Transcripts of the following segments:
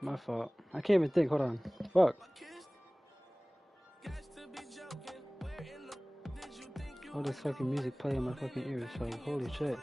My fault. I can't even think. Hold on. Fuck. All this fucking music playing in my fucking ears. Like, holy shit.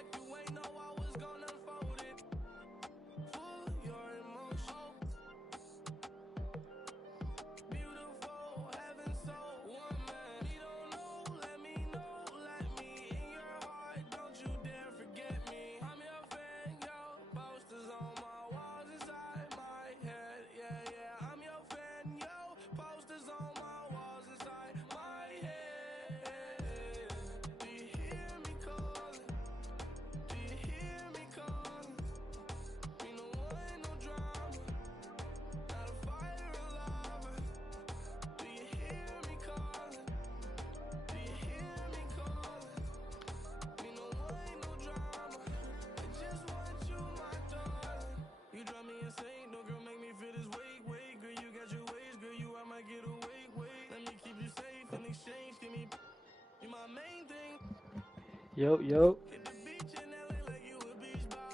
Yo.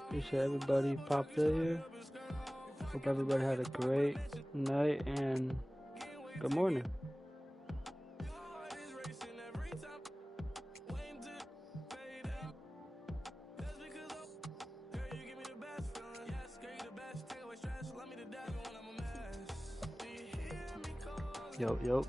Appreciate everybody popped in here. Hope everybody had a great night and good morning. Yo.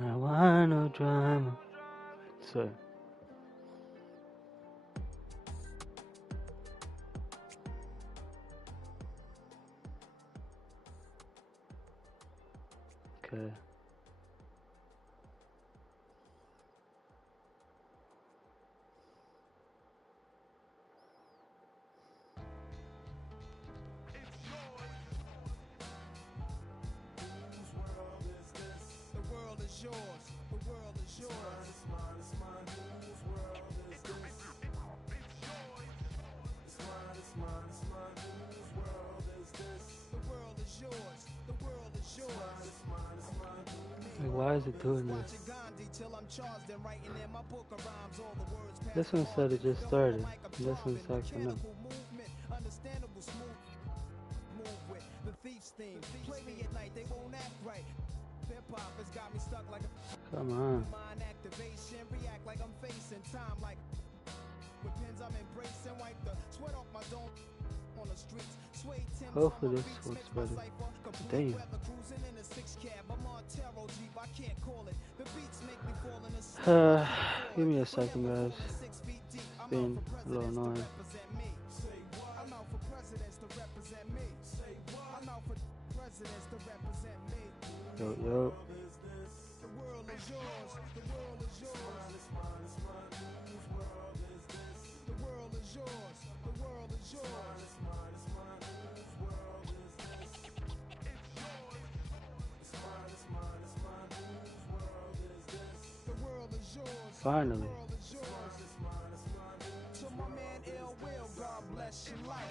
I want no drama. So. Okay. Why is it doing this? This one said it just started. This one's acting up. Come on. Hopefully this works better. Damn. Give me a second, guys. It's been a little annoying. Yo. Finally.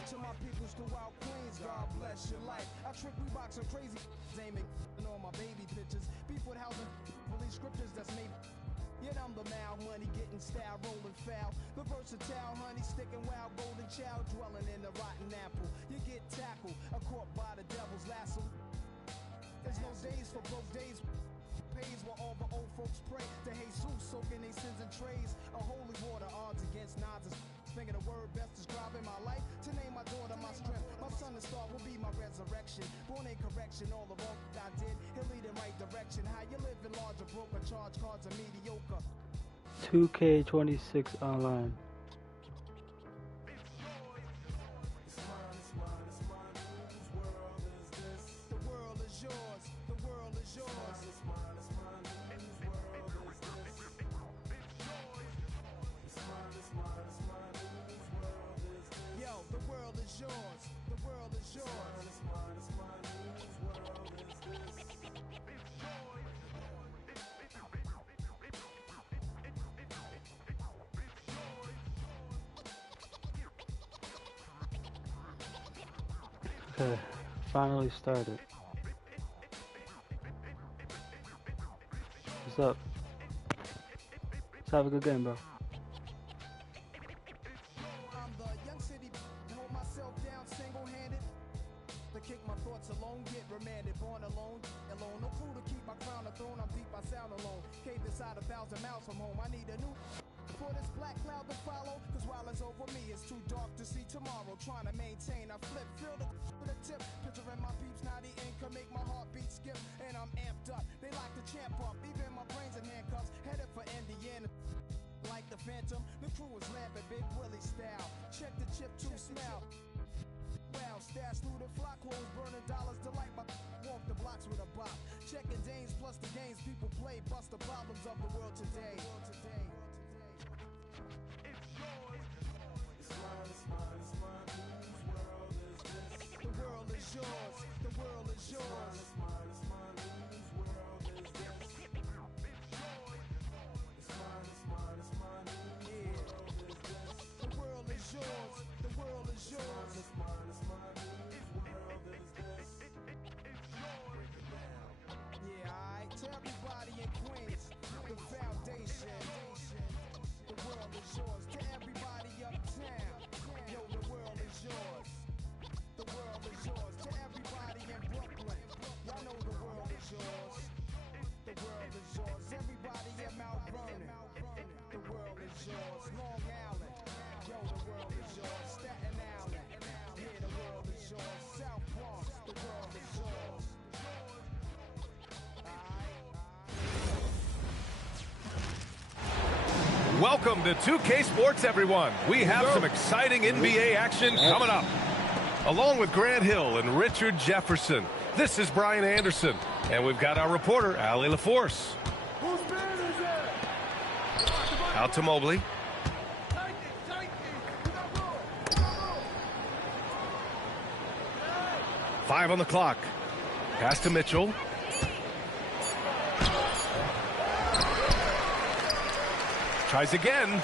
To my peoples throughout Queens, God bless your life. I trick we box and crazy aiming on my baby pictures. Beef with housing, police scriptures that's made. Yet I'm the mal money getting style, rolling foul. The versatile honey sticking wild, golden child dwelling in the rotten apple. You get tackled, caught by the devil's lasso. There's no days for broke days. Pays were all the old folks pray to Jesus, soaking their sins and trays. A holy water, odds against nods. Thinking the word best describing my life. To name my daughter my strength. My son and star will be my resurrection. Born in correction, all the wrong I did, he'll lead in right direction. How you living large or broke, or charge cards are mediocre. 2K26 online. The world is yours. The world is yours. Yo, the world is yours. The world is yours. Okay, finally started. What's up? Let's have a good game, bro. I'm the young city, hold myself down single-handed. To kick my thoughts alone, get remanded, born alone, no crew to keep my crown a throne. I'm deep, I sound alone. Cave inside 1,000 miles from home. I need a new for this black cloud to follow. Cause while it's over me, it's too dark to see tomorrow. Trying to maintain, I flip, feel the tip. Picturing my peeps, now the ink can make my heartbeat skip. And I'm amped up, they like to champ up. Even my brains in handcuffs, headed for Indiana. Like the Phantom, the crew is laughing, Big Willie style. Check the chip to smell. Wow, stash through the flock, clothes burning dollars. Delight my walk the blocks with a bop. Checking Danes plus the games people play. Bust the problems of the world today. The world is yours. The world is yours. The world is yours. The world is yours. Yeah, alright. To everybody in Queens, the foundation. The world is yours. To everybody uptown, yo, the world is yours. The world is yours. To everybody in Brooklyn, y'all know the world is yours. The world is yours. Everybody in Mount Vernon, the world is yours. Long Island, yo, the world is yours. Staten Island, yeah, the world is yours. South Bronx, the world is yours. Welcome to 2K Sports, everyone. We have some exciting NBA action coming up. Along with Grant Hill and Richard Jefferson, this is Brian Anderson. And we've got our reporter, Allie LaForce. Whose man is it? Out to Mobley. Five on the clock. Pass to Mitchell. Tries again.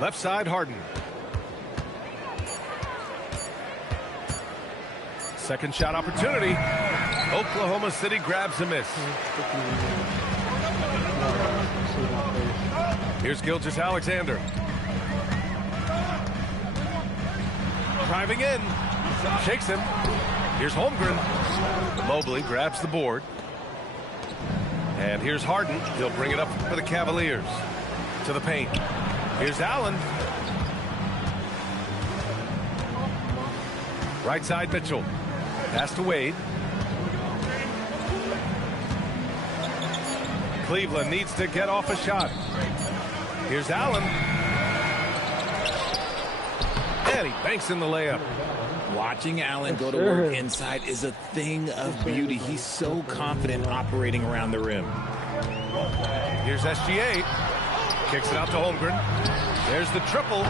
Left side, Harden. Second shot opportunity. Oklahoma City grabs a miss. Here's Gilgeous-Alexander. Driving in. Shakes him. Here's Holmgren. Mobley grabs the board. And here's Harden. He'll bring it up for the Cavaliers. To the paint. Here's Allen. Right side, Mitchell. Pass to Wade. Cleveland needs to get off a shot. Here's Allen. And he banks in the layup. Watching Allen go to work inside is a thing of beauty. He's so confident operating around the rim. Here's SGA. Kicks it out to Holmgren. There's the triple.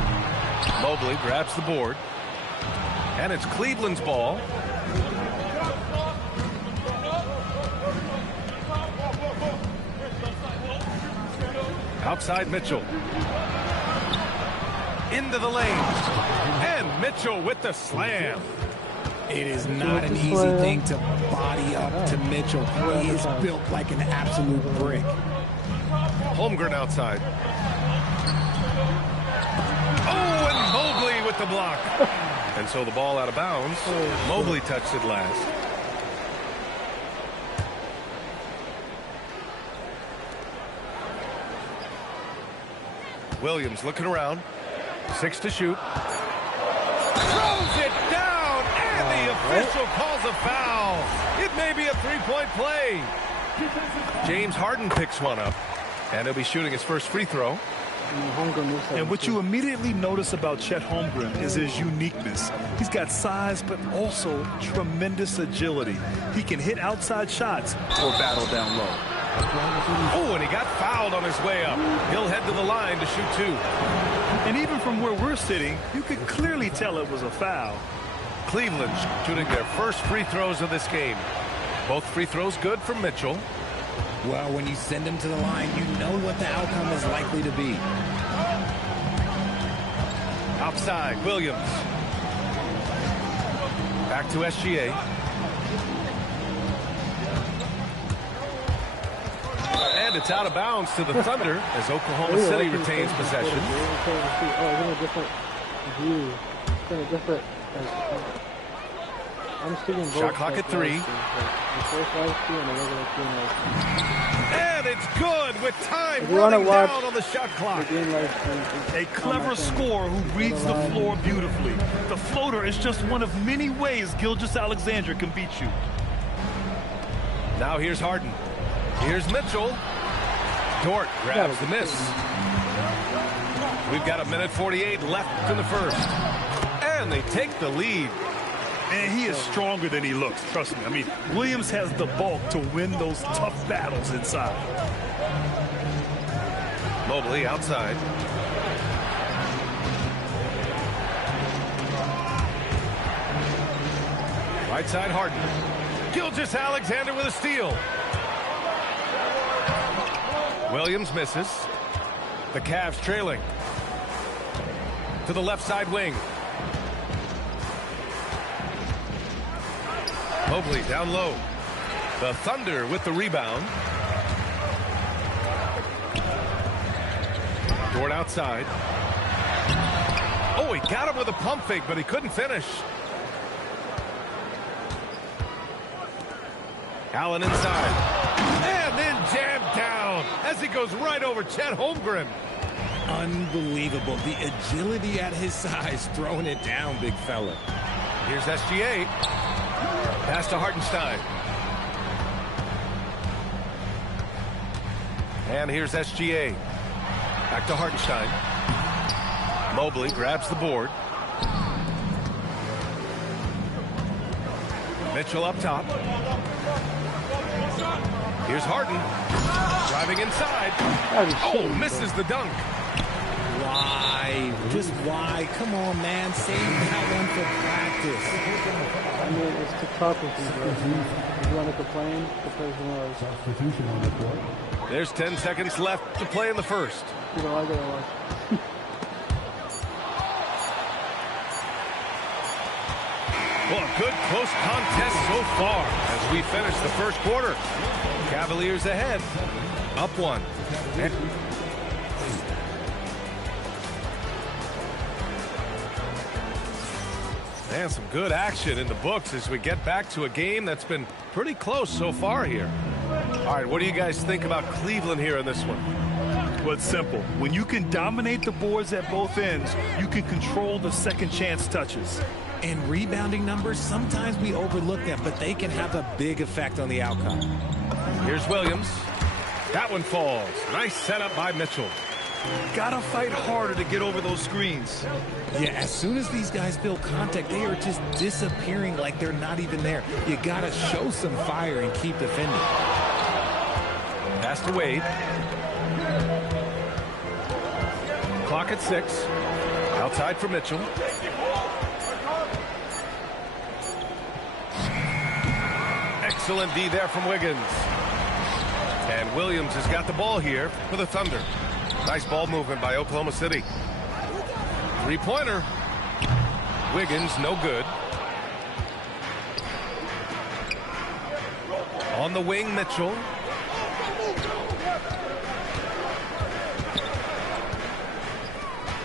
Mobley grabs the board. And it's Cleveland's ball. Outside Mitchell. Into the lane. And Mitchell with the slam. It is not an easy thing to body up to Mitchell. He is built like an absolute brick. Holmgren outside. Oh, and Mobley with the block. And so the ball out of bounds. Mobley touched it last. Williams looking around. 6 to shoot. Throws it down, and the official calls a foul. It may be a 3-point play. James Harden picks one up, and he'll be shooting his first free throw. And what you immediately notice about Chet Holmgren is his uniqueness. He's got size, but also tremendous agility. He can hit outside shots or battle down low. Oh, and he got fouled on his way up. He'll head to the line to shoot 2. And even from where we're sitting, you could clearly tell it was a foul. Cleveland shooting their first free throws of this game. Both free throws good for Mitchell. Well, when you send him to the line, you know what the outcome is likely to be. Outside, Williams. Back to SGA. And it's out of bounds to the Thunder as Oklahoma City retains possession. Shot clock at 3. And it's good with time running down on the shot clock. A clever scorer who reads the floor beautifully. The floater is just one of many ways Gilgeous-Alexander can beat you. Now here's Harden. Here's Mitchell. Dort grabs the miss. We've got 1:48 left in the first. And they take the lead. And he is stronger than he looks, trust me. I mean, Williams has the bulk to win those tough battles inside. Mobley outside. Right side, Harden. Gilgeous-Alexander with a steal. Williams misses. The Cavs trailing. To the left side wing. Mobley down low. The Thunder with the rebound. Dort outside. Oh, he got him with a pump fake, but he couldn't finish. Allen inside. And then jammed down as he goes right over Chet Holmgren. Unbelievable. The agility at his size, throwing it down, big fella. Here's SGA. Pass to Hartenstein. And here's SGA. Back to Hartenstein. Mobley grabs the board. Mitchell up top. Here's Harden. Driving inside. Oh, misses the dunk. Why? Just why? Come on, man. Save that one for practice. I mean, it's TikTok with you, bro. If you want to complain, substitution on the court. There's 10 seconds left to play in the first. You know, I gotta watch. Well, a good close contest so far as we finish the first quarter. Cavaliers ahead, up 1. And some good action in the books as we get back to a game that's been pretty close so far here. All right, what do you guys think about Cleveland here in this one? Well, it's simple. When you can dominate the boards at both ends, you can control the second chance touches. And rebounding numbers, sometimes we overlook them, but they can have a big effect on the outcome. Here's Williams. That one falls. Nice setup by Mitchell. Gotta fight harder to get over those screens. Yeah, as soon as these guys feel contact, they are just disappearing like they're not even there. You gotta show some fire and keep defending. Pass to Wade. Clock at 6. Outside for Mitchell. Excellent D there from Wiggins. And Williams has got the ball here for the Thunder. Nice ball movement by Oklahoma City. Three-pointer. Wiggins, no good. On the wing, Mitchell.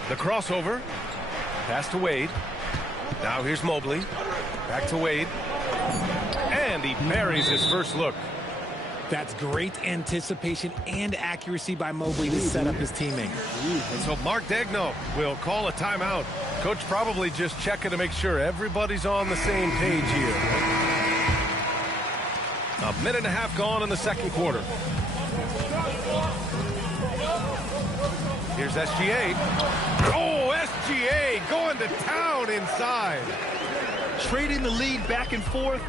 The crossover. Pass to Wade. Now here's Mobley. Back to Wade. And he buries his first look. That's great anticipation and accuracy by Mobley to set up his teammate. And so Mark Degno will call a timeout. Coach probably just checking to make sure everybody's on the same page here. A minute and a half gone in the second quarter. Here's SGA. Oh, SGA going to town inside. Trading the lead back and forth,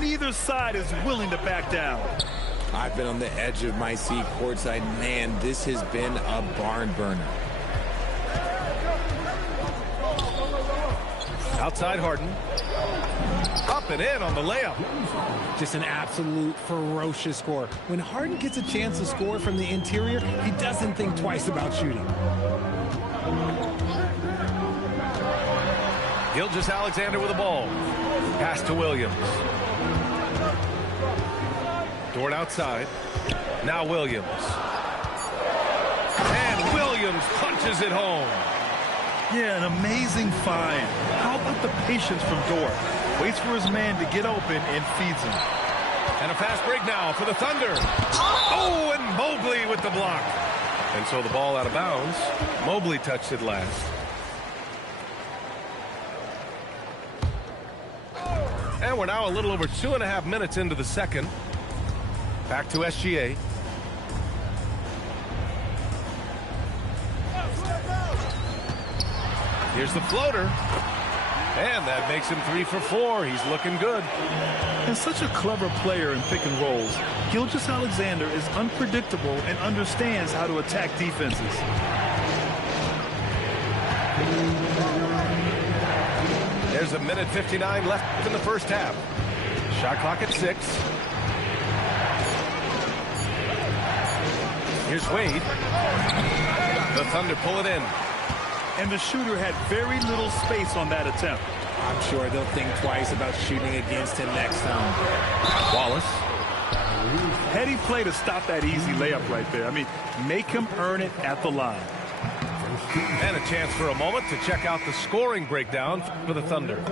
neither side is willing to back down. I've been on the edge of my seat courtside. Man, this has been a barn burner. Outside Harden. Up and in on the layup. Just an absolute ferocious score. When Harden gets a chance to score from the interior, he doesn't think twice about shooting. Gilgeous-Alexander with the ball. Pass to Williams. Dort outside. Now Williams. And Williams punches it home. Yeah, an amazing find. How about the patience from Dort? Waits for his man to get open and feeds him. And a fast break now for the Thunder. Oh, and Mobley with the block. And so the ball out of bounds. Mobley touched it last. And we're now a little over 2.5 minutes into the second. Back to SGA. Here's the floater. And that makes him 3 for 4. He's looking good. And such a clever player in pick and rolls. Gilgeous-Alexander is unpredictable and understands how to attack defenses. There's a minute 59 left in the first half. Shot clock at 6. Here's Wade. The Thunder pull it in. And the shooter had very little space on that attempt. I'm sure they'll think twice about shooting against him next time. Wallace. Heady play to stop that easy layup right there. I mean, make him earn it at the line. And a chance for a moment to check out the scoring breakdown for the Thunder.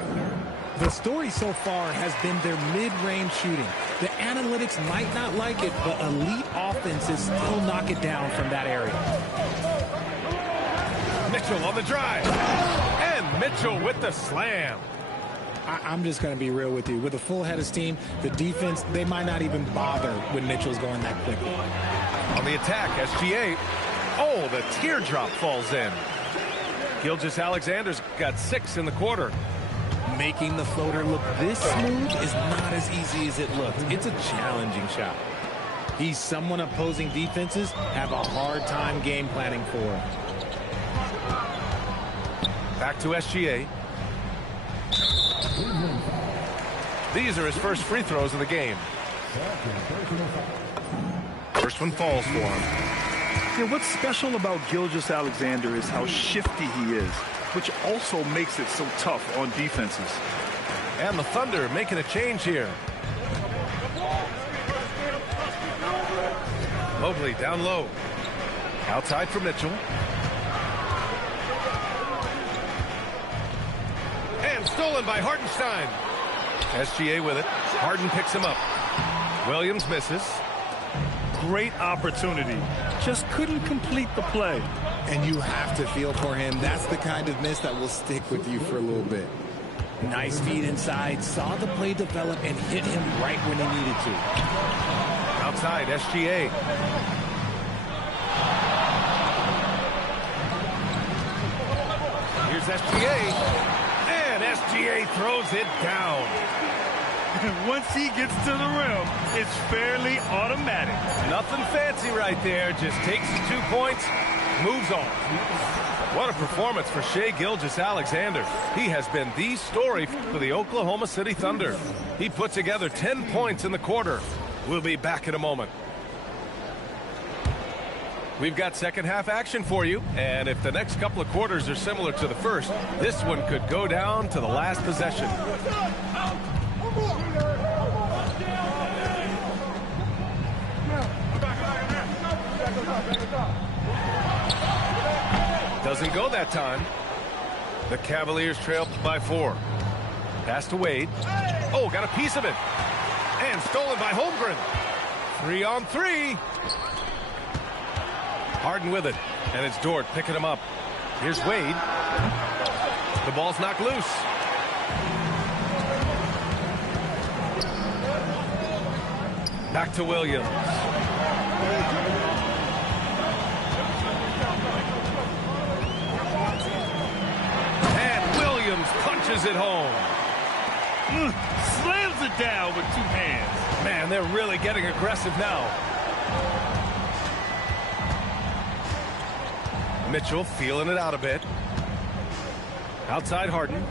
The story so far has been their mid-range shooting. The analytics might not like it, but elite offenses still knock it down from that area. Mitchell on the drive. And Mitchell with the slam. I'm just going to be real with you. With a full head of steam, the defense, they might not even bother when Mitchell's going that quickly. On the attack, SGA. Oh, the teardrop falls in. Gilgeous-Alexander's got 6 in the quarter. Making the floater look this smooth is not as easy as it looks. It's a challenging shot. He's someone opposing defenses have a hard time game planning for. Back to SGA. These are his first free throws of the game. First one falls for him. Yeah, what's special about Gilgeous-Alexander is how shifty he is, which also makes it so tough on defenses. And the Thunder making a change here. Mobley down low. Outside for Mitchell. And stolen by Hartenstein. SGA with it. Harden picks him up. Williams misses. Great opportunity. Just couldn't complete the play. And you have to feel for him. That's the kind of miss that will stick with you for a little bit. Nice feed inside. Saw the play develop and hit him right when he needed to. Outside, SGA. Here's SGA. And SGA throws it down. Once he gets to the rim, it's fairly automatic. Nothing fancy right there. Just takes the 2 points, moves on. What a performance for Shai Gilgeous-Alexander. He has been the story for the Oklahoma City Thunder. He put together 10 points in the quarter. We'll be back in a moment. We've got second half action for you, and if the next couple of quarters are similar to the first, this one could go down to the last possession. Doesn't go that time. The Cavaliers trail by 4. Pass to Wade. Oh, got a piece of it. And stolen by Holmgren. 3-on-3. Harden with it, and it's Dort picking him up. Here's Wade. The ball's knocked loose. Back to Williams. And Williams punches it home. Slams it down with 2 hands. Man, they're really getting aggressive now. Mitchell feeling it out a bit. Outside Harden.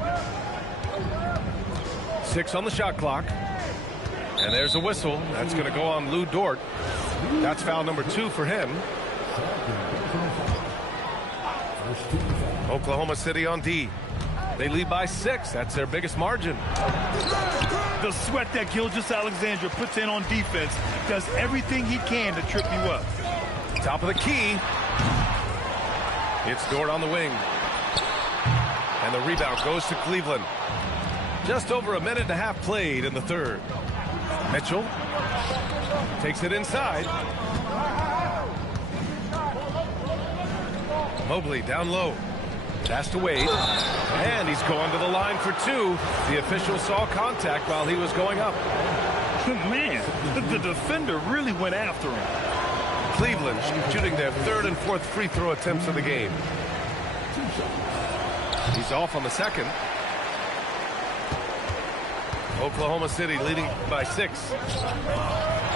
6 on the shot clock. And there's a whistle. That's going to go on Lou Dort. That's foul number 2 for him. Oklahoma City on D. They lead by 6. That's their biggest margin. The sweat that Gilgeous-Alexander puts in on defense does everything he can to trip you up. Top of the key. It's Dort on the wing. And the rebound goes to Cleveland. Just over a minute and a half played in the third. Mitchell takes it inside. Mobley down low. Pass to Wade. And he's going to the line for 2. The official saw contact while he was going up. Man, the defender really went after him. Cleveland shooting their 3rd and 4th free throw attempts of the game. He's off on the second. Oklahoma City leading by 6.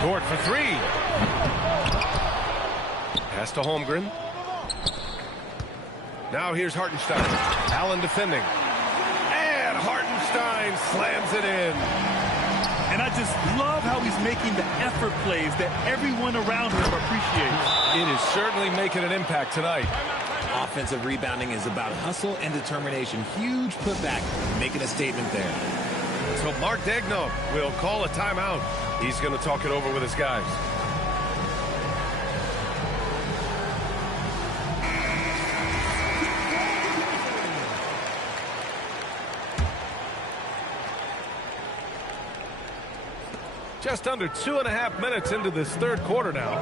Dort for 3. Pass to Holmgren. Now here's Hartenstein. Allen defending. And Hartenstein slams it in. And I just love how he's making the effort plays that everyone around him appreciates. It is certainly making an impact tonight. Offensive rebounding is about hustle and determination. Huge putback, making a statement there. So Mark Daigneault will call a timeout. He's going to talk it over with his guys. Just under 2.5 minutes into this third quarter now.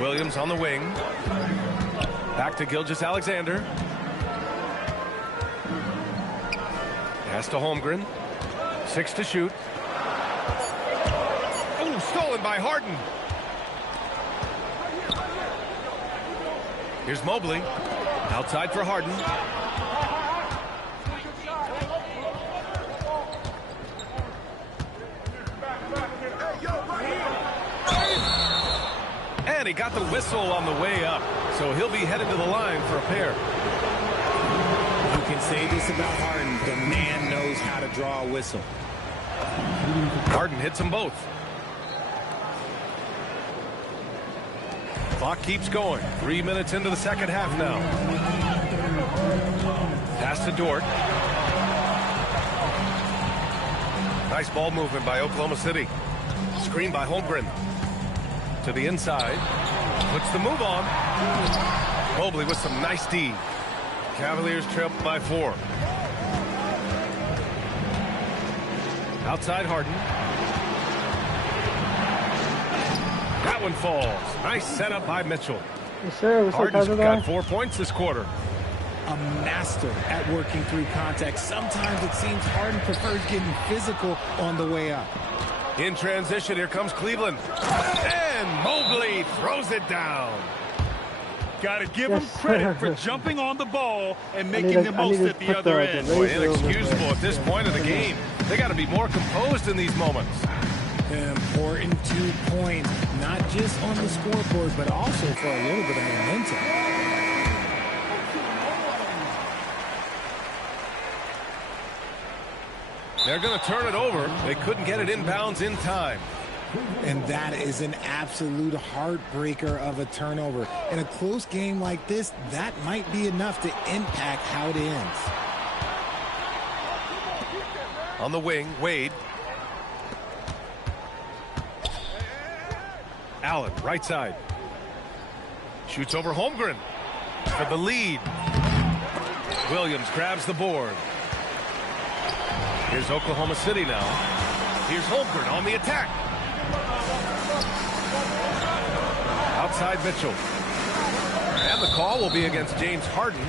Williams on the wing. Back to Gilgeous-Alexander. Pass to Holmgren. 6 to shoot. Oh, stolen by Harden. Here's Mobley. Outside for Harden. And he got the whistle on the way up, so he'll be headed to the line for a pair. You can say this about Harden. The man knows how to draw a whistle. Harden hits them both. Clock keeps going. 3 minutes into the second half now. Pass to Dort. Nice ball movement by Oklahoma City. Screen by Holmgren. To the inside. Puts the move on. Mobley with some nice D. Cavaliers trail by 4. Outside Harden. That one falls. Nice setup by Mitchell. Yes, sir. Harden's got 4 points this quarter. A master at working through contact. Sometimes it seems Harden prefers getting physical on the way up. In transition, here comes Cleveland. And Mobley throws it down. Got to give him credit for jumping on the ball and making the most at the other end. Boy, inexcusable at this point of the game. They got to be more composed in these moments. Important 2 points, not just on the scoreboard, but also for a little bit of momentum. They're going to turn it over. They couldn't get it inbounds in time. And that is an absolute heartbreaker of a turnover. In a close game like this, that might be enough to impact how it ends. On the wing, Wade. Allen, right side. Shoots over Holmgren for the lead. Williams grabs the board. Here's Oklahoma City now. Here's Holmgren on the attack. Outside Mitchell. And the call will be against James Harden.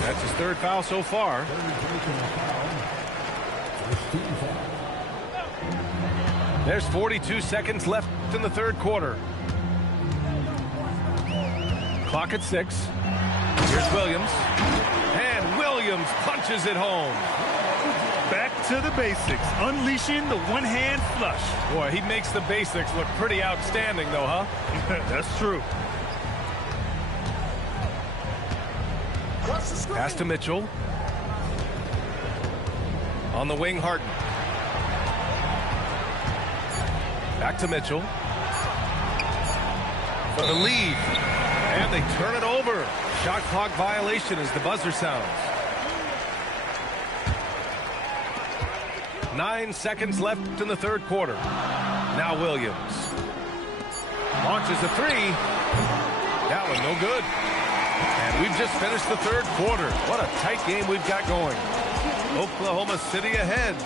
That's his third foul so far. There's 42 seconds left in the third quarter. Clock at 6. Here's Williams. And Williams punches it home. Back to the basics, unleashing the one-hand flush. Boy, he makes the basics look pretty outstanding, though, huh? That's true. Pass to Mitchell. On the wing, Harden. Back to Mitchell. For the lead. And they turn it over. Shot clock violation as the buzzer sounds. 9 seconds left in the third quarter. Now Williams. Launches a three. That one no good. And we've just finished the third quarter. What a tight game we've got going. Oklahoma City ahead.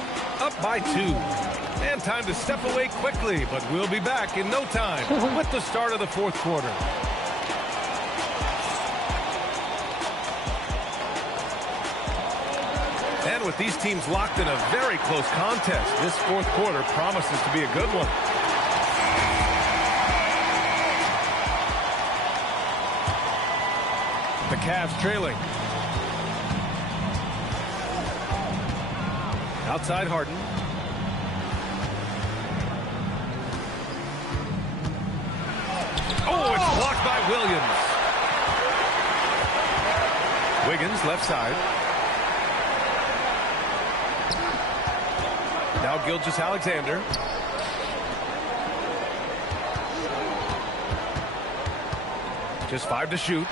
Up by 2. And time to step away quickly, but we'll be back in no time with the start of the fourth quarter. And with these teams locked in a very close contest, this fourth quarter promises to be a good one. The Cavs trailing. Outside Harden. Oh, it's blocked by Williams. Wiggins left side. Now Gilgeous-Alexander. Just 5 to shoot.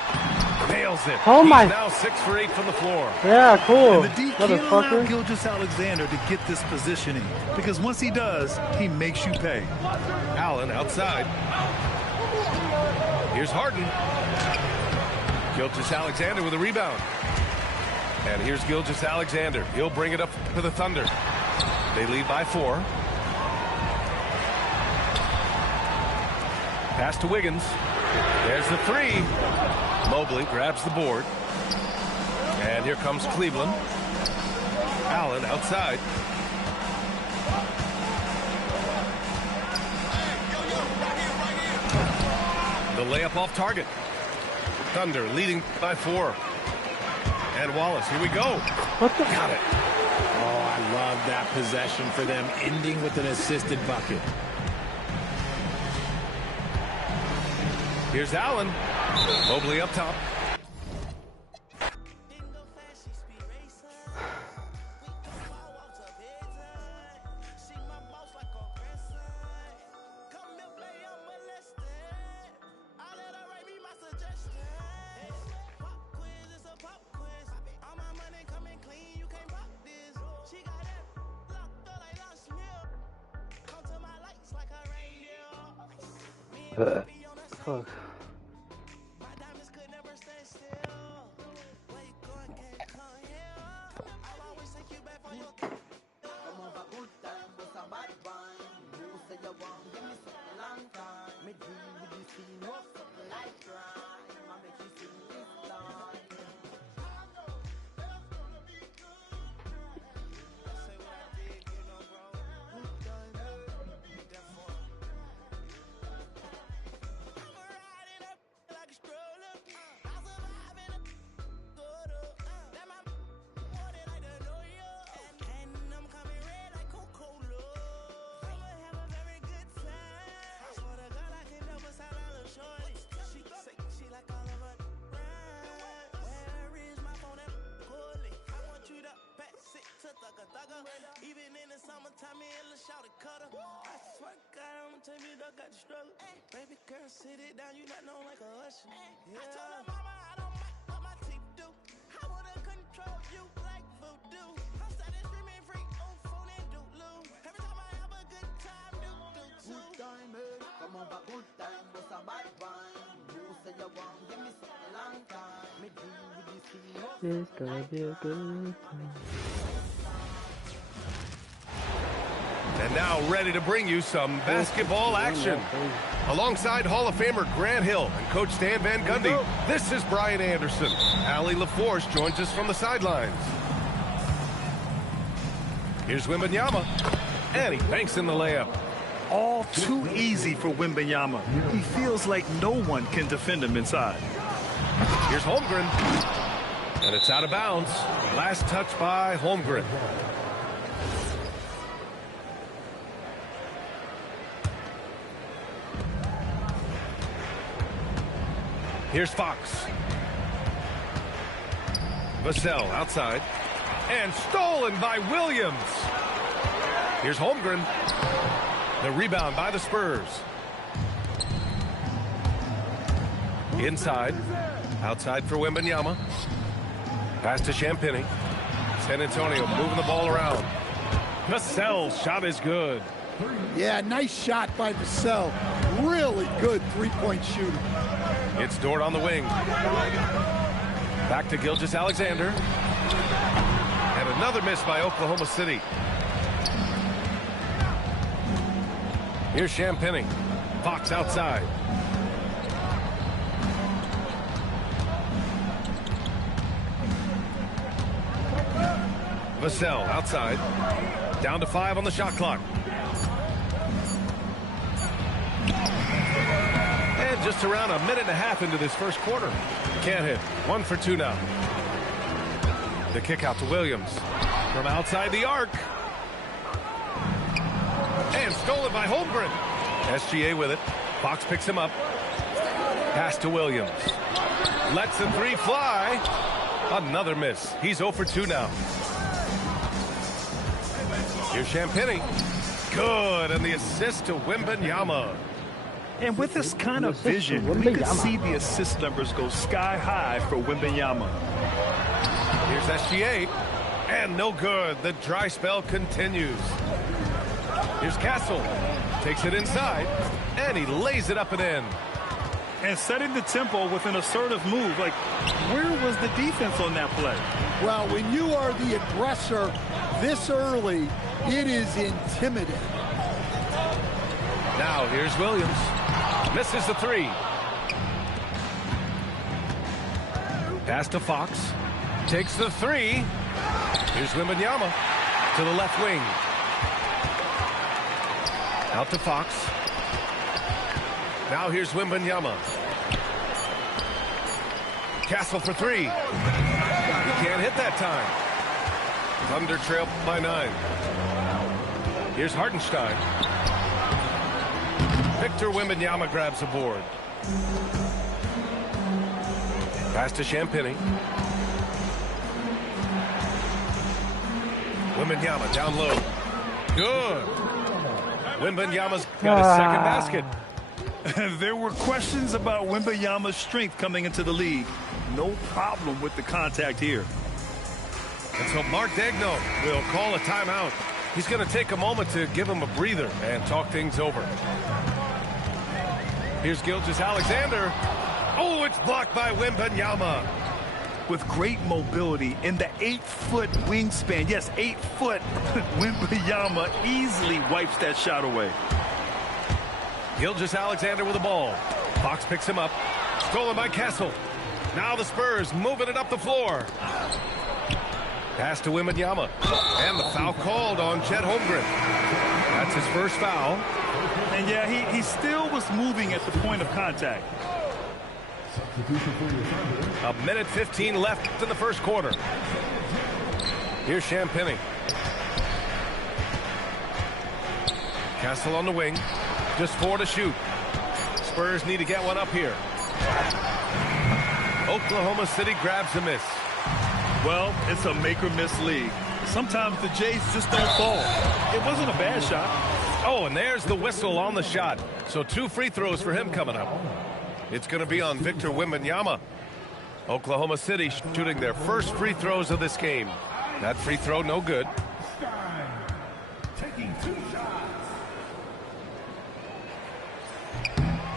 Nails it. Oh my! He's now 6 for 8 from the floor. Yeah, cool. And the D can't allow Gilgeous-Alexander to get this positioning, because once he does, he makes you pay. Allen outside. Here's Harden. Gilgeous-Alexander with a rebound. And here's Gilgeous-Alexander. He'll bring it up to the Thunder. They lead by 4. Pass to Wiggins. There's the 3. Mobley grabs the board. And here comes Cleveland. Allen outside. The layup off target. Thunder leading by 4. And Wallace, here we go. What the? Got it. Oh, I love that possession for them, ending with an assisted bucket. Here's Allen. Mobley up top. Fuck. Even in the summertime, me and Lil' Shawty cutter. I swear to God, I'ma tell you, I got the struggle. Baby girl, sit it down, you not know like a usher. Yeah. I told her mama I don't mind what my teeth do. I wanna control you like voodoo. I'm started screaming freak on phone and do-loo. Every time I have a good time, do-do-too. Good time, eh? Come on, but good time, what's a bad wine? You say you want, give me something long time. Me deal with this thing. It's gonna be a good time. And now ready to bring you some basketball action. Alongside Hall of Famer Grant Hill and Coach Stan Van Gundy, this is Brian Anderson. Allie LaForce joins us from the sidelines. Here's Wembanyama, and he banks in the layup. All too easy for Wembanyama. He feels like no one can defend him inside. Here's Holmgren, and it's out of bounds. Last touch by Holmgren. Here's Fox. Vassell outside. And stolen by Williams. Here's Holmgren. The rebound by the Spurs. Inside. Outside for Wembanyama. Pass to Champagny. San Antonio moving the ball around. Vassell's shot is good. Yeah, nice shot by Vassell. Really good three-point shooting. It's Dort on the wing. Back to Gilgeous-Alexander. And another miss by Oklahoma City. Here's Champagny. Fox outside. Vassell outside. Down to 5 on the shot clock. And just around a minute and a half into this first quarter. Can't hit. 1 for 2 now. The kick out to Williams. From outside the arc. And stolen by Holmgren. SGA with it. Fox picks him up. Pass to Williams. Lets the three fly. Another miss. He's 0 for 2 now. Here's Champagny. Good. And the assist to Wembanyama. And with this kind of vision, we could see the assist numbers go sky high for Wembanyama. Here's SGA. And no good. The dry spell continues. Here's Castle. Takes it inside. And he lays it up and in. And setting the tempo with an assertive move. Like, where was the defense on that play? Well, when you are the aggressor this early, it is intimidating. Now here's Williams. Misses the three. Pass to Fox. Takes the three. Here's Wembanyama to the left wing. Out to Fox. Now here's Wembanyama. Castle for three. He can't hit that time. Thunder trail by 9. Here's Hartenstein. Victor Wembanyama grabs the board. Pass to Champagny. Wembanyama down low. Good. Wembanyama's got his second basket. There were questions about Wembanyama's strength coming into the league. No problem with the contact here. And so Mark Daigneault will call a timeout. He's going to take a moment to give him a breather and talk things over. Here's Gilgeous-Alexander. Oh, it's blocked by Wembanyama. With great mobility in the 8-foot wingspan. Yes, 8 foot. Wembanyama easily wipes that shot away. Gilgeous-Alexander with the ball. Fox picks him up. Stolen by Castle. Now the Spurs moving it up the floor. Pass to Wembanyama. And the foul called on Chet Holmgren. That's his first foul. And yeah, he still was moving at the point of contact. A minute 15 left in the first quarter. Here's Champagny. Castle on the wing. Just 4 to shoot. Spurs need to get one up here. Oklahoma City grabs a miss. Well, it's a make-or-miss league. Sometimes the Jays just don't fall. It wasn't a bad shot. Oh, and there's the whistle on the shot. So 2 free throws for him coming up. It's going to be on Victor Wembanyama. Oklahoma City shooting their first free throws of this game. That free throw, no good. Taking 2 shots.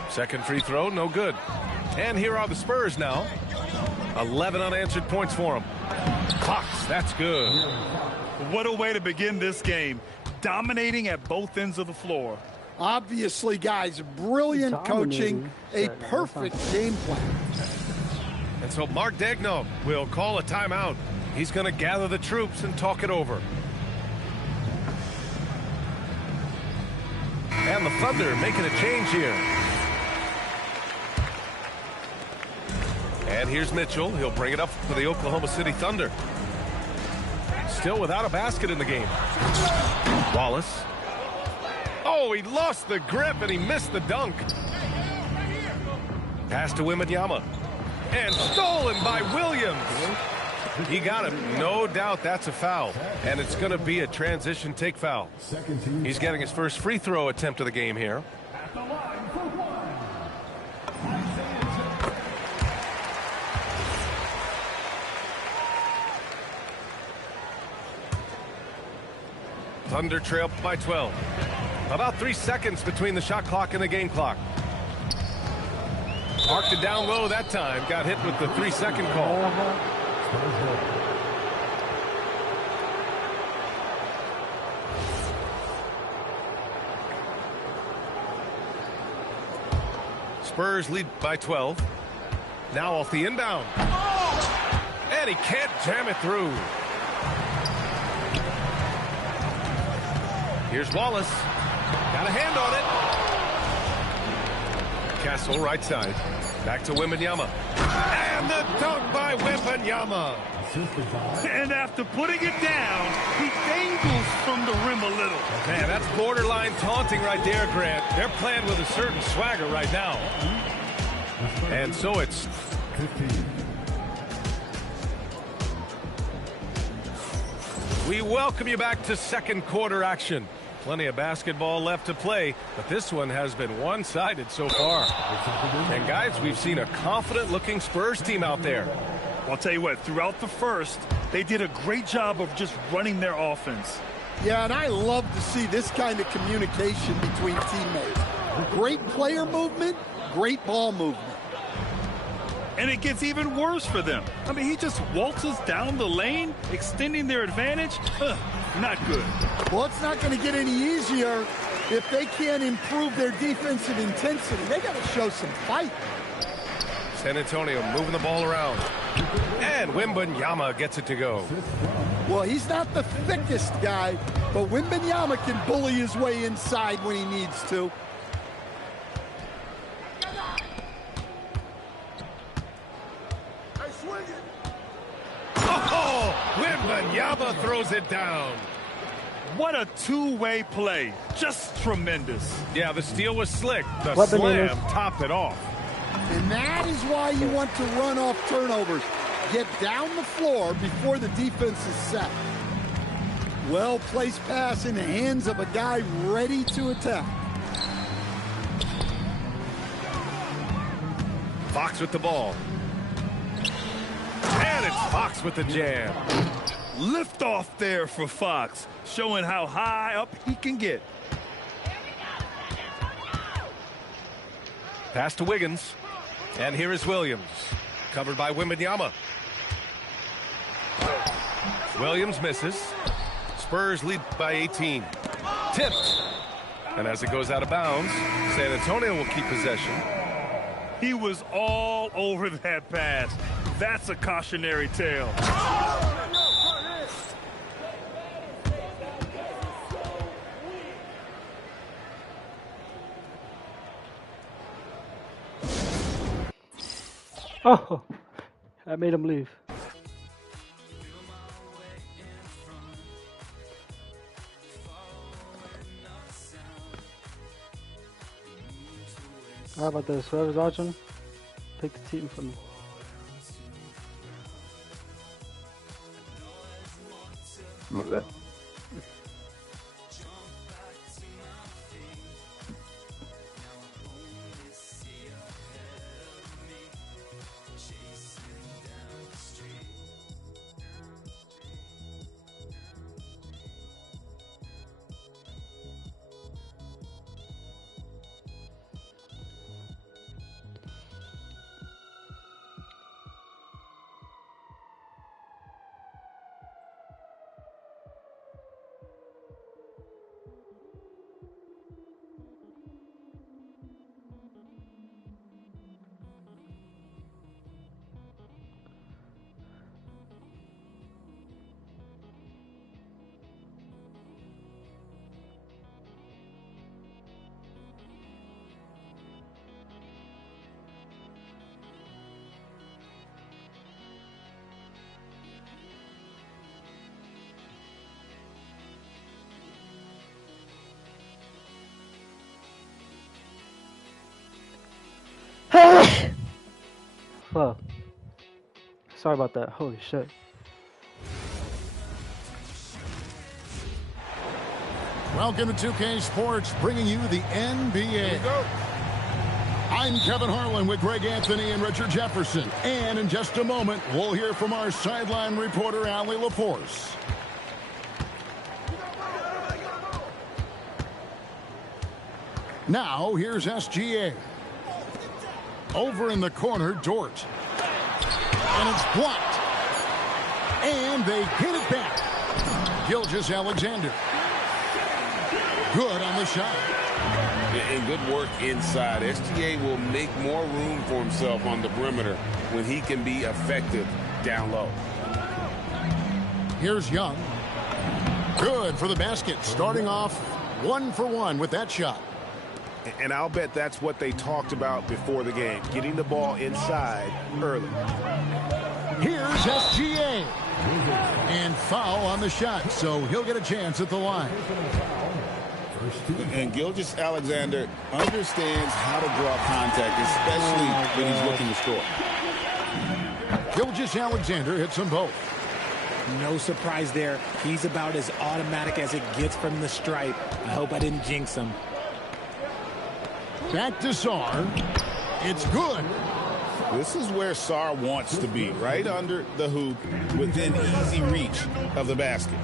Second free throw, no good. And here are the Spurs now. 11 unanswered points for them. Fox, that's good. What a way to begin this game. dominating at both ends of the floor. Obviously, guys, brilliant coaching, a perfect game plan. And so Mark Degno will call a timeout. He's going to gather the troops and talk it over. And the Thunder making a change here. And here's Mitchell. He'll bring it up for the Oklahoma City Thunder. Still without a basket in the game. Wallace. Oh, he lost the grip and he missed the dunk. Pass to Wembanyama. And stolen by Williams. He got him. No doubt that's a foul. And it's going to be a transition take foul. He's getting his first free throw attempt of the game here. Thunder trail by 12. About 3 seconds between the shot clock and the game clock. Marked it down low that time. Got hit with the 3-second call. Spurs lead by 12. Now off the inbound. And he can't jam it through. Here's Wallace. Got a hand on it. Castle right side. Back to Wembanyama. And the dunk by Wembanyama. And after putting it down, he dangles from the rim a little. Man, that's borderline taunting right there, Grant. They're playing with a certain swagger right now. And so it's 15. We welcome you back to second quarter action. Plenty of basketball left to play, but this one has been one-sided so far. And guys, we've seen a confident-looking Spurs team out there. I'll tell you what, throughout the first, they did a great job of just running their offense. Yeah, and I love to see this kind of communication between teammates. Great player movement, great ball movement. And it gets even worse for them. I mean, he just waltzes down the lane, extending their advantage. Not good. Well, it's not going to get any easier if they can't improve their defensive intensity. They got to show some fight. San Antonio moving the ball around. And Wembanyama gets it to go. Well, he's not the thickest guy, but Wembanyama can bully his way inside when he needs to. Wembanyama throws it down. What a two-way play. Just tremendous. Yeah, the steal was slick. The slam topped it off. And that is why you want to run off turnovers. Get down the floor before the defense is set. Well-placed pass in the hands of a guy ready to attack. Fox with the ball. And it's Fox with the jam. Lift off there for Fox, showing how high up he can get. Pass to Wiggins. And here is Williams. Covered by Wembanyama. Williams misses. Spurs lead by 18. Tipped. And as it goes out of bounds, San Antonio will keep possession. He was all over that pass. That's a cautionary tale. Oh, I made him leave. How about this? Whoever's watching, take the team from me. Okay. slow. Sorry about that. Holy shit. Welcome to 2K Sports, bringing you the NBA. I'm Kevin Harlan with Greg Anthony and Richard Jefferson. And in just a moment, we'll hear from our sideline reporter, Allie LaForce. Now, here's SGA. Over in the corner, Dort. And it's blocked. And they get it back. Gilgeous-Alexander. Good on the shot. And good work inside. SGA will make more room for himself on the perimeter when he can be effective down low. Here's Young. Good for the basket. Starting off 1 for 1 with that shot. And I'll bet that's what they talked about before the game, getting the ball inside early. Here's SGA. And foul on the shot, so he'll get a chance at the line. And Gilgeous-Alexander understands how to draw contact, especially when he's looking to score. Gilgeous-Alexander hits them both. No surprise there. He's about as automatic as it gets from the stripe. I hope I didn't jinx him. Back to Sarr. It's good. This is where Sarr wants to be, right under the hoop, within easy reach of the basket.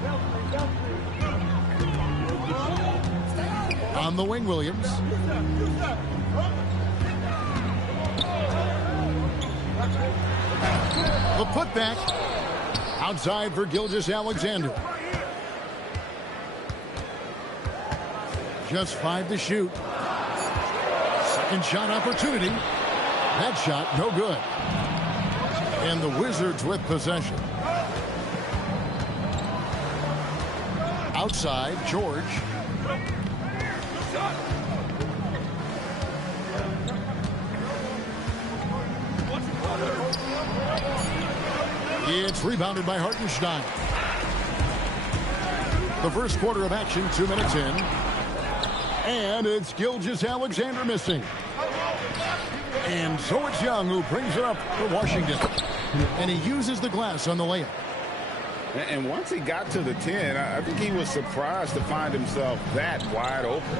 On the wing, Williams. The putback. Outside for Gilgeous-Alexander. Just 5 to shoot. Second shot opportunity. That shot no good. And the Wizards with possession. Outside, George. It's rebounded by Hartenstein. The first quarter of action, 2 minutes in. And it's Gilgeous-Alexander missing. And so it's Young who brings it up for Washington. And he uses the glass on the layup. And once he got to the 10, I think he was surprised to find himself that wide open.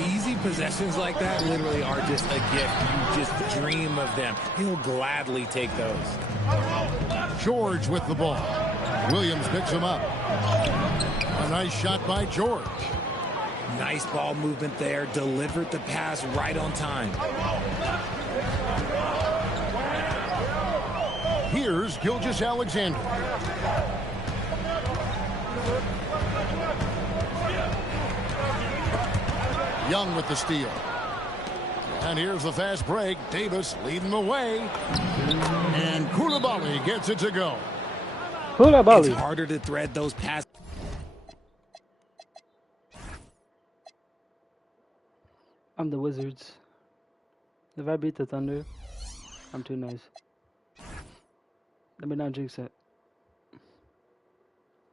Easy possessions like that literally are just a gift. You just dream of them. He'll gladly take those. George with the ball. Williams picks him up. A nice shot by George. Nice ball movement there. Delivered the pass right on time. Here's Gilgeous-Alexander. Young with the steal. And here's the fast break. Davis leading the way. And Koulibaly gets it to go. Koulibaly. It's harder to thread those passes. I'm the Wizards. If I beat the Thunder, I'm too nice. Let me not jinx it.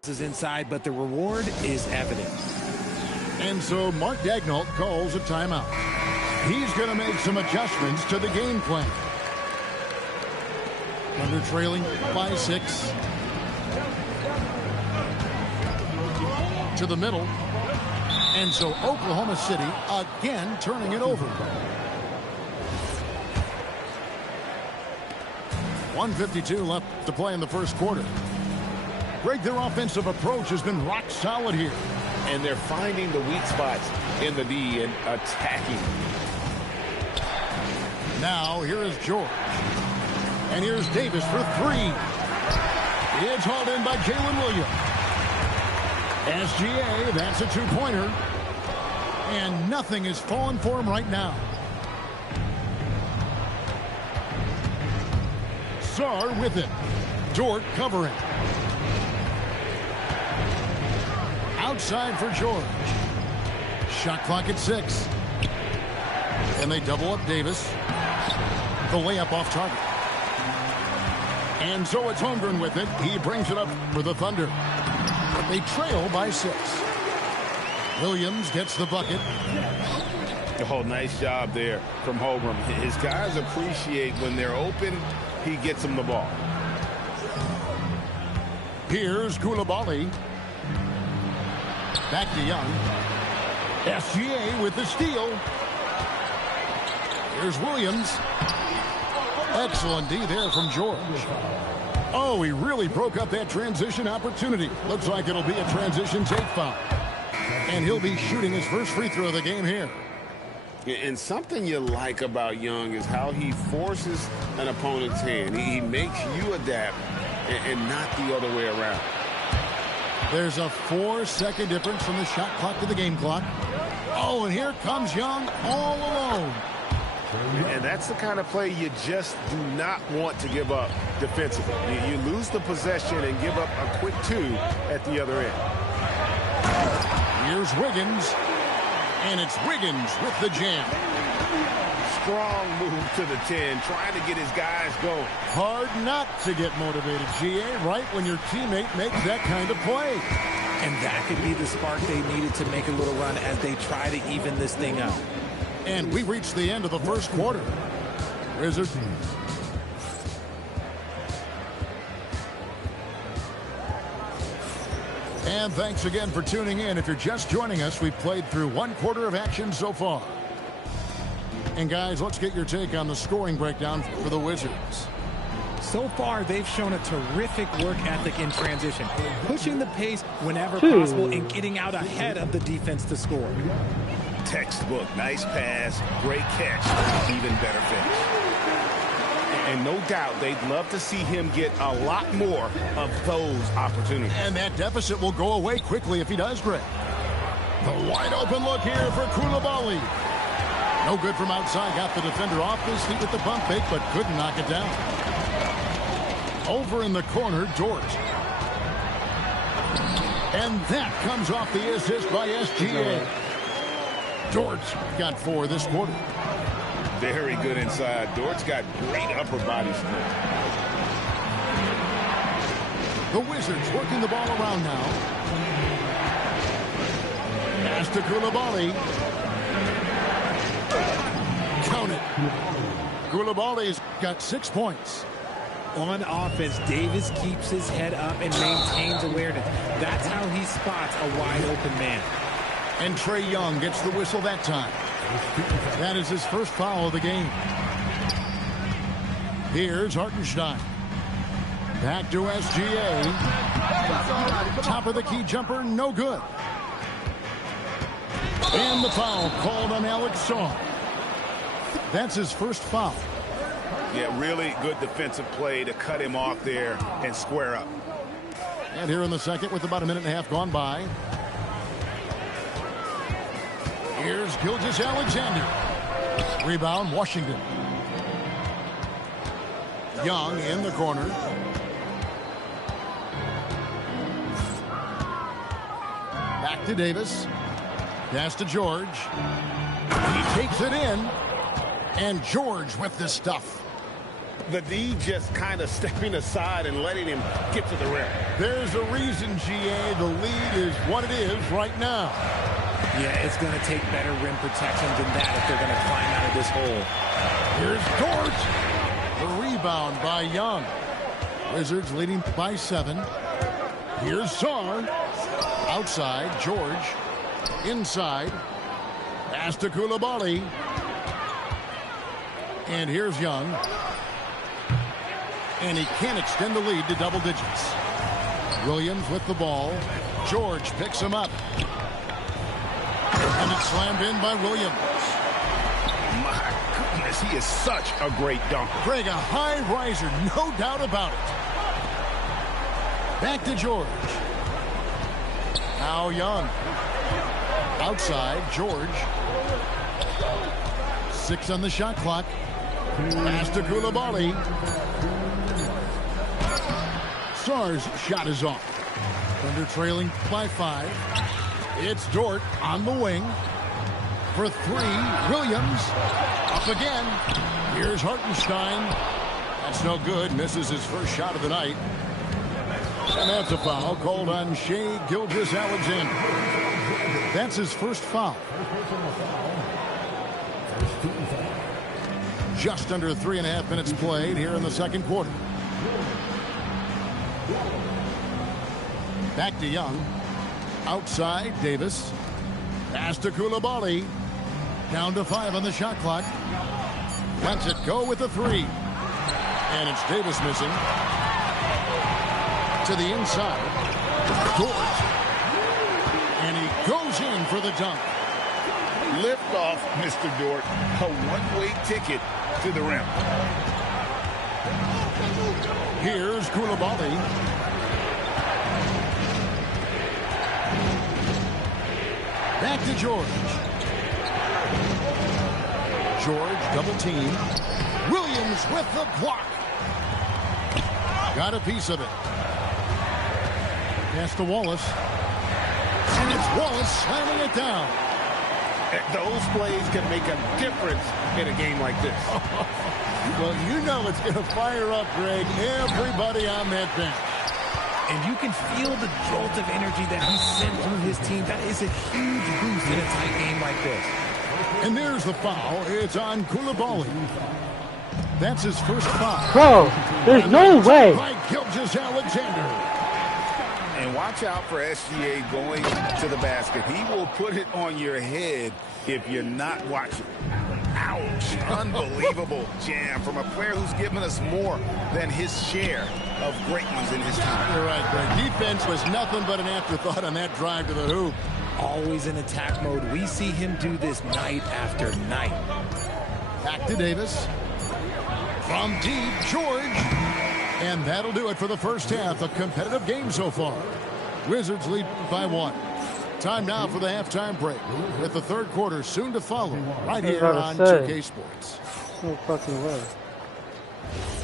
This is inside, but the reward is evident. And so Mark Daigneault calls a timeout. He's going to make some adjustments to the game plan. Thunder trailing by 6. To the middle. And so Oklahoma City again turning it over. 1:52 left to play in the first quarter. Greg, their offensive approach has been rock solid here. And they're finding the weak spots in the D and attacking. Now here is George. And here's Davis for 3. It's hauled in by Jalen Williams. SGA, that's a 2-pointer. And nothing is falling for him right now. Sarr with it. Dort covering. Outside for George. Shot clock at 6. And they double up Davis. The layup off target. And so it's Holmgren with it. He brings it up for the Thunder. They trail by 6. Williams gets the bucket. Oh, nice job there from Holmgren. His guys appreciate when they're open he gets him the ball. Here's Koulibaly. Back to Young. SGA with the steal. Here's Williams. Excellent D there from George. Oh, he really broke up that transition opportunity. Looks like it'll be a transition take foul. And he'll be shooting his first free throw of the game here. And something you like about Young is how he forces an opponent's hand. He makes you adapt and not the other way around. There's a 4-second difference from the shot clock to the game clock. Oh, and here comes Young all alone. And that's the kind of play you just do not want to give up defensively. You lose the possession and give up a quick 2 at the other end. Here's Wiggins. And it's Wiggins with the jam. Strong move to the 10, trying to get his guys going. Hard not to get motivated, GA, right when your teammate makes that kind of play. And that could be the spark they needed to make a little run as they try to even this thing up. And we reached the end of the first quarter. Wizards. And thanks again for tuning in. If you're just joining us, we've played through 1 quarter of action so far. And guys, let's get your take on the scoring breakdown for the Wizards. So far, they've shown a terrific work ethic in transition, pushing the pace whenever possible and getting out ahead of the defense to score. Textbook, nice pass, great catch, even better finish. And no doubt they'd love to see him get a lot more of those opportunities. And that deficit will go away quickly if he does, Greg. The wide open look here for Koulibaly. No good from outside. Got the defender off his feet with the pump fake, but couldn't knock it down. Over in the corner, Dort. And that comes off the assist by SGA. Dort got 4 this quarter. Very good inside. Dort's got great upper body strength. The Wizards working the ball around now. Pass to Koulibaly. Count it. Koulibaly's got 6 points. On offense, Davis keeps his head up and maintains awareness. That's how he spots a wide open man. And Trae Young gets the whistle that time. That is his first foul of the game. Here's Hartenstein. Back to SGA. Top of the key jumper, no good. And the foul called on Alex Saw. That's his first foul. Yeah, really good defensive play to cut him off there and square up. And here in the second with about a minute and a half gone by. Here's Gilgeous-Alexander. Rebound, Washington. Young in the corner. Back to Davis. Pass to George. He takes it in. And George with the stuff. The D just kind of stepping aside and letting him get to the rim. There's a reason, GA, the lead is what it is right now. Yeah, it's going to take better rim protection than that if they're going to climb out of this hole. Here's Dort. The rebound by Young. Wizards leading by 7. Here's Sarr. Outside, George. Inside. Pass to Koulibaly. And here's Young. And he can't extend the lead to double digits. Williams with the ball. George picks him up. And it's slammed in by Williams. My goodness, he is such a great dunker. Greg, a high riser, no doubt about it. Back to George. Now Young. Outside, George. 6 on the shot clock. Pass to Koulibaly. Sarr's shot is off. Thunder trailing by 5. It's Dort on the wing. For 3, Williams. Up again. Here's Hartenstein. That's no good. Misses his first shot of the night. And that's a foul called on Shai Gilgeous-Alexander. That's his first foul. just under 3.5 minutes played here in the second quarter. Back to Young. Outside, Davis. Pass to Coulibaly. Down to 5 on the shot clock. Lets it go with the 3. And it's Davis missing. To the inside. Dort. And he goes in for the dunk. Lift off, Mr. Dort. A one-way ticket to the rim. Here's Coulibaly. Back to George. George double team. Williams with the block. Got a piece of it. Pass to Wallace. And it's Wallace slamming it down. Those plays can make a difference in a game like this. Well, you know it's going to fire up, Greg, everybody on that bench. And you can feel the jolt of energy that he sent through his team. That is a huge boost in a tight game like this. And there's the foul. It's on Coulibaly. That's his first foul. Bro, there's no way. By Gilgeous-Alexander. And watch out for SGA going to the basket. He will put it on your head if you're not watching. Ouch. Unbelievable jam from a player who's given us more than his share of great ones in his time. You're right, Greg. Defense was nothing but an afterthought on that drive to the hoop. Always in attack mode. We see him do this night after night. Back to Davis. From deep, George. And that'll do it for the first half. A competitive game so far. Wizards lead by 1. Time now for the halftime break, with the third quarter soon to follow, right here on 2K Sports. No fucking way.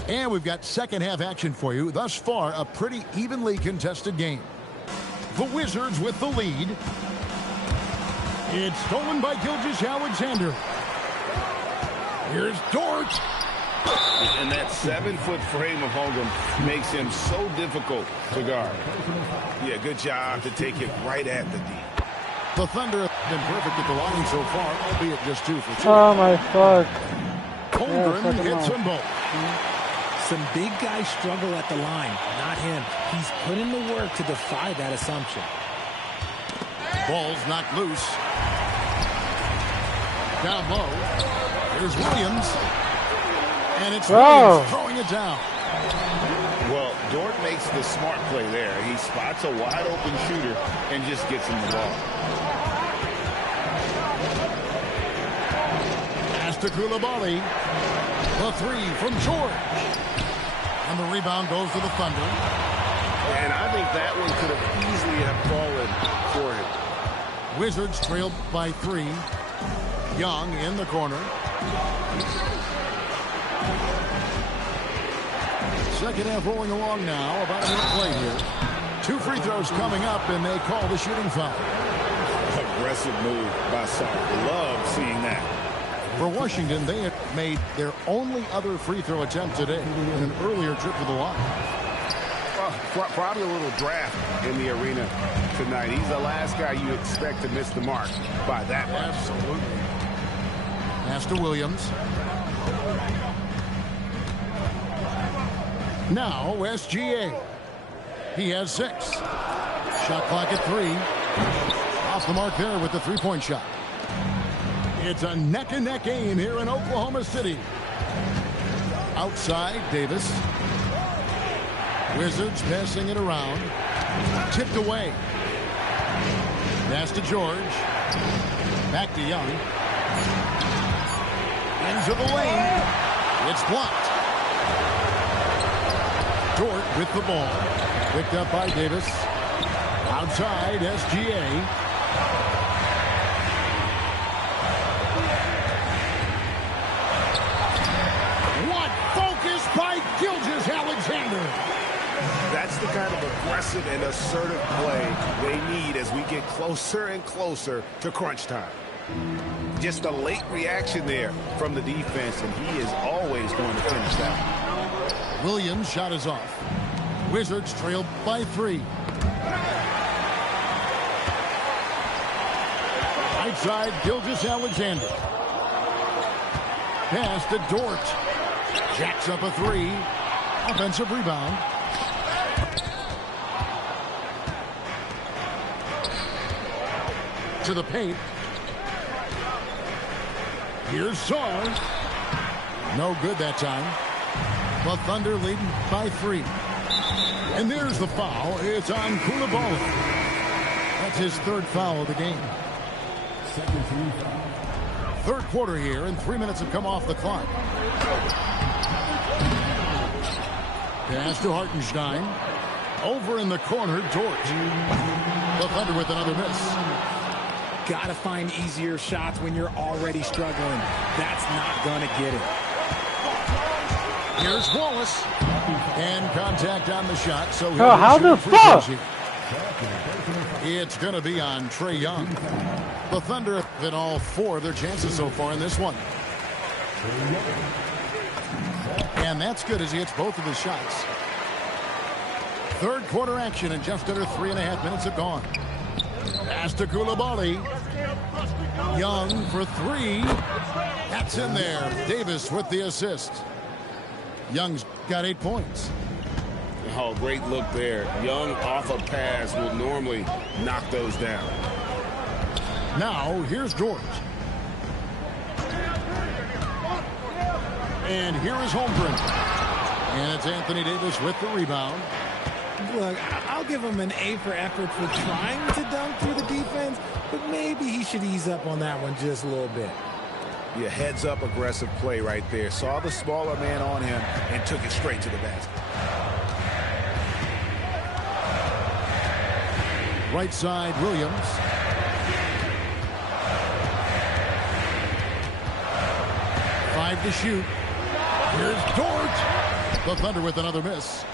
And we've got second half action for you. Thus far, a pretty evenly contested game. The Wizards with the lead. It's stolen by Gilgeous-Alexander. Here's Dort. And that 7-foot frame of Holmgren makes him so difficult to guard. Yeah, good job to take it right at the D. The Thunder have been perfect at the line so far, albeit just 2 for 2. Oh my fuck. Holmgren hits them both. Some big guys struggle at the line, not him. He's put in the work to defy that assumption. Ball's knocked loose. Down low. Here's Williams. And it's Williams throwing it down. Well, Dort makes the smart play there. He spots a wide open shooter and just gets him the ball. Pass to Coulibaly. The 3 from George. And the rebound goes to the Thunder. And I think that one could have easily have fallen for him. Wizards trailed by 3. Young in the corner. Second half rolling along now. About a minute played here. 2 free throws coming up, and they call the shooting foul. Aggressive move by Sark. Love seeing that. For Washington, they had made their only other free throw attempt today in an earlier trip to the line. Probably a little draft in the arena tonight. He's the last guy you expect to miss the mark by that much. Absolutely. Pass to Williams. Now SGA. He has 6. Shot clock at 3. Off the mark there with the 3-point shot. It's a neck-and-neck game here in Oklahoma City. Outside, Davis. Wizards passing it around. Tipped away. Pass to George. Back to Young. Into the lane. It's blocked. Dort with the ball. Picked up by Davis. Outside, SGA. What focus by Gilgeous-Alexander. That's the kind of aggressive and assertive play they need as we get closer and closer to crunch time. Just a late reaction there from the defense, and he is always going to finish that. Williams' shot is off. Wizards trailed by 3. Right side, Gilgeous-Alexander. pass to Dort. Jacks up a three. Offensive rebound. To the paint. Here's Saar. No good that time. The Thunder leading by 3. And there's the foul. It's on Koulibaly. That's his 3rd foul of the game. Third quarter here, and 3 minutes have come off the clock. Pass to Hartenstein. Over in the corner, Dort. The Thunder with another miss. Gotta find easier shots when you're already struggling. That's not gonna get it. Here's Wallace. And contact on the shot. So how the fuck? It's going to be on Trae Young. The Thunder have hit all 4 of their chances so far in this one. And that's good as he hits both of his shots. Third quarter action, and just under 3.5 minutes have gone. Pass to Koulibaly. Young for 3. That's in there. Davis with the assist. Young's got 8 points. Oh, great look there. Young off a pass will normally knock those down. Now, here's Dort. And here is Holmgren. And it's Anthony Davis with the rebound. Look, I'll give him an A for effort for trying to dunk through the defense, but maybe he should ease up on that one just a little bit. Yeah, heads-up aggressive play right there. Saw the smaller man on him and took it straight to the basket. Right side, Williams. Five to shoot. Here's Dort. The Thunder with another miss.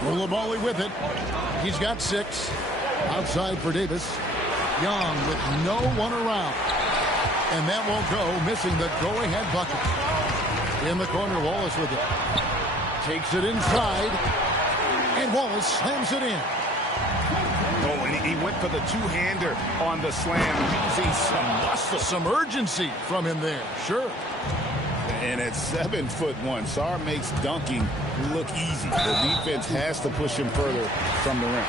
Koulibaly with it. He's got 6. Outside for Davis. Young with no one around. And that won't go, missing the go-ahead bucket. In the corner, Wallace with it. Takes it inside. And Wallace slams it in. Oh, and he went for the two-hander on the slam, using some muscle. Some urgency from him there, sure. And at 7'1", Saar makes dunking look easy. The defense has to push him further from the rim.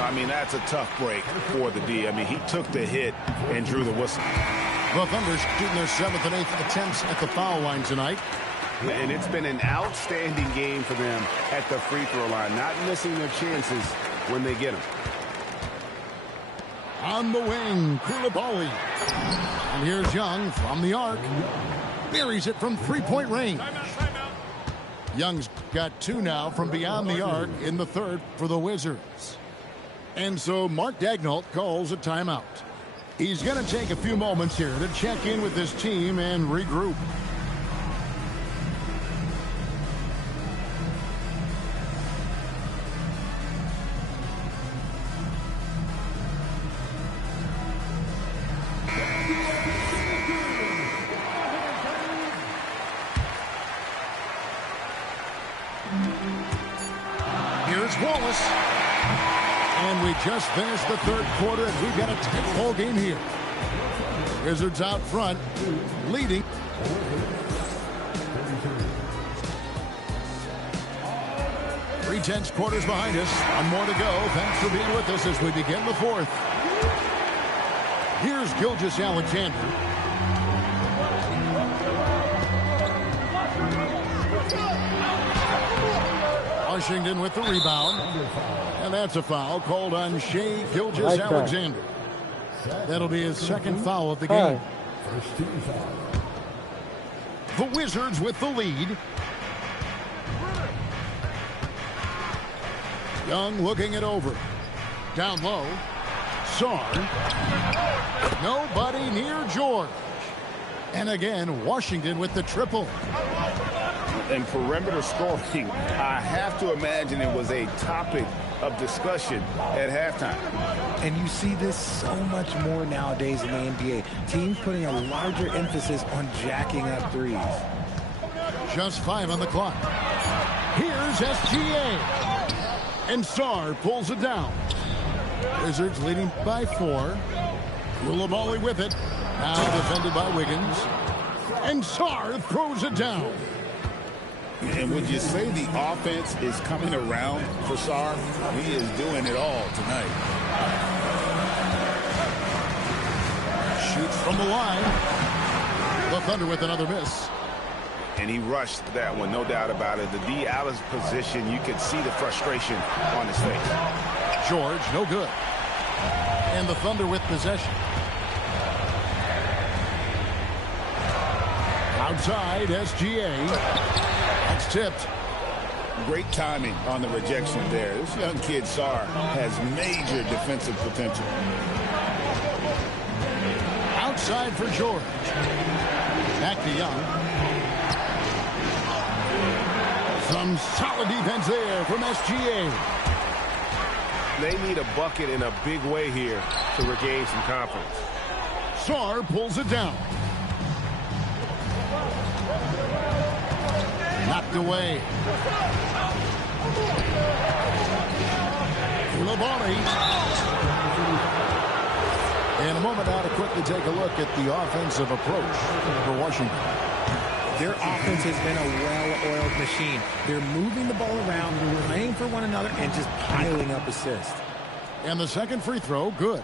I mean, that's a tough break for the D. I mean, he took the hit and drew the whistle. The Thunder shooting their 7th and 8th attempts at the foul line tonight. And it's been an outstanding game for them at the free throw line, not missing their chances when they get them. On the wing, Koulibaly. And here's Young from the arc. Buries it from three-point range. Young's got 2 now from beyond the arc in the third for the Wizards. And so Mark Daigneault calls a timeout. He's going to take a few moments here to check in with his team and regroup. Here's Wallace. And we just finished the third quarter, and we've got a tight ball game here. Wizards out front, leading. Three-tenths quarters behind us. One more to go. Thanks for being with us as we begin the fourth. Here's Gilgeous-Alexander. Washington with the rebound. And that's a foul called on Shai Gilgeous-Alexander. That'll be his second foul of the game. The Wizards with the lead. Young looking it over. Down low. Saar. Nobody near George. And again, Washington with the triple. And perimeter scoring, I have to imagine it was a topic of discussion at halftime. And you see this so much more nowadays in the NBA. Teams putting a larger emphasis on jacking up threes. Just 5 on the clock. Here's SGA. And Saar pulls it down. Wizards leading by 4. Koulibaly with it. Now defended by Wiggins. And Sarr throws it down. And would you say the offense is coming around for Sarr? He is doing it all tonight. Shoots from the line. The Thunder with another miss. And he rushed that one, no doubt about it. The D out of position, you could see the frustration on his face. George, no good. And the Thunder with possession. Outside, SGA. That's tipped. Great timing on the rejection there. This young kid, Sarr, has major defensive potential. Outside for George. Back to Young. Some solid defense there from SGA. They need a bucket in a big way here to regain some confidence. Sarr pulls it down. Knocked away. Koulibaly. In a moment now to quickly take a look at the offensive approach for Washington. Their offense has been a well-oiled machine. They're moving the ball around, playing for one another, and just piling up assists. And the second free throw, good.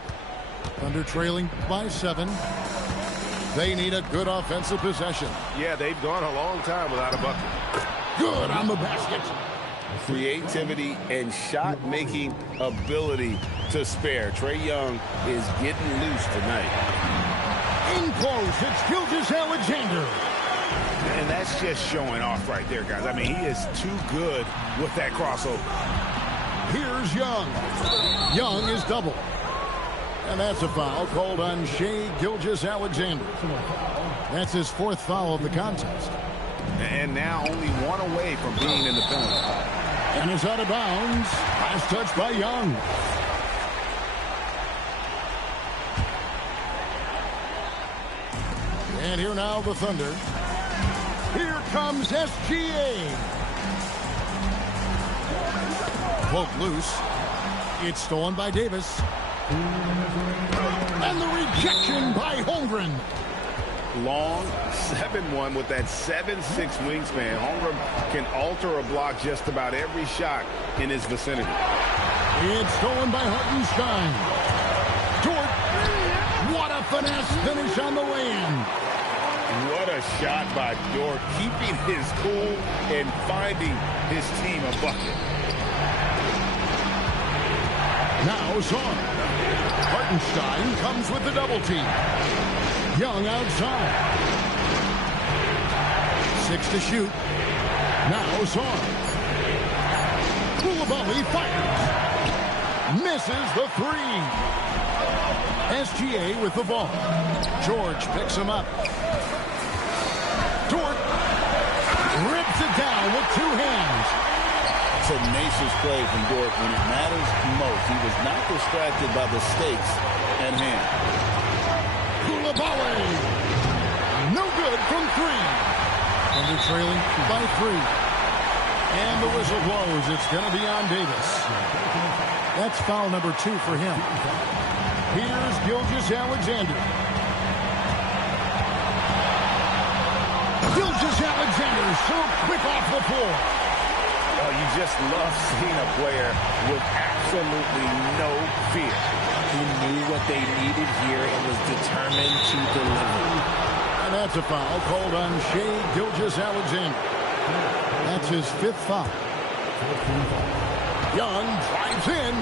Thunder trailing by 7. They need a good offensive possession. Yeah, they've gone a long time without a bucket. Good on the basket. Creativity and shot-making ability to spare. Trae Young is getting loose tonight. In close, it's Gilgeous-Alexander. And that's just showing off right there, guys. I mean, he is too good with that crossover. Here's Young. Young is double. And that's a foul called on Shai Gilgeous-Alexander. That's his 4th foul of the contest. And now only one away from being in the penalty. And is out of bounds. Last touch by Young. And here now the Thunder. Here comes SGA. Poke loose. It's stolen by Davis. And the rejection by Holmgren. Long 7-1 with that 7'6" wingspan. Holmgren can alter a block just about every shot in his vicinity. It's stolen by Hartenstein. Dort. What a finesse finish on the lay-in. What a shot by Dort, keeping his cool and finding his team a bucket. Now Sarr. Hartenstein comes with the double team. Young outside. 6 to shoot. Now Sarr. Koulibaly fires. Misses the 3. SGA with the ball. George picks him up. Dort rips it down with 2 hands. Tenacious play from Dort when it matters most. He was not distracted by the stakes at hand. Koulibaly. No good from 3. Under trailing by 3. And the whistle blows. It's going to be on Davis. That's foul number 2 for him. Here's Gilgeous-Alexander. Gilgeous-Alexander so quick off the floor. Oh, you just love seeing a player with absolutely no fear. He knew what they needed here and was determined to deliver. And that's a foul called on Shai Gilgeous-Alexander. That's his 5th foul. Young drives in.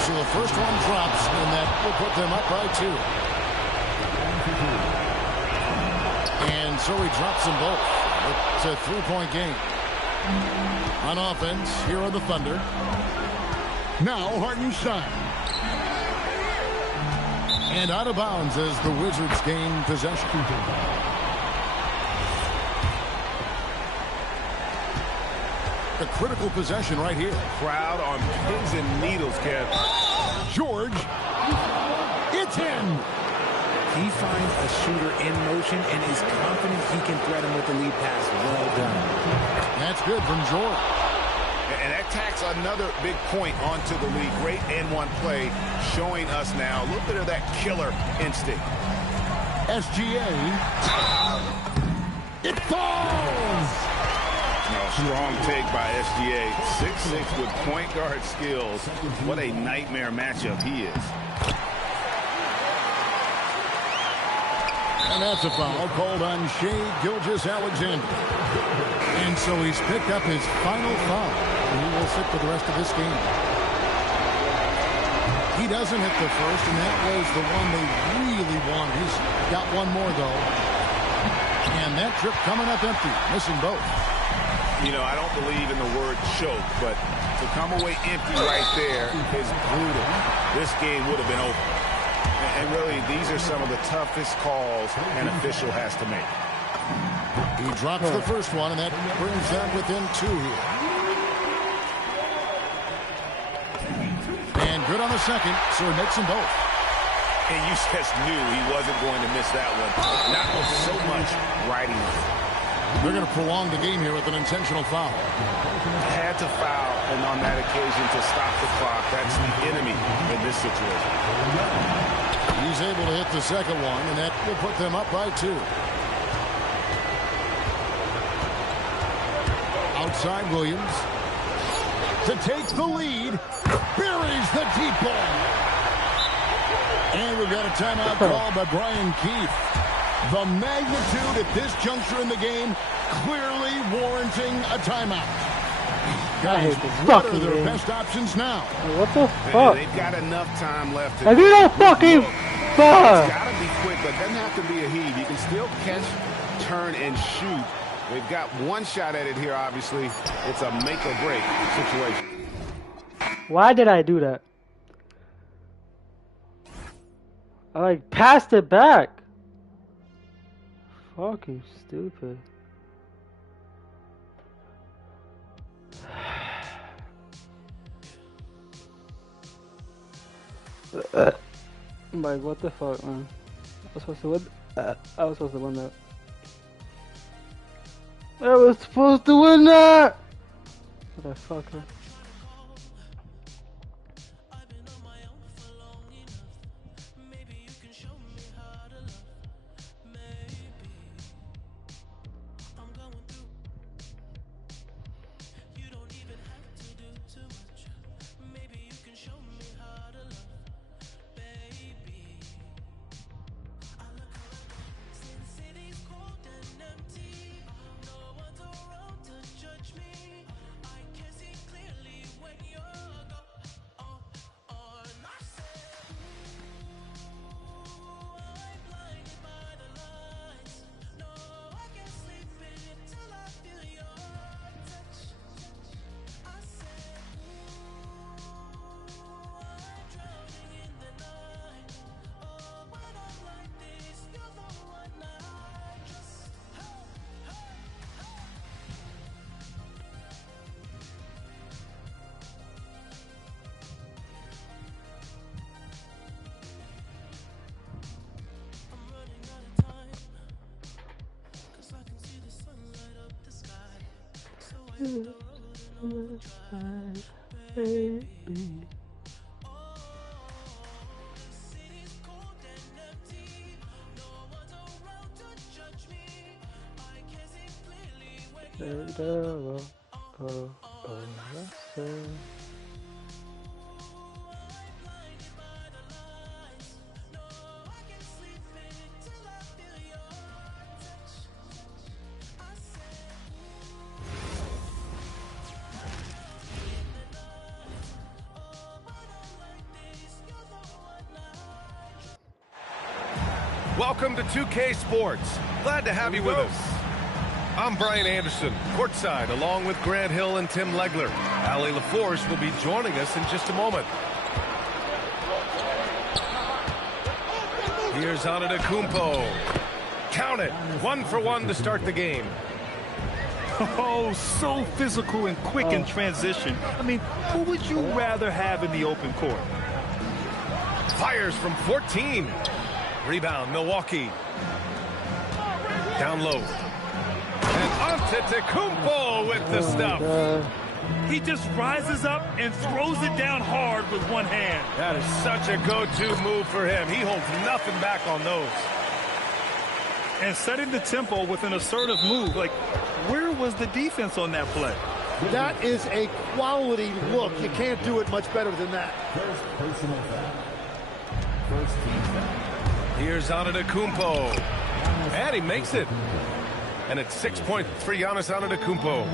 So the first one drops, and that will put them up by 2. And so he drops them both. It's a 3-point game. On offense, here are the Thunder. Now Hartenstein. And out of bounds as the Wizards gain possession. A critical possession right here. Crowd on pins and needles, Kev. George. It's in. He finds a shooter in motion and is confident he can thread him with the lead pass. Well done. That's good from Jordan. And that tacks another big point onto the lead. Great N1 play, showing us now a little bit of that killer instinct. SGA. It falls! Strong take by SGA. 6'6" with point guard skills. What a nightmare matchup he is. And that's a foul called on Shai Gilgeous-Alexander. And so he's picked up his final foul. And he will sit for the rest of this game. He doesn't hit the first, and that was the one they really wanted. He's got one more, though. And that trip coming up empty, missing both. You know, I don't believe in the word choke, but to come away empty right there is brutal. This game would have been over. And really, these are some of the toughest calls an official has to make. He drops the first one, and that brings them within 2 here. And good on the second, so he makes them both. And you just knew he wasn't going to miss that one. Not with so much riding on it. They're going to prolong the game here with an intentional foul. Had to foul, and on that occasion to stop the clock. That's the enemy in this situation. He's able to hit the second one, and that will put them up by 2. Outside Williams to take the lead. Buries the deep ball. And we've got a timeout called by Brian Keith. The magnitude at this juncture in the game clearly warranting a timeout. Guys, what are their best options now? What the fuck? They've got enough time left to I do not fucking fuck. It's got to be quick, but it doesn't have to be a heave. You can still catch, turn, and shoot. They've got one shot at it here, obviously. It's a make or break situation. Why did I do that? I like passed it back. Fucking stupid. I'm like, what the fuck, man? I was supposed to win. I was supposed to win that. I was supposed to win that! Motherfucker. Baby. Welcome to 2K Sports. Glad to have you with us. I'm Brian Anderson, courtside, along with Grant Hill and Tim Legler. Allie LaForce will be joining us in just a moment. Here's Antetokounmpo. Count it. 1 for 1 to start the game. Oh, so physical and quick in transition. I mean, who would you rather have in the open court? Fires from 14. Rebound, Milwaukee. Down low. And Antetokounmpo with the stuff. He just rises up and throws it down hard with one hand. That is such a go-to move for him. He holds nothing back on those. And setting the tempo with an assertive move. Like, where was the defense on that play? That is a quality look. You can't do it much better than that. First personal foul. First team foul. Here's Antetokounmpo. And he makes it. And it's 6 points for Giannis Antetokounmpo.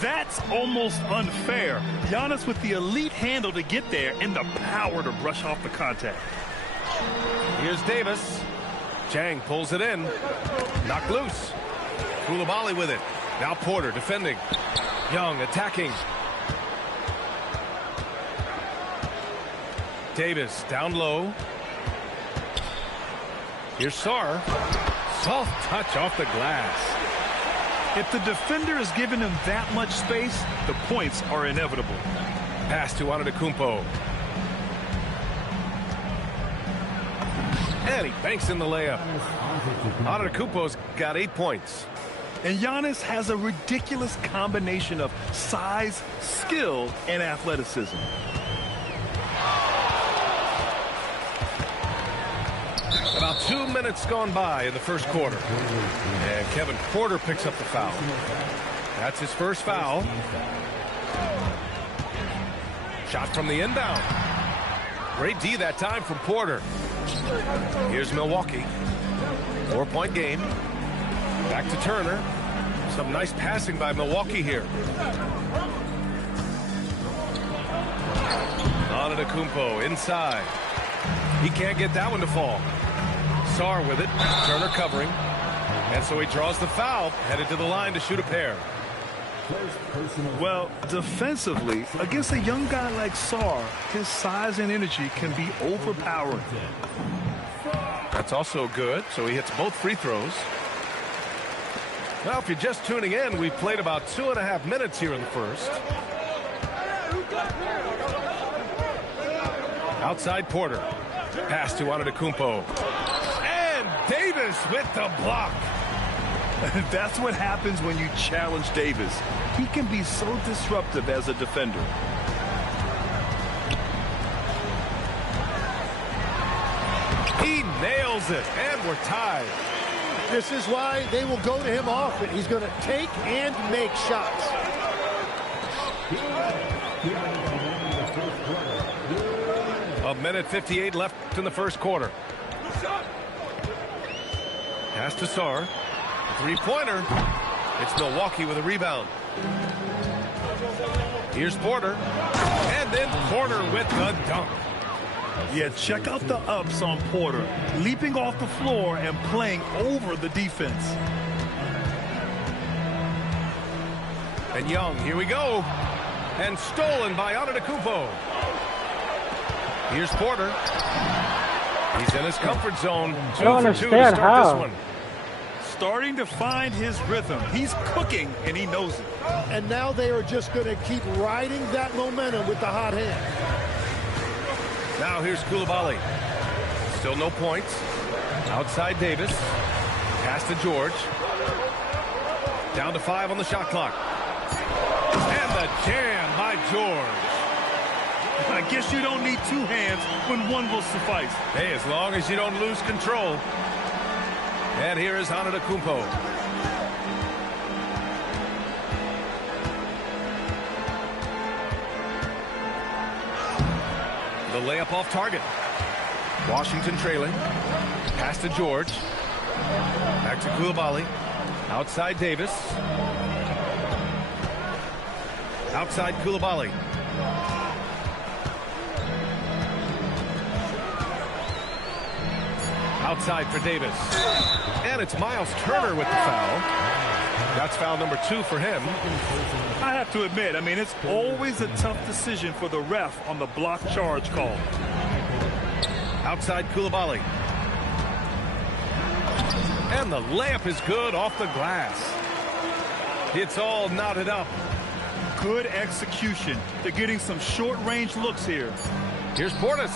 That's almost unfair. Giannis with the elite handle to get there and the power to brush off the contact. Here's Davis. Chang pulls it in. Knocked loose. Koulibaly with it. Now Porter defending. Young attacking. Davis down low. Here's Sarr. Soft touch off the glass. If the defender is giving him that much space, the points are inevitable. Pass to Antetokounmpo. And he banks in the layup. Antetokounmpo's got 8 points. And Giannis has a ridiculous combination of size, skill, and athleticism. About 2 minutes gone by in the first quarter. And Kevin Porter picks up the foul. That's his first foul. Shot from the inbound. Great D that time from Porter. Here's Milwaukee. 4-point game. Back to Turner. Some nice passing by Milwaukee here. Antetokounmpo inside. He can't get that one to fall. Sarr with it. Turner covering. And so he draws the foul, headed to the line to shoot a pair. Well, defensively, against a young guy like Sarr, his size and energy can be overpowering. That's also good, so he hits both free throws. Well, if you're just tuning in, we've played about 2.5 minutes here in the first. Outside Porter. Pass to Antetokounmpo. And Davis with the block. That's what happens when you challenge Davis. He can be so disruptive as a defender. He nails it, and we're tied. This is why they will go to him often. He's going to take and make shots. A minute 58 left in the first quarter. Pass to Sarr. Three-pointer. It's Milwaukee with a rebound. Here's Porter. And then Porter with the dunk. Yeah, check out the ups on Porter. Leaping off the floor and playing over the defense. And Young, here we go. And stolen by Antetokounmpo. Here's Porter. He's in his comfort zone. 2 for 2 to start this one. Starting to find his rhythm. He's cooking, and he knows it. And now they are just going to keep riding that momentum with the hot hand. Now here's Koulibaly. Still no points. Outside Davis. Pass to George. Down to 5 on the shot clock. And the jam by George. I guess you don't need 2 hands when one will suffice. Hey, as long as you don't lose control. And here is Antetokounmpo. The layup off target. Washington trailing. Pass to George. Back to Koulibaly. Outside Davis. Outside Koulibaly. Outside for Davis. And it's Miles Turner with the foul. That's foul number 2 for him. I have to admit, I mean, it's always a tough decision for the ref on the block charge call. Outside Koulibaly. And the layup is good off the glass. It's all knotted up. Good execution. They're getting some short-range looks here. Here's Portis.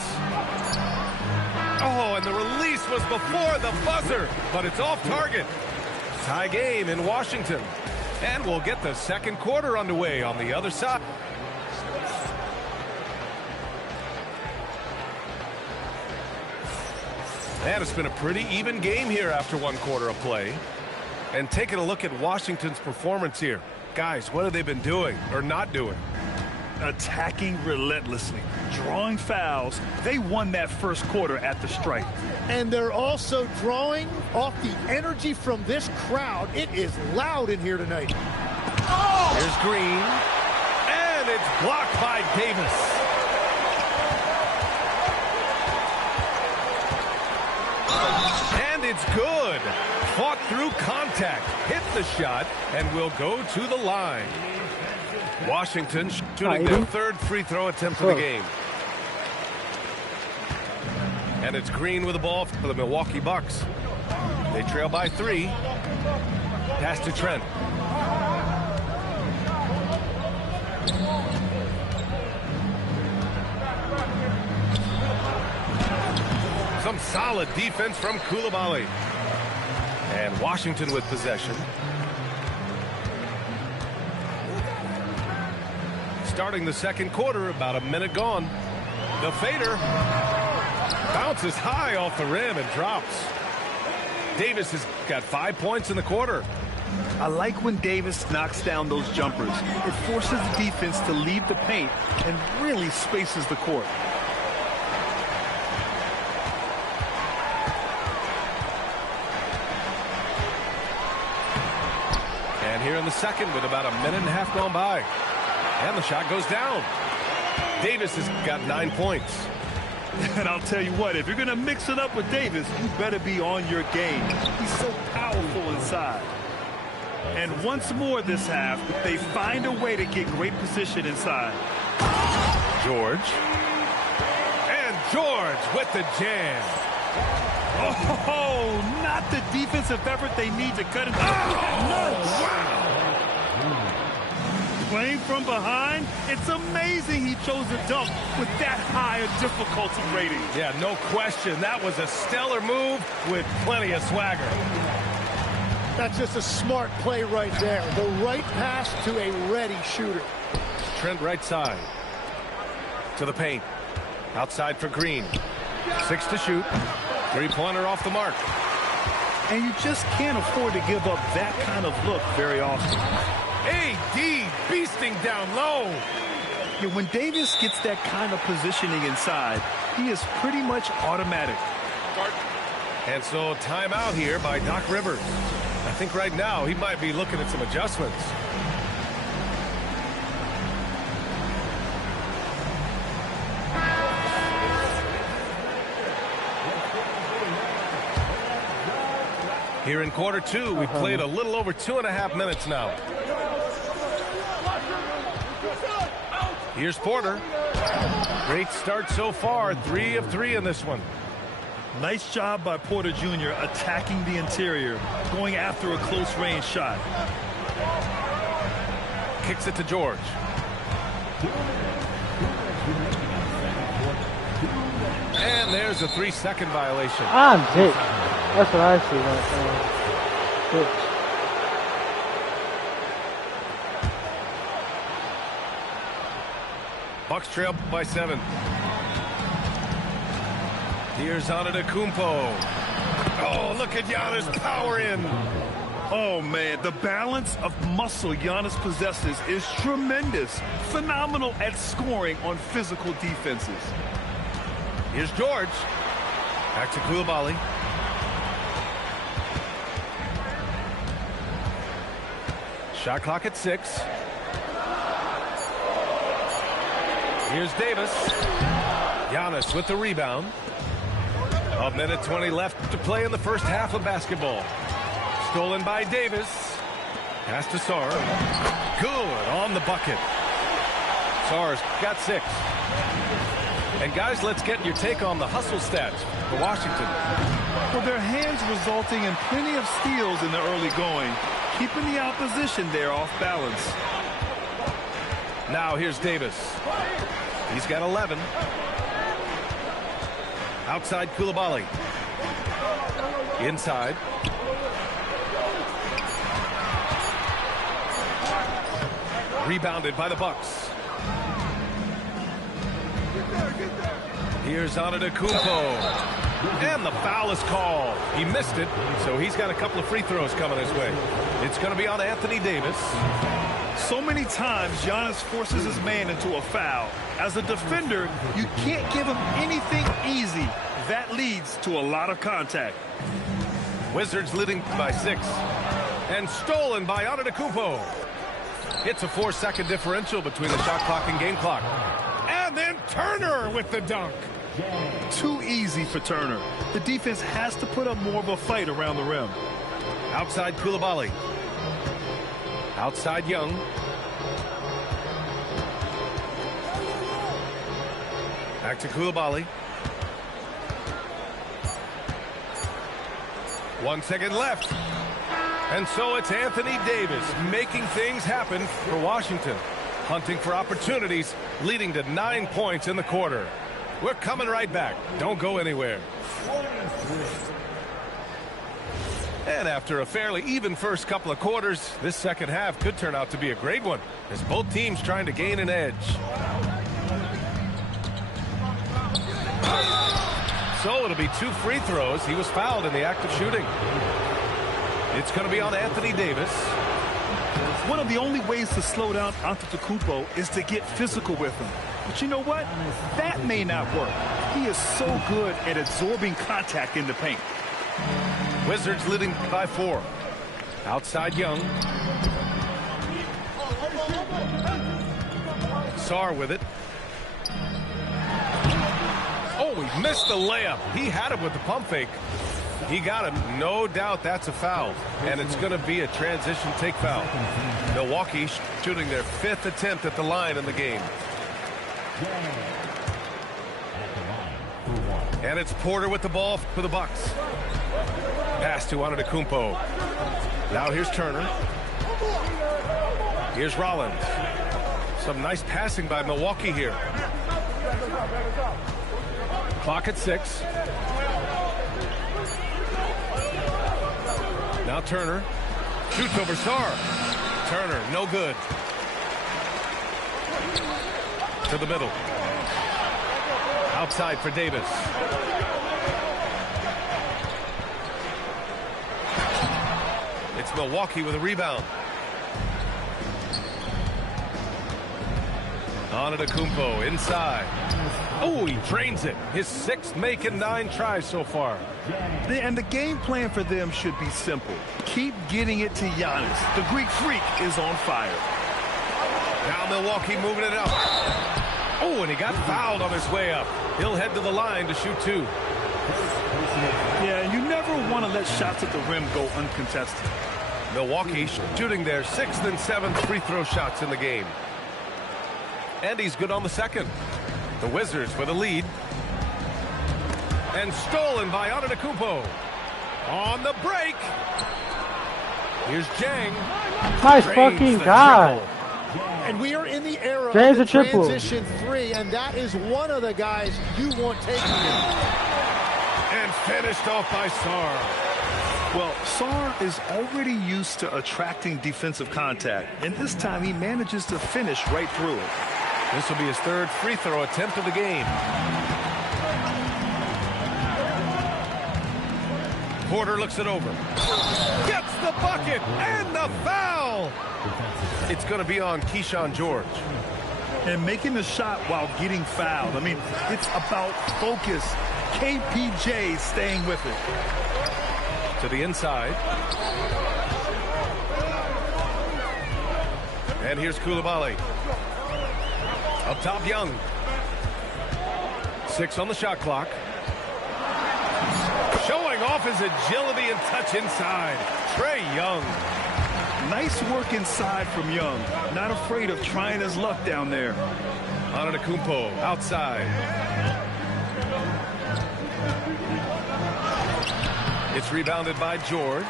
Oh, and the release was before the buzzer, but it's off target. Tie game in Washington. And we'll get the second quarter underway on the other side. And it's been a pretty even game here after one quarter of play. And taking a look at Washington's performance here. Guys, what have they been doing or not doing? Attacking relentlessly, drawing fouls. They won that first quarter at the stripe. And they're also drawing off the energy from this crowd. It is loud in here tonight. Oh! Here's Green. And it's blocked by Davis. And it's good. Fought through contact, hit the shot, and will go to the line. Washington shooting their third free throw attempt of the game. And it's Green with the ball for the Milwaukee Bucks. They trail by 3. Pass to Trent. Some solid defense from Coulibaly. And Washington with possession. Starting the second quarter, about a minute gone. The fader bounces high off the rim and drops. Davis has got 5 points in the quarter. I like when Davis knocks down those jumpers. It forces the defense to leave the paint and really spaces the court. And here in the second with about a minute and a half gone by. And the shot goes down. Davis has got 9 points. And I'll tell you what, if you're going to mix it up with Davis, you better be on your game. He's so powerful inside. And once more this half, they find a way to get great position inside. George. And George with the jam. Oh, not the defensive effort they need to cut it. Oh, wow. Playing from behind, it's amazing he chose to dunk with that high a difficulty rating. Yeah, no question. That was a stellar move with plenty of swagger. That's just a smart play right there. The right pass to a ready shooter. Trent right side. To the paint. Outside for Green. 6 to shoot. 3-pointer off the mark. And you just can't afford to give up that kind of look very often. AD beasting down low. Yeah, when Davis gets that kind of positioning inside, he is pretty much automatic. And so timeout here by Doc Rivers. I think right now he might be looking at some adjustments. Here in quarter 2, we've played a little over 2.5 minutes now. Here's Porter. Great start so far. 3 of 3 in this one. Nice job by Porter Jr. attacking the interior, going after a close-range shot. Kicks it to George. And there's a 3-second violation. Dick. That's what I see right there. Dick. Bucks trail by 7. Here's Antetokounmpo. Oh, look at Giannis power in. Oh, man, the balance of muscle Giannis possesses is tremendous. Phenomenal at scoring on physical defenses. Here's George. Back to Coulibaly. Shot clock at 6. Here's Davis. Giannis with the rebound. A minute 20 left to play in the first half of basketball. Stolen by Davis. Pass to Sarr. Good on the bucket. Sarr's got 6. And guys, let's get your take on the hustle stats for Washington. Well, their hands resulting in plenty of steals in the early going, keeping the opposition there off balance. Now here's Davis. He's got 11. Outside Koulibaly. Inside. Rebounded by the Bucks. Here's Antetokounmpo. And the foul is called. He missed it, so he's got a couple of free throws coming his way. It's going to be on Anthony Davis. So many times, Giannis forces his man into a foul. As a defender, you can't give him anything easy. That leads to a lot of contact. Wizards leading by 6. And stolen by Antetokounmpo. It's a 4-second differential between the shot clock and game clock. And then Turner with the dunk. Too easy for Turner. The defense has to put up more of a fight around the rim. Outside Koulibaly. Outside Young. Back to Koulibaly. 1 second left. And so it's Anthony Davis making things happen for Washington. Hunting for opportunities, leading to 9 points in the quarter. We're coming right back. Don't go anywhere. And after a fairly even first couple of quarters, this second half could turn out to be a great one, as both teams trying to gain an edge. So it'll be 2 free throws. He was fouled in the act of shooting. It's going to be on Anthony Davis. One of the only ways to slow down Antetokounmpo is to get physical with him. But you know what? That may not work. He is so good at absorbing contact in the paint. Wizards leading by 4. Outside Young. Sarr with it. Oh, he missed the layup. He had him with the pump fake. He got him. No doubt that's a foul. And it's going to be a transition take foul. Milwaukee shooting their 5th attempt at the line in the game. And it's Porter with the ball for the Bucks. Pass to Antetokounmpo. Now here's Turner. Here's Rollins. Some nice passing by Milwaukee here. Clock at 6. Now Turner shoots over Sarr. Turner, no good. To the middle. Outside for Davis. It's Milwaukee with a rebound. Antetokounmpo inside. Oh, he drains it. His 6th make in 9 tries so far. And the game plan for them should be simple. Keep getting it to Giannis. The Greek Freak is on fire. Now Milwaukee moving it up. Oh, and he got fouled on his way up. He'll head to the line to shoot 2. Yeah, you never want to let shots at the rim go uncontested. Milwaukee shooting their 6th and 7th free throw shots in the game. And he's good on the 2nd. The Wizards with a lead. And stolen by Antetokounmpo. On the break. Here's Jang. Nice fucking guy. And we are in the era Jang's of a triple. transition 3, and that is one of the guys you want taking it. And finished off by Sarr. Well, Sarr is already used to attracting defensive contact, and this time he manages to finish right through it. This will be his 3rd free throw attempt of the game. Porter looks it over. Gets the bucket and the foul. It's going to be on Keyshawn George. And making the shot while getting fouled. I mean, it's about focus. KPJ staying with it. To the inside. And here's Koulibaly. Up top, Young. 6 on the shot clock. Showing off his agility and touch inside. Trae Young. Nice work inside from Young. Not afraid of trying his luck down there. Antetokounmpo outside. It's rebounded by George.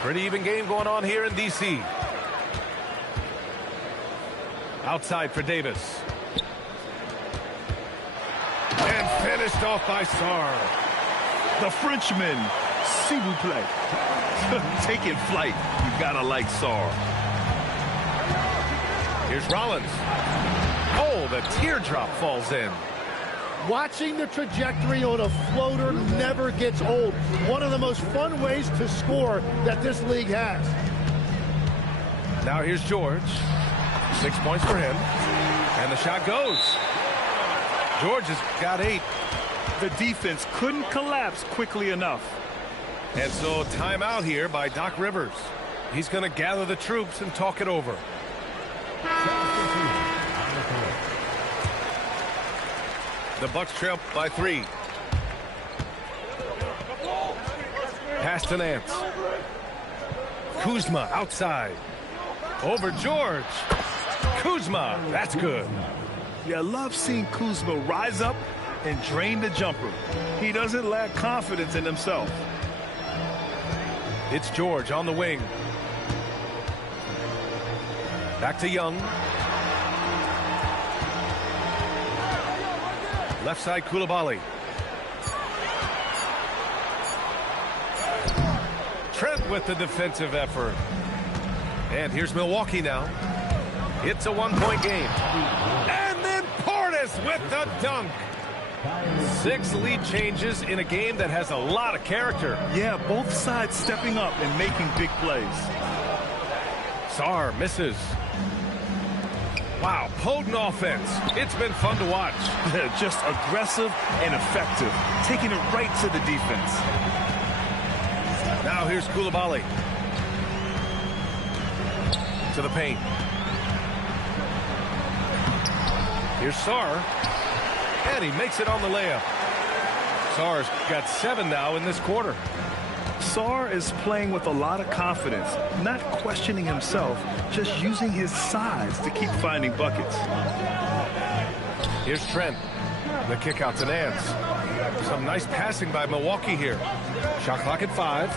Pretty even game going on here in D.C. Outside for Davis. And finished off by Sarr. The Frenchman, s'il vous plaît. Taking flight. You gotta like Sarr. Here's Rollins. Oh, the teardrop falls in. Watching the trajectory on a floater never gets old. One of the most fun ways to score that this league has. Now here's George. 6 points for him. And the shot goes. George has got 8. The defense couldn't collapse quickly enough. And so timeout here by Doc Rivers. He's going to gather the troops and talk it over. The Bucks trail by 3. Pass to Nance. Kuzma outside. Over George. Kuzma, that's good. Yeah, I love seeing Kuzma rise up and drain the jumper. He doesn't lack confidence in himself. It's George on the wing. Back to Young. Left side, Koulibaly. Trent with the defensive effort. And here's Milwaukee now. It's a 1-point game. And then Portis with the dunk. 6 lead changes in a game that has a lot of character. Yeah, both sides stepping up and making big plays. Sarr misses. Wow, potent offense. It's been fun to watch. Just aggressive and effective, taking it right to the defense. Now here's Koulibaly. To the paint. Here's Sarr. And he makes it on the layup. Sarr's got 7 now in this quarter. Sarr is playing with a lot of confidence, not questioning himself, just using his size to keep finding buckets. Here's Trent. The kick out to Nance. Some nice passing by Milwaukee here. Shot clock at 5.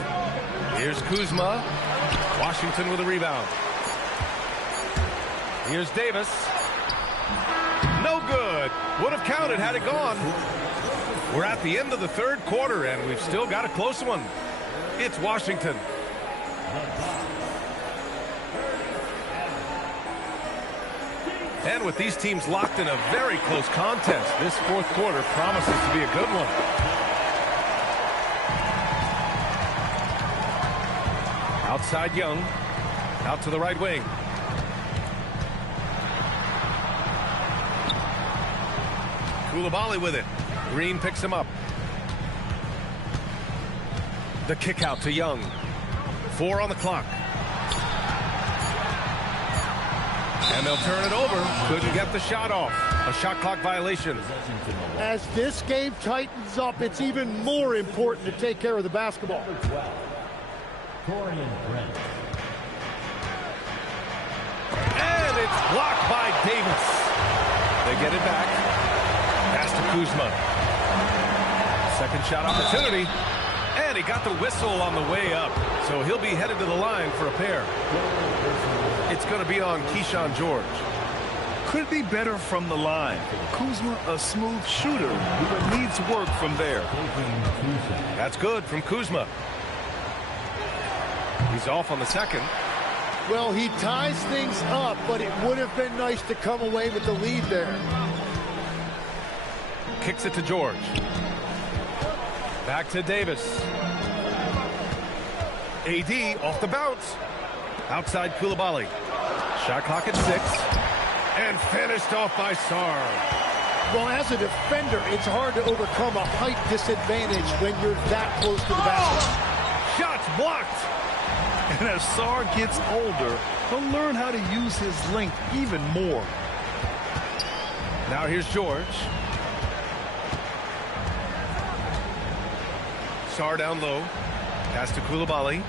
Here's Kuzma. Washington with a rebound. Here's Davis. No good. Would have counted had it gone. We're at the end of the third quarter, and we've still got a close one. It's Washington. And with these teams locked in a very close contest, this fourth quarter promises to be a good one. Outside Young. Out to the right wing. Koulibaly with it. Green picks him up. The kick out to Young. 4 on the clock. And they'll turn it over. Couldn't get the shot off. A shot clock violation. As this game tightens up, it's even more important to take care of the basketball. And it's blocked by Davis. They get it back. Pass to Kuzma. Second shot opportunity. And he got the whistle on the way up. So he'll be headed to the line for a pair. It's going to be on Keyshawn George. Could be better from the line. Kuzma, a smooth shooter, but needs work from there. That's good from Kuzma. He's off on the second. Well, he ties things up, but it would have been nice to come away with the lead there. Kicks it to George. Back to Davis. AD off the bounce. Outside Koulibaly. Shot clock at 6. And finished off by Sarr. Well, as a defender, it's hard to overcome a height disadvantage when you're that close to the basket. Shots blocked. And as Sarr gets older, he'll learn how to use his length even more. Now here's George. Sarr down low. Pass to Koulibaly.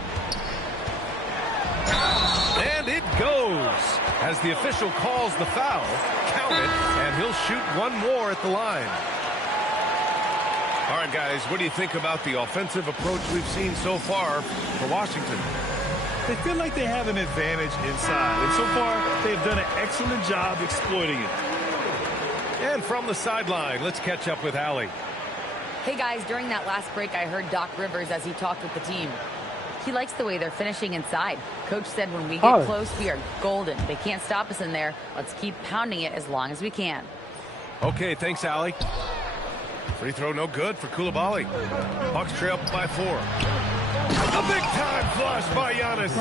And it goes. As the official calls the foul, count it, and he'll shoot one more at the line. All right, guys, what do you think about the offensive approach we've seen so far for Washington? They feel like they have an advantage inside, and so far they've done an excellent job exploiting it. And from the sideline, let's catch up with Allie. Hey guys, during that last break, I heard Doc Rivers as he talked with the team. He likes the way they're finishing inside. Coach said when we get close, we are golden. They can't stop us in there. Let's keep pounding it as long as we can. Okay, thanks, Allie. Free throw no good for Coulibaly. Bucks trail by 4. A big-time flush by Giannis.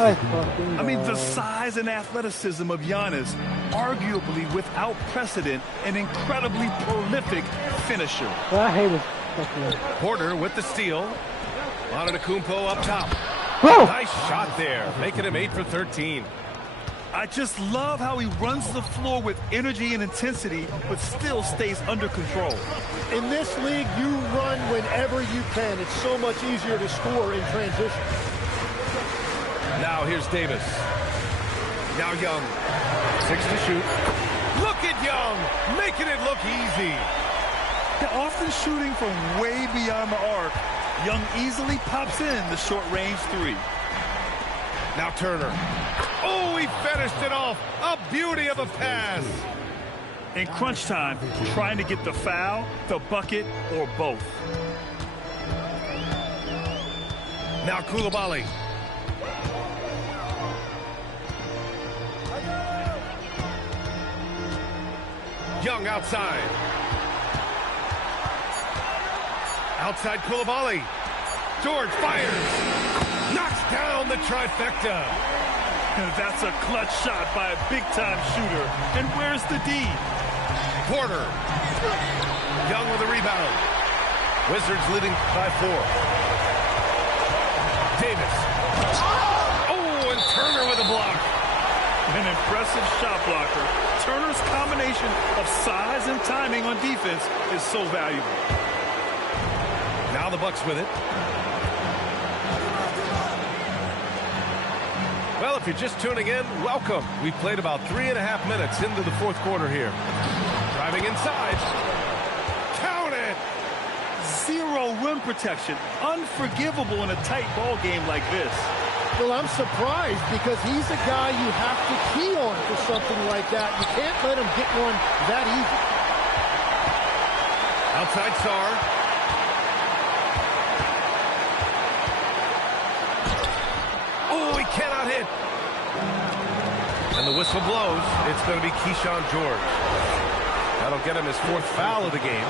I mean, the size and athleticism of Giannis, arguably without precedent, an incredibly prolific finisher. I hate it. Porter with the steal. Antetokounmpo up top. Whoa. Nice shot there, making him 8 for 13. I just love how he runs the floor with energy and intensity, but still stays under control. In this league, you run whenever you can. It's so much easier to score in transition. Now here's Davis. Now Young. 6 to shoot. Look at Young, making it look easy. They're often shooting from way beyond the arc. Young easily pops in the short-range 3. Now Turner. Oh, he finished it off. A beauty of a pass. In crunch time, trying to get the foul, the bucket, or both. Now Coulibaly. Young outside. Outside Coulibaly. George fires. Knocks down the trifecta. That's a clutch shot by a big-time shooter. And where's the D? Porter. Young with a rebound. Wizards leading by 4. Davis. Oh, and Turner with a block. An impressive shot blocker. Turner's combination of size and timing on defense is so valuable. Now the Bucks with it. Well, if you're just tuning in, welcome. We've played about 3.5 minutes into the fourth quarter here. Driving inside. Count it! Zero rim protection. Unforgivable in a tight ball game like this. Well, I'm surprised because he's a guy you have to key on for something like that. You can't let him get one that easy. Outside Sarr. Oh, he cannot hit. And the whistle blows. It's going to be Keyshawn George. That'll get him his 4th foul of the game.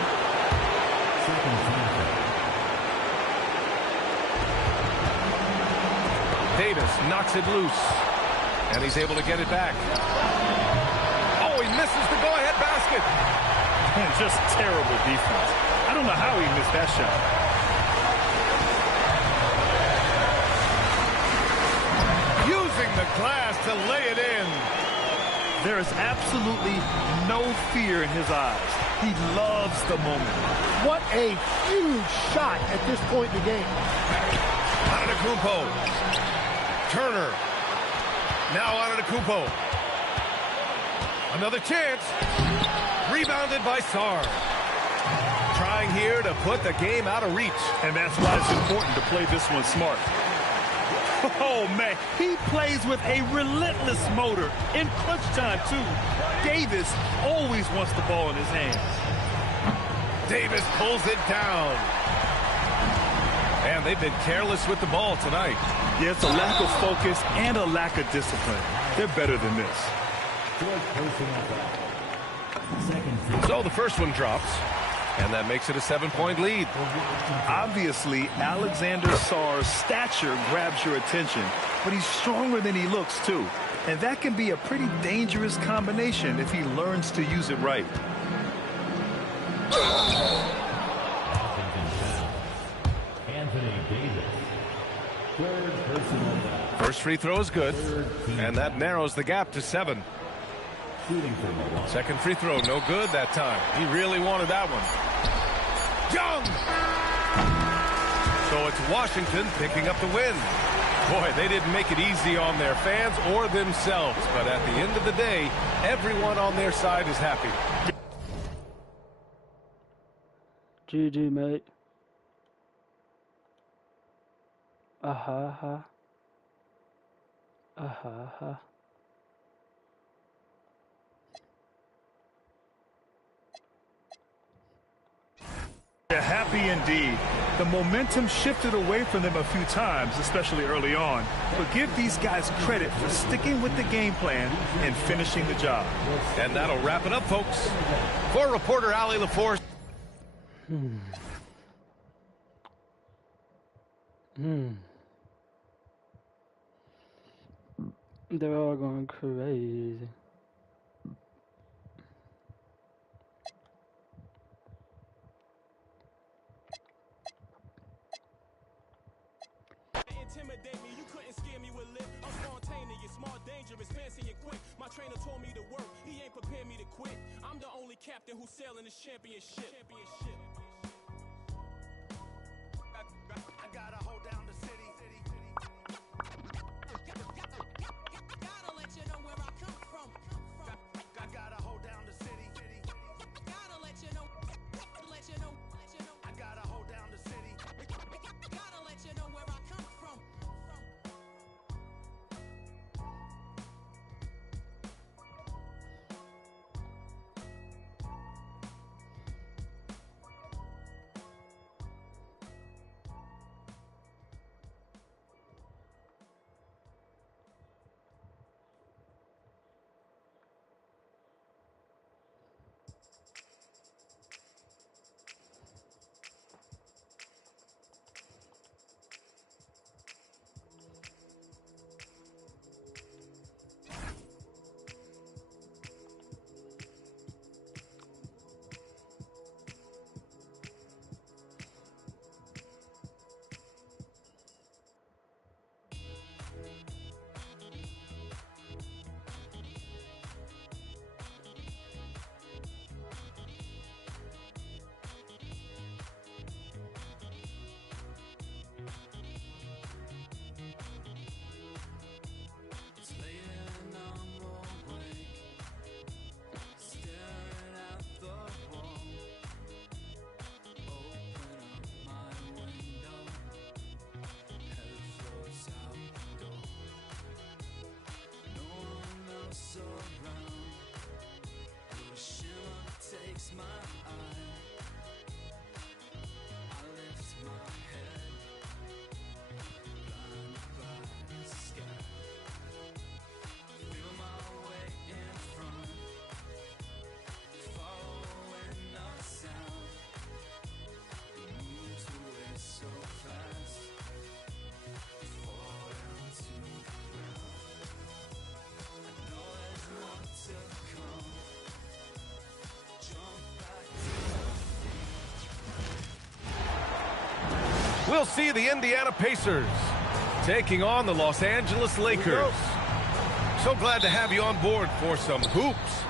Davis knocks it loose. And he's able to get it back. Oh, he misses the go-ahead basket. And just terrible defense. I don't know how he missed that shot. Using the glass to lay it in. There is absolutely no fear in his eyes. He loves the moment. What a huge shot at this point in the game. Antetokounmpo. Turner. Now Antetokounmpo. Another chance. Rebounded by Sarr. Trying here to put the game out of reach. And that's why it's important to play this one smart. Oh, man, he plays with a relentless motor in crunch time, too. Davis always wants the ball in his hands. Davis pulls it down. And they've been careless with the ball tonight. Yeah, it's a lack of focus and a lack of discipline. They're better than this. So the first one drops. And that makes it a 7-point lead. Obviously, Alexander Sarr's stature grabs your attention, but he's stronger than he looks, too. And that can be a pretty dangerous combination if he learns to use it right. Anthony Davis. Third personal foul. First free throw is good. And that narrows the gap to 7. Second free throw, no good that time. He really wanted that one. Young! So it's Washington picking up the win. Boy, they didn't make it easy on their fans or themselves. But at the end of the day, everyone on their side is happy. GG, mate. Uh-huh. They're happy indeed. The momentum shifted away from them a few times, especially early on. But give these guys credit for sticking with the game plan and finishing the job. And that'll wrap it up, folks. For reporter Ali LaForce. They're all going crazy. Intimidate me, you couldn't scare me with lip. I'm spontaneous, smart, dangerous, fancy and quick. My trainer told me to work, he ain't prepared me to quit. I'm the only captain who's sailing this championship. I gotta hold down the city. Gotta let you know where I come from. I gotta hold down the city. Gotta let you know. I gotta hold down the city. Gotta let you know where I come from. Takes my eye, I lift my head, blinded by the sky, feel my way in front, following the sound, it moves away so fast, fall down to the ground, I know there's more to come. We'll see the Indiana Pacers taking on the Los Angeles Lakers. So glad to have you on board for some hoops.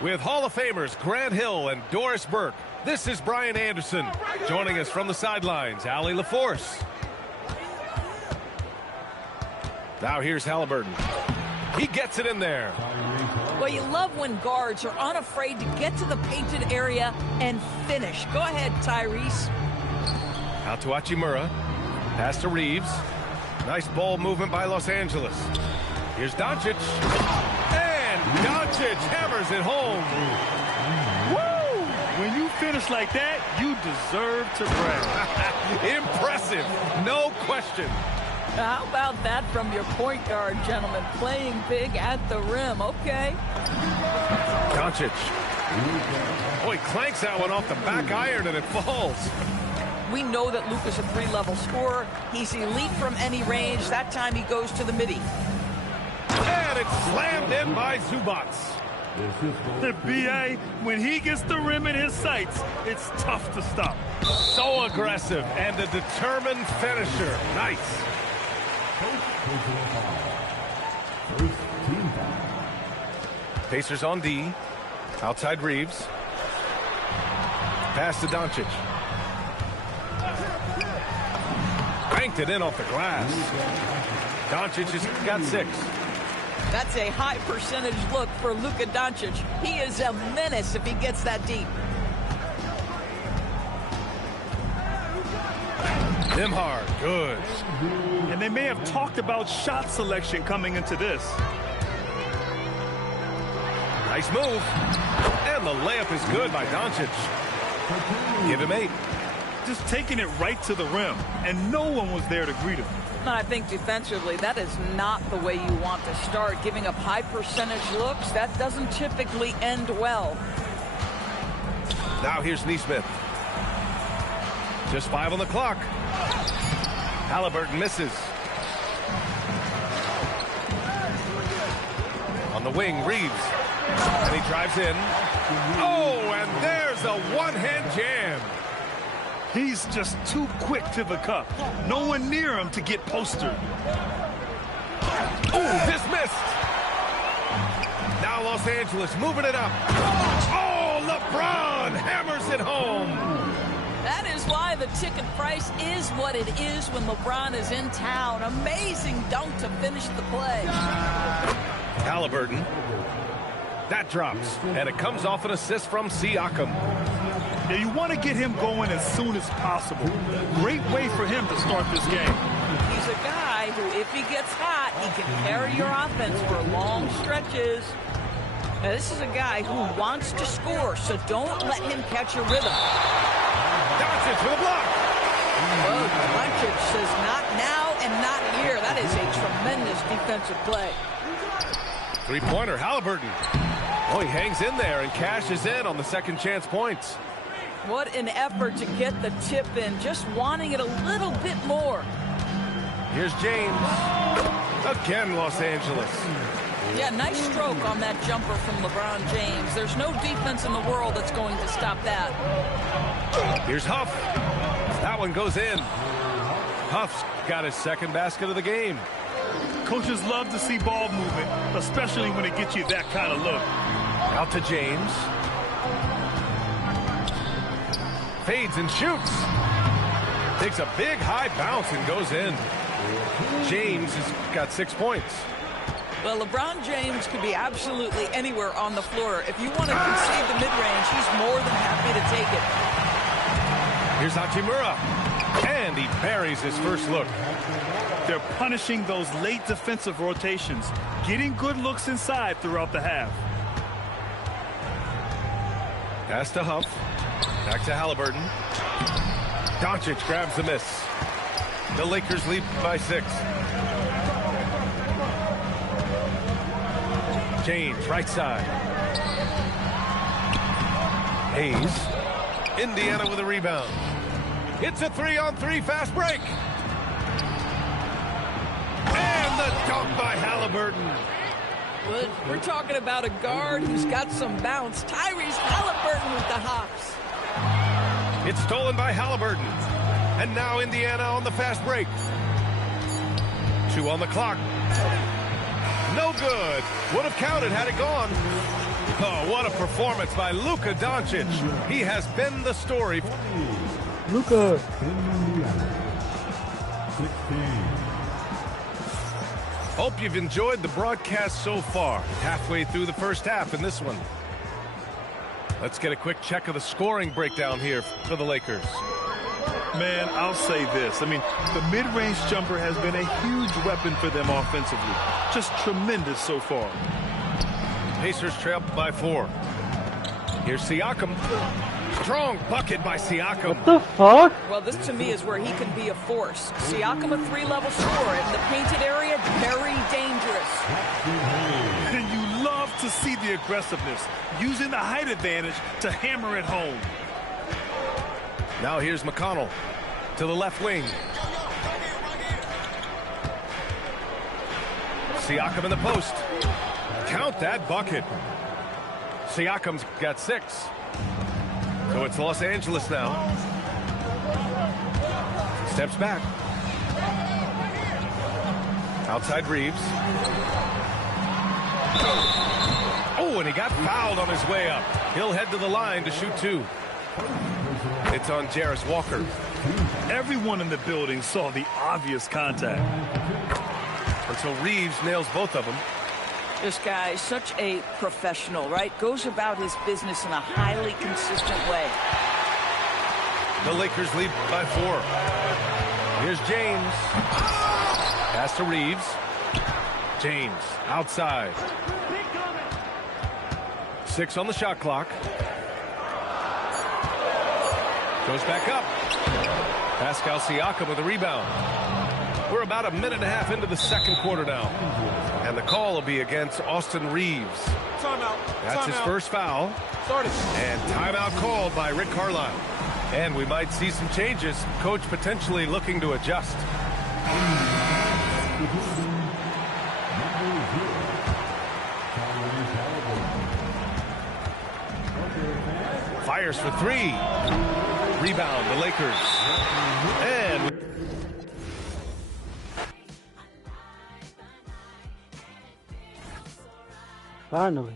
With Hall of Famers Grant Hill and Doris Burke, this is Brian Anderson. Joining us from the sidelines, Ali LaForce. Now here's Halliburton. He gets it in there. Well, you love when guards are unafraid to get to the painted area and finish. Go ahead, Tyrese. Out to Hachimura. Pass to Reeves. Nice ball movement by Los Angeles. Here's Doncic. And Doncic hammers it home. Woo! When you finish like that, you deserve to brag. Impressive. No question. How about that from your point guard, gentlemen? Playing big at the rim. Okay. Doncic. Oh, he clanks that one off the back iron and it falls. We know that Luke is a three-level scorer. He's elite from any range. That time he goes to the midi. And it's slammed in by Zubac. The B.A., when he gets the rim in his sights, it's tough to stop. So aggressive and a determined finisher. Nice. Pacers on D. Outside Reeves. Pass to Doncic. Banked it in off the glass. Doncic has got 6. That's a high percentage look for Luka Doncic. He is a menace if he gets that deep. Nembhard, good. And they may have talked about shot selection coming into this. Nice move. And the layup is good by Doncic. Give him 8. just taking it right to the rim, and no one was there to greet him. I think defensively, that is not the way you want to start. Giving up high percentage looks, that doesn't typically end well. Now here's Neesmith. Just 5 on the clock. Halliburton misses. On the wing, Reeves. And he drives in. Oh, and there's a one-hand jam. He's just too quick to the cup. No one near him to get postered. Oh, dismissed. Now Los Angeles moving it up. Oh, LeBron hammers it home. That is why the ticket price is what it is when LeBron is in town. Amazing dunk to finish the play. Halliburton. That drops, and it comes off an assist from Siakam. Yeah, you want to get him going as soon as possible. Great way for him to start this game. He's a guy who, if he gets hot, he can carry your offense for long stretches. Now, this is a guy who wants to score, so don't let him catch a rhythm. Doncic for the block. Well, Doncic says not now and not here. That is a tremendous defensive play. Three-pointer, Halliburton. Oh, he hangs in there and cashes in on the second chance points. What an effort to get the tip in, just wanting it a little bit more. Here's James. Again, Los Angeles. Yeah, nice stroke on that jumper from LeBron James. There's no defense in the world that's going to stop that. Here's Huff. That one goes in. Huff's got his second basket of the game. Coaches love to see ball movement, especially when it gets you that kind of look. Out to James. Fades and shoots. Takes a big high bounce and goes in. James has got 6 points. Well, LeBron James could be absolutely anywhere on the floor. If you want to concede the mid-range, he's more than happy to take it. Here's Hachimura. And he buries his first look. They're punishing those late defensive rotations, getting good looks inside throughout the half. Pass to Huff. Back to Halliburton. Doncic grabs the miss. The Lakers lead by 6. James, right side. Hayes. Indiana with a rebound. It's a 3-on-3 fast break. And the dunk by Halliburton. Well, we're talking about a guard who's got some bounce. Tyrese Halliburton with the hops. It's stolen by Halliburton. And now Indiana on the fast break. 2 on the clock. No good. Would have counted had it gone. Oh, what a performance by Luka Doncic. He has been the story. Luka. Hope you've enjoyed the broadcast so far. Halfway through the first half in this one. Let's get a quick check of the scoring breakdown here for the Lakers. Man, I'll say this. I mean, the mid-range jumper has been a huge weapon for them offensively. Just tremendous so far. Pacers trail by 4. Here's Siakam. Strong bucket by Siakam. What the fuck? Well, this to me is where he can be a force. Siakam, a 3-level scorer in the painted area, very dangerous. And you love to see the aggressiveness, using the height advantage to hammer it home. Now here's McConnell to the left wing. Siakam in the post. Count that bucket. Siakam's got 6. So it's Los Angeles now. Steps back. Outside Reeves. Oh, and he got fouled on his way up. He'll head to the line to shoot 2. It's on Jarris Walker. Everyone in the building saw the obvious contact. And so Reeves nails both of them. This guy is such a professional, right? Goes about his business in a highly consistent way. The Lakers lead by 4. Here's James. Pass to Reeves. James outside. 6 on the shot clock. Goes back up. Pascal Siakam with a rebound. We're about a minute and a half into the second quarter now. And the call will be against Austin Reeves. Timeout. That's his first foul. Started. And timeout called by Rick Carlisle. And we might see some changes. Coach potentially looking to adjust. Fires for three. Rebound, the Lakers. And finally.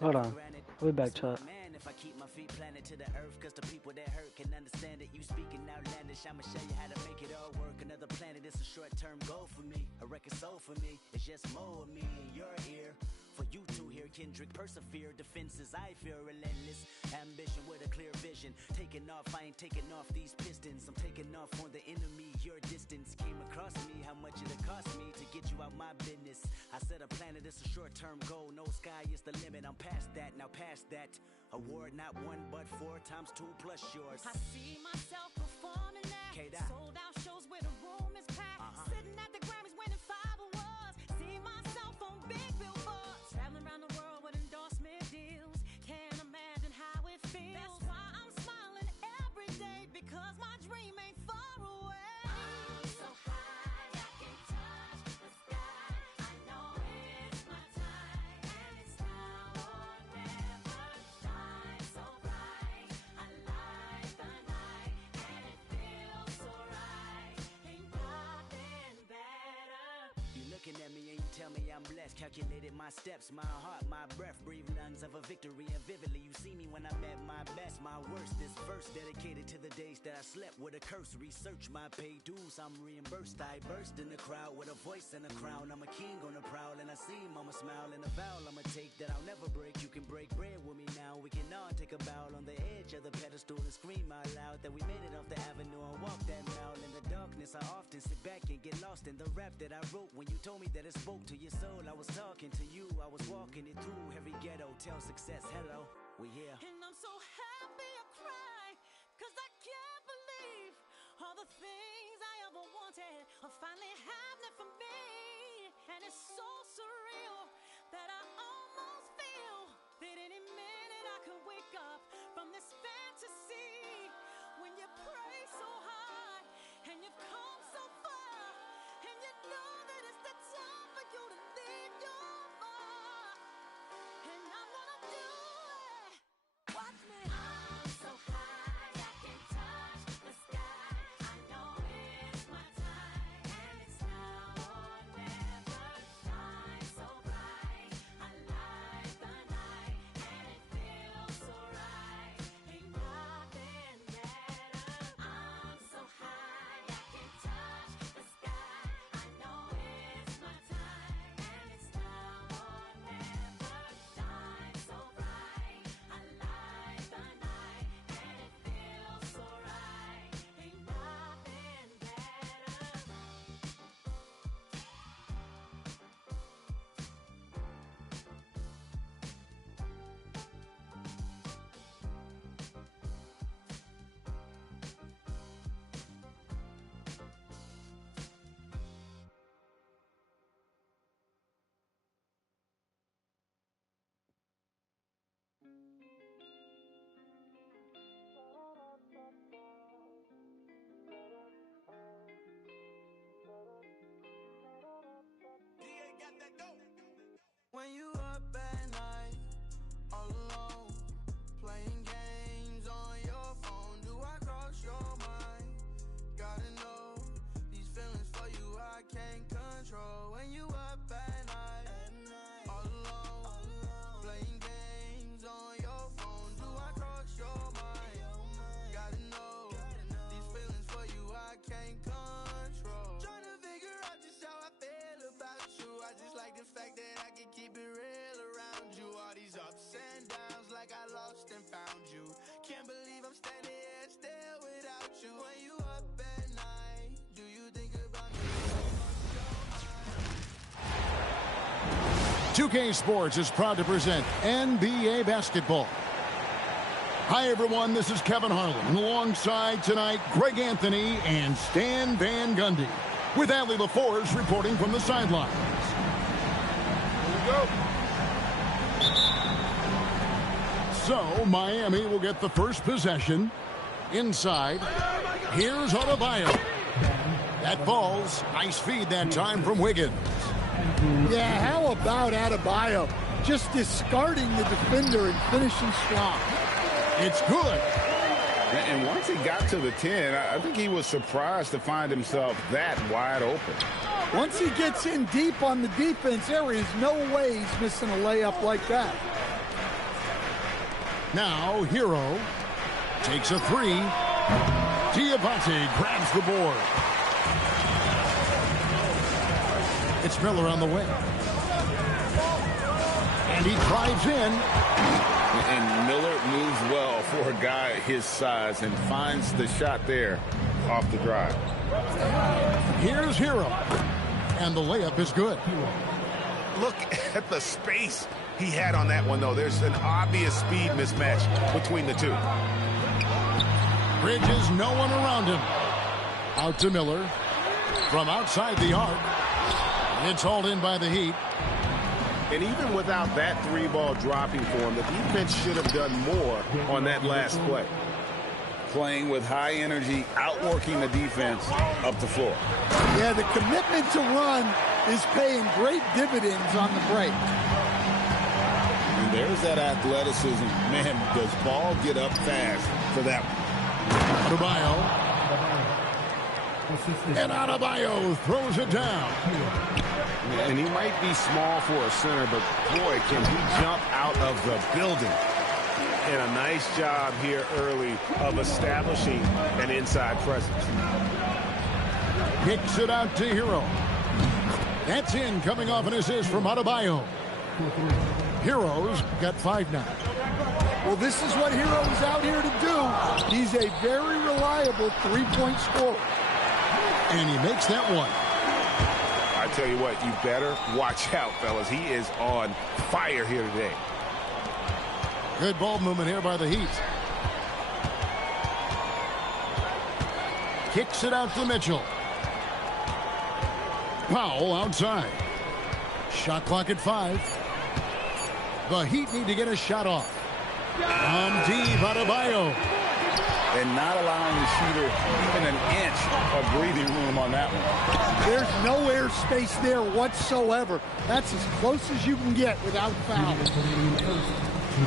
Hold on. We'll be back, chat. If I keep my feet planted to the earth, cause the people that hurt can understand it. You speaking outlandish, I'ma show you how to make it all work. Another planet is a short-term goal for me. A record soul for me. It's just more of me in your ear. For you to hear, Kendrick, persevere. Defenses, I feel relentless. Ambition with a clear vision. Taking off, I ain't taking off these pistons. I'm taking off on the enemy. Your distance came across me. How much it cost me to get you out my business? I said a planet is a short-term goal. No sky is the limit. I'm past that, now past that. Award not 1 but 4 times 2 plus yours. I see myself performing that. Sold out shows where the room is packed. Sitting at the Grammys winning 5 awards. See myself on big billboards. Traveling around the world with endorsement deals. Can't imagine how it feels. That's why I'm smiling every day, because my dream ain't far away. I'm so high I can touch the sky. I know it's my time, and it's now or never. Shine so bright, I light the night, and it feels so right. Ain't nothing better. You looking at me and you tell me I'm blessed. Calculated my steps, my heart, my breath. Breathe lungs of a victory, and vividly you see me when I'm at my best, my worst. This verse dedicated to the days that I slept with a curse. Research my paid dues, I'm reimbursed. I burst in the crowd with a voice and a crown. I'm a king on the prowl, and I see mama smile. And a vow I'ma take that I'll never break. You can break bread with me now. We can all take a bow on the edge of the pedestal and scream out loud that we made it off the avenue and walk that mile. In the darkness I often sit back and get lost in the rap that I wrote. When you told me that it spoke to your soul, I was talking to you. I was walking it through every ghetto. Tell success hello, we here. And I'm so happy I cry, cause I can't believe all the things I ever wanted are finally happening for me. And it's so surreal that I almost feel that any minute I could wake up from this fantasy. When you pray so hard and you've come so far, and you know that it's the time for you to leave your mark. And I'm gonna do it. Watch me. I'm so high I can touch the sky. I know it's my time, and it's now or never. Shine so bright, I light the night, and it feels so right. Ain't nothing better. I'm so high I can touch the sky. I know it's my time, and it's now or never. Shine so bright, I light the night, and it feels so right. Ain't nothing better. When you up at night, all alone, playing games on your phone, do I cross your mind? Gotta know, these feelings for you I can't control. When you up at night, all alone, playing games on your phone, do I cross your mind? Gotta know, these feelings for you I can't control. Trying to figure out just how I feel about you. I just like the fact that I can keep it real around you. All these ups and downs like I lost and found you. Can't believe I'm standing here still without you. When you up at night, do you think about me? 2K Sports is proud to present NBA basketball. Hi, everyone. This is Kevin Harlan. Alongside tonight, Greg Anthony and Stan Van Gundy. With Allie LaForge reporting from the sidelines. Here we go. So, Miami will get the first possession. Inside, here's Adebayo. That falls. Nice feed that time from Wiggins. Yeah, how about Adebayo? Just discarding the defender and finishing strong. It's good. And once he got to the 10, I think he was surprised to find himself that wide open. Once he gets in deep on the defense, there is no way he's missing a layup like that. Now, Hero takes a three. Diabate grabs the board. It's Miller on the wing. And he drives in. And Miller moves well for a guy his size and finds the shot there off the drive. Here's Hero. And the layup is good. Look at the space he had on that one, though. There's an obvious speed mismatch between the two. Bridges, no one around him. Out to Miller. From outside the arc. It's hauled in by the Heat. And even without that three ball dropping for him, the defense should have done more on that last play. Playing with high energy, outworking the defense up the floor. Yeah, the commitment to run is paying great dividends on the break. And there's that athleticism. Man, does Ball get up fast for that one. Adebayo. And Adebayo throws it down. And he might be small for a center, but boy, can he jump out of the building. And a nice job here early of establishing an inside presence. Kicks it out to Hero. That's in, coming off an assist from Adebayo. Hero's got 5 now. Well, this is what Hero's out here to do. He's a very reliable three-point scorer. And he makes that one. I tell you what, you better watch out, fellas. He is on fire here today. Good ball movement here by the Heat. Kicks it out to Mitchell. Powell outside. Shot clock at 5. The Heat need to get a shot off. From deep, Adebayo. And not allowing the shooter even an inch of breathing room on that one. There's no air space there whatsoever. That's as close as you can get without foul.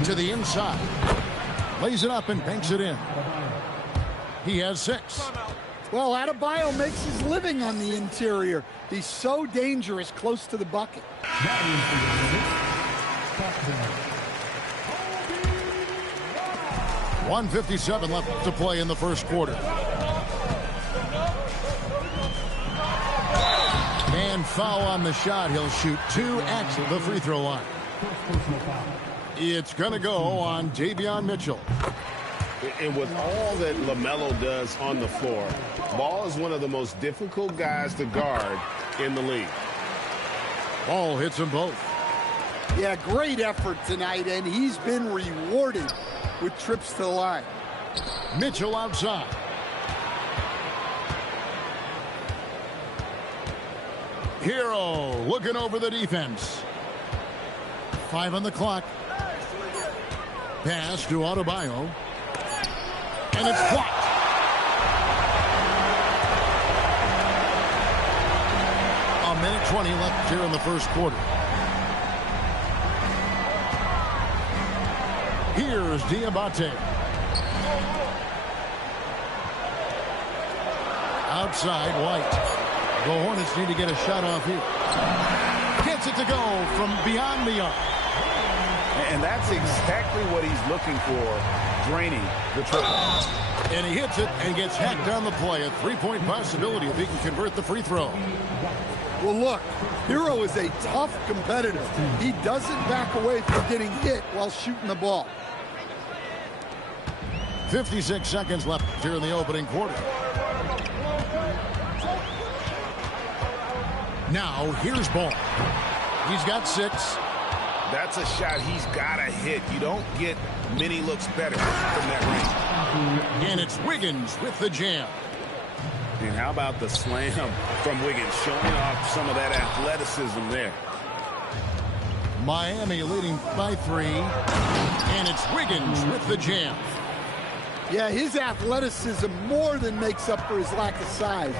To the inside. Lays it up and banks it in. He has 6. Well, Adebayo makes his living on the interior. He's so dangerous close to the bucket. 1:57 left to play in the first quarter. And foul on the shot. He'll shoot 2 at the free throw line. It's going to go on Davion Mitchell. And with all that LaMelo does on the floor, Ball is one of the most difficult guys to guard in the league. Ball hits them both. Yeah, great effort tonight, and he's been rewarded with trips to the line. Mitchell outside. Hero looking over the defense. 5 on the clock. Pass to Adebayo. And it's blocked. A minute 20 left here in the first quarter. Here's Diabate. Outside, White. The Hornets need to get a shot off here. Gets it to go from beyond the arc. And that's exactly what he's looking for, draining the triple. And he hits it and gets hacked on the play. A 3-point possibility if he can convert the free throw. Well, look, Hero is a tough competitor. He doesn't back away from getting hit while shooting the ball. 56 seconds left here in the opening quarter. Now, here's Ball. He's got 6. That's a shot he's got to hit. You don't get many looks better from that range. And it's Wiggins with the jam. And how about the slam from Wiggins, showing off some of that athleticism there. Miami leading by 3. And it's Wiggins with the jam. Yeah, his athleticism more than makes up for his lack of size.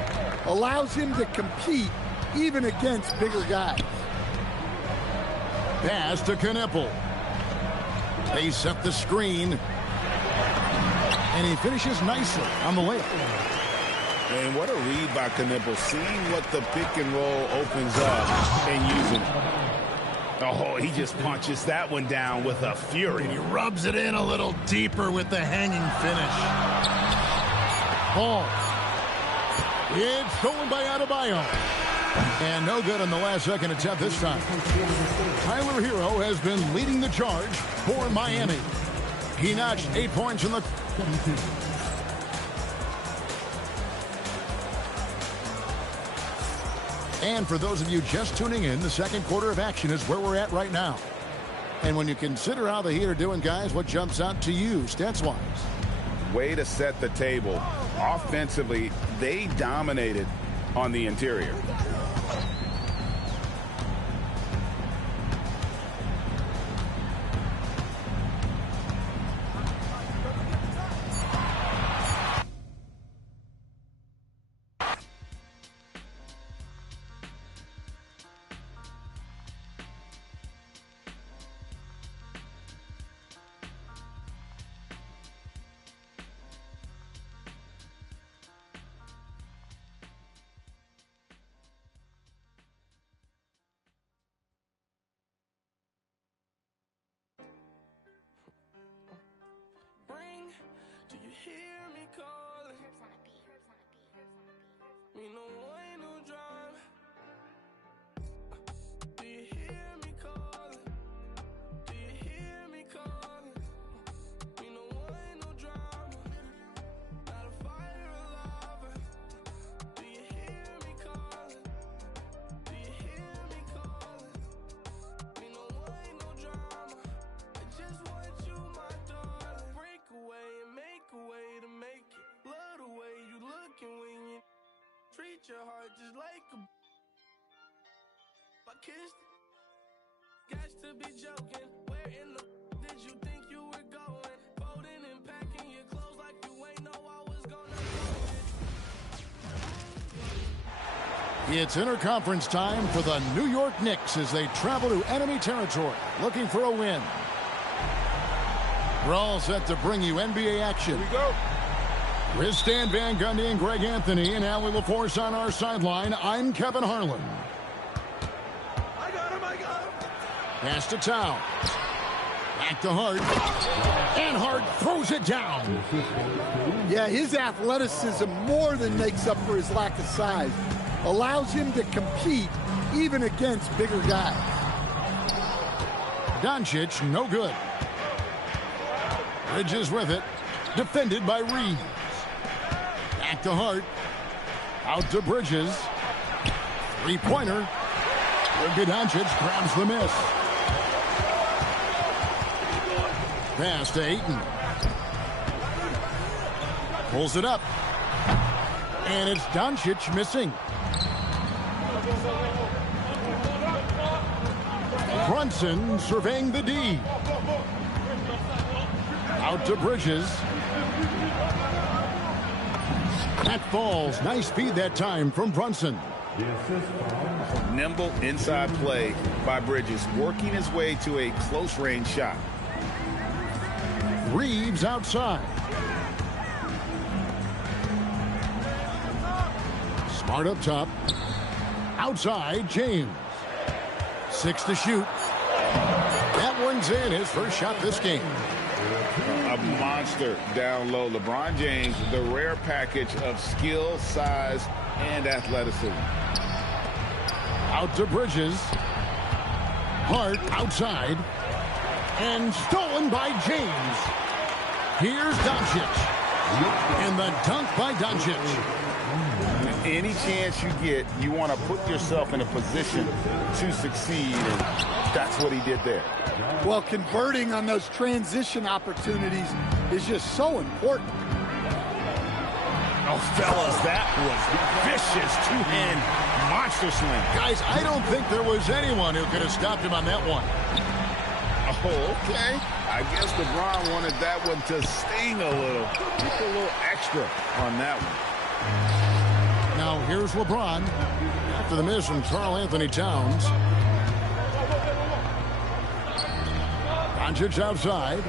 Allows him to compete even against bigger guys. Pass to Knippel. They set the screen. And he finishes nicely on the layup. And what a read by Knippel, seeing what the pick and roll opens up and using it. Oh, he just punches that one down with a fury. And he rubs it in a little deeper with the hanging finish. Ball. It's stolen by Adebayo. And no good on the last second attempt this time. Tyler Hero has been leading the charge for Miami. He notched 8 points in the... And for those of you just tuning in, the second quarter of action is where we're at right now. And when you consider how the Heat are doing, guys, what jumps out to you, stats-wise? Way to set the table. Offensively, they dominated on the interior. Do you hear me calling? Me no way, no drama. Do you hear me calling? Do you hear me calling? Me no way, no drama. Not a fighter, a lover. Do you hear me calling? Do you hear me calling? Me no way, no drama. I just want you, my darling. Break away and make a way to make it. Love the way you looking when you treat your heart just like a... I kissed it. Got to be joking. Where in the did you think you were going? Folding and packing your clothes like you ain't know I was gonna do it. It's interconference time for the New York Knicks as they travel to enemy territory looking for a win. We're all set to bring you NBA action. Here we go. With Stan Van Gundy and Greg Anthony and Allie LaForce on our sideline, I'm Kevin Harlan. I got him. Pass to Towns. Back to Hart. And Hart throws it down. Yeah, his athleticism more than makes up for his lack of size. Allows him to compete even against bigger guys. Doncic, no good. Bridges with it. Defended by Reeves. Back to Hart. Out to Bridges. Three-pointer. Doncic grabs the miss. Pass to Ayton. Pulls it up. And it's Doncic missing. Brunson surveying the D. Out to Bridges. That falls. Nice feed that time from Brunson. Nimble inside play by Bridges, working his way to a close-range shot. Reeves outside. Smart up top. Outside, James. 6 to shoot. That one's in. His first shot this game. A monster down low. LeBron James, the rare package of skill, size, and athleticism. Out to Bridges. Hart outside. And stolen by James. Here's Doncic. And the dunk by Doncic. Any chance you get, you want to put yourself in a position to succeed, and that's what he did there. Well, converting on those transition opportunities is just so important. Oh, fellas, that was vicious two-hand monster slam. Guys, I don't think there was anyone who could have stopped him on that one. Oh, okay. I guess LeBron wanted that one to sting a little. Just a little extra on that one. Now here's LeBron after the miss from Karl Anthony Towns. Doncic outside.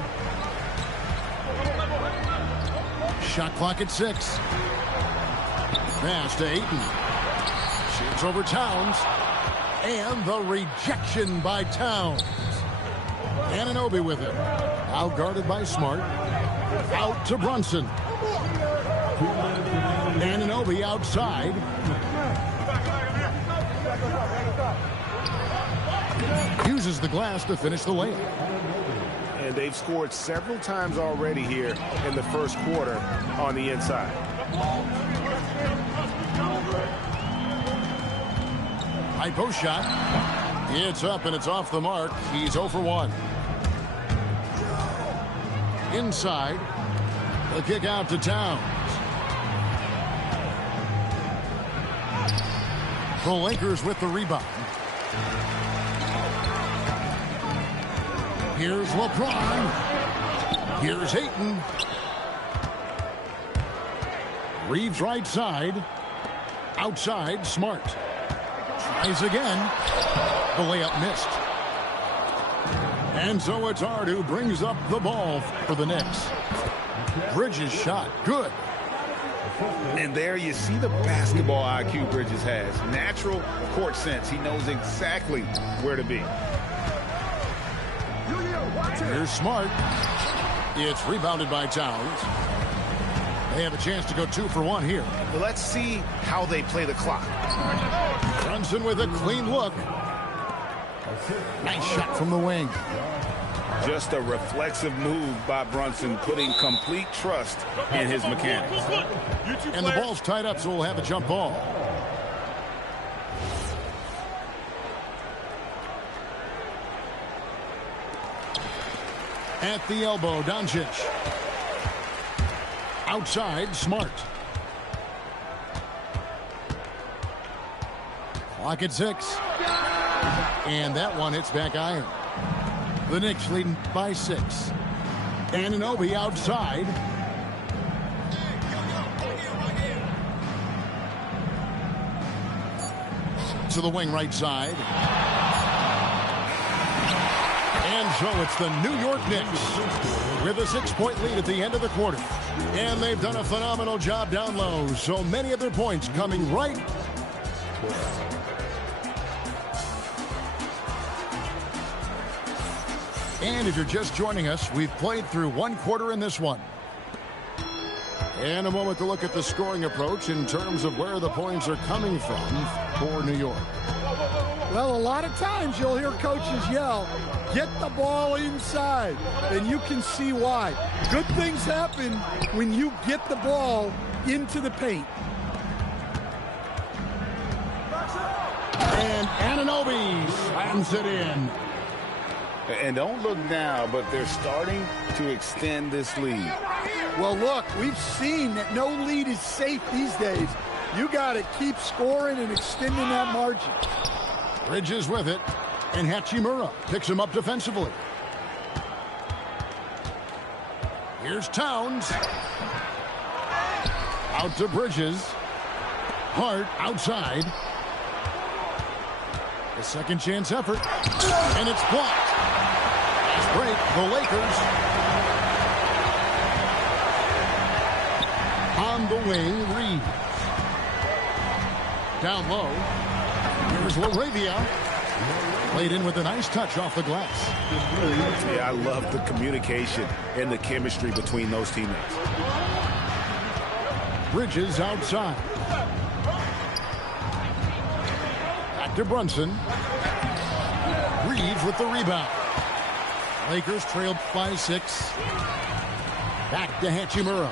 Shot clock at 6. Pass to Ayton. Shoots over Towns. And the rejection by Towns. Anunoby with it. Out guarded by Smart. Out to Brunson. Anunoby outside. Uses the glass to finish the layup. And they've scored several times already here in the first quarter on the inside. High post shot. It's up and it's off the mark. He's 0 for 1. Inside. The kick out to Towns. The Lakers with the rebound. Here's LeBron. Here's Ayton. Reeves right side. Outside, Smart. Tries again. The layup missed. And so it's Hart who brings up the ball for the Knicks. Bridges shot. Good. And there you see the basketball IQ Bridges has. Natural court sense. He knows exactly where to be. Here's Smart. It's rebounded by Towns. They have a chance to go 2 for 1 here. Let's see how they play the clock. Brunson with a clean look. Nice shot from the wing. Just a reflexive move by Brunson, putting complete trust in his mechanics. And the ball's tied up, so we'll have a jump ball. At the elbow, Doncic. Outside, Smart. Clock at 6. And that one hits back iron. The Knicks leading by 6. Anunoby outside. To the wing right side. And so it's the New York Knicks with a 6-point lead at the end of the quarter. And they've done a phenomenal job down low. So many of their points coming right. And if you're just joining us, we've played through 1 quarter in this one. And a moment to look at the scoring approach in terms of where the points are coming from for New York. Well, a lot of times you'll hear coaches yell, get the ball inside, and you can see why. Good things happen when you get the ball into the paint. And Anunoby slams it in. And don't look now, but they're starting to extend this lead. Well, look, we've seen that no lead is safe these days. You got to keep scoring and extending that margin. Bridges with it, and Hachimura picks him up defensively. Here's Towns. Out to Bridges. Hart outside. A second chance effort, and it's blocked. Nice break, the Lakers. On the wing, Reeves. Down low. Here's LaRavia. Played in with a nice touch off the glass. Yeah, I love the communication and the chemistry between those teammates. Bridges outside. Back to Brunson. Reeves with the rebound. Lakers trailed by 6. Back to Hachimura.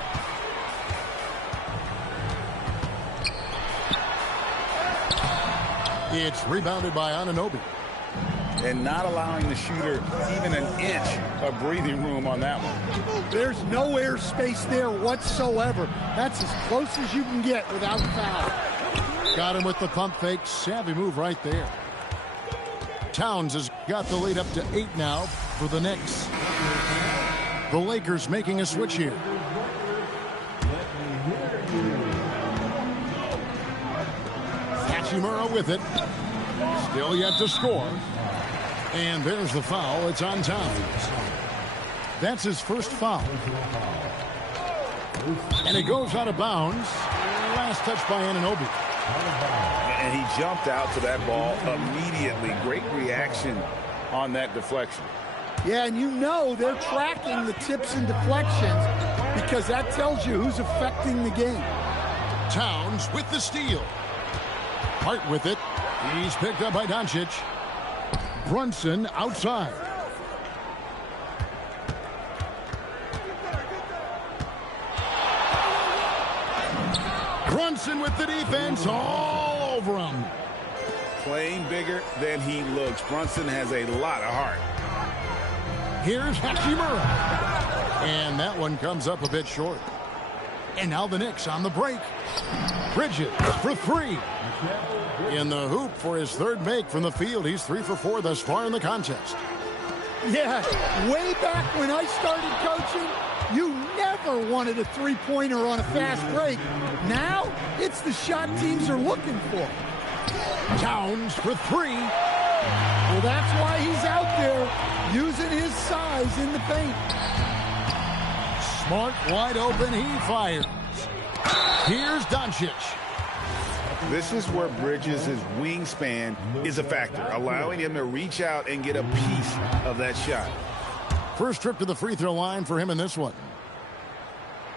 It's rebounded by Anunoby. And not allowing the shooter even an inch of breathing room on that one. There's no air space there whatsoever. That's as close as you can get without a foul. Got him with the pump fake. Savvy move right there. Towns has got the lead up to 8 now for the Knicks. The Lakers making a switch here. Hachimura with it. Still yet to score. And there's the foul. It's on Towns. That's his first foul. And it goes out of bounds. Last touch by Anunoby. And he jumped out to that ball immediately. Great reaction on that deflection. Yeah, and you know they're tracking the tips and deflections because that tells you who's affecting the game. Towns with the steal. Hart with it. He's picked up by Doncic. Brunson outside. Brunson with the defense all over him. Playing bigger than he looks. Brunson has a lot of heart. Here's Hachimura. And that one comes up a bit short. And now the Knicks on the break. Bridges for 3. In the hoop for his third make from the field. He's 3 for 4 thus far in the contest. Yeah, way back when I started coaching, you never wanted a three-pointer on a fast break. Now, it's the shot teams are looking for. Towns for 3. Well, that's why he's out there using his size in the paint. Smart, wide open, he fires. Here's Doncic. This is where Bridges' wingspan is a factor, allowing him to reach out and get a piece of that shot. First trip to the free throw line for him in this one.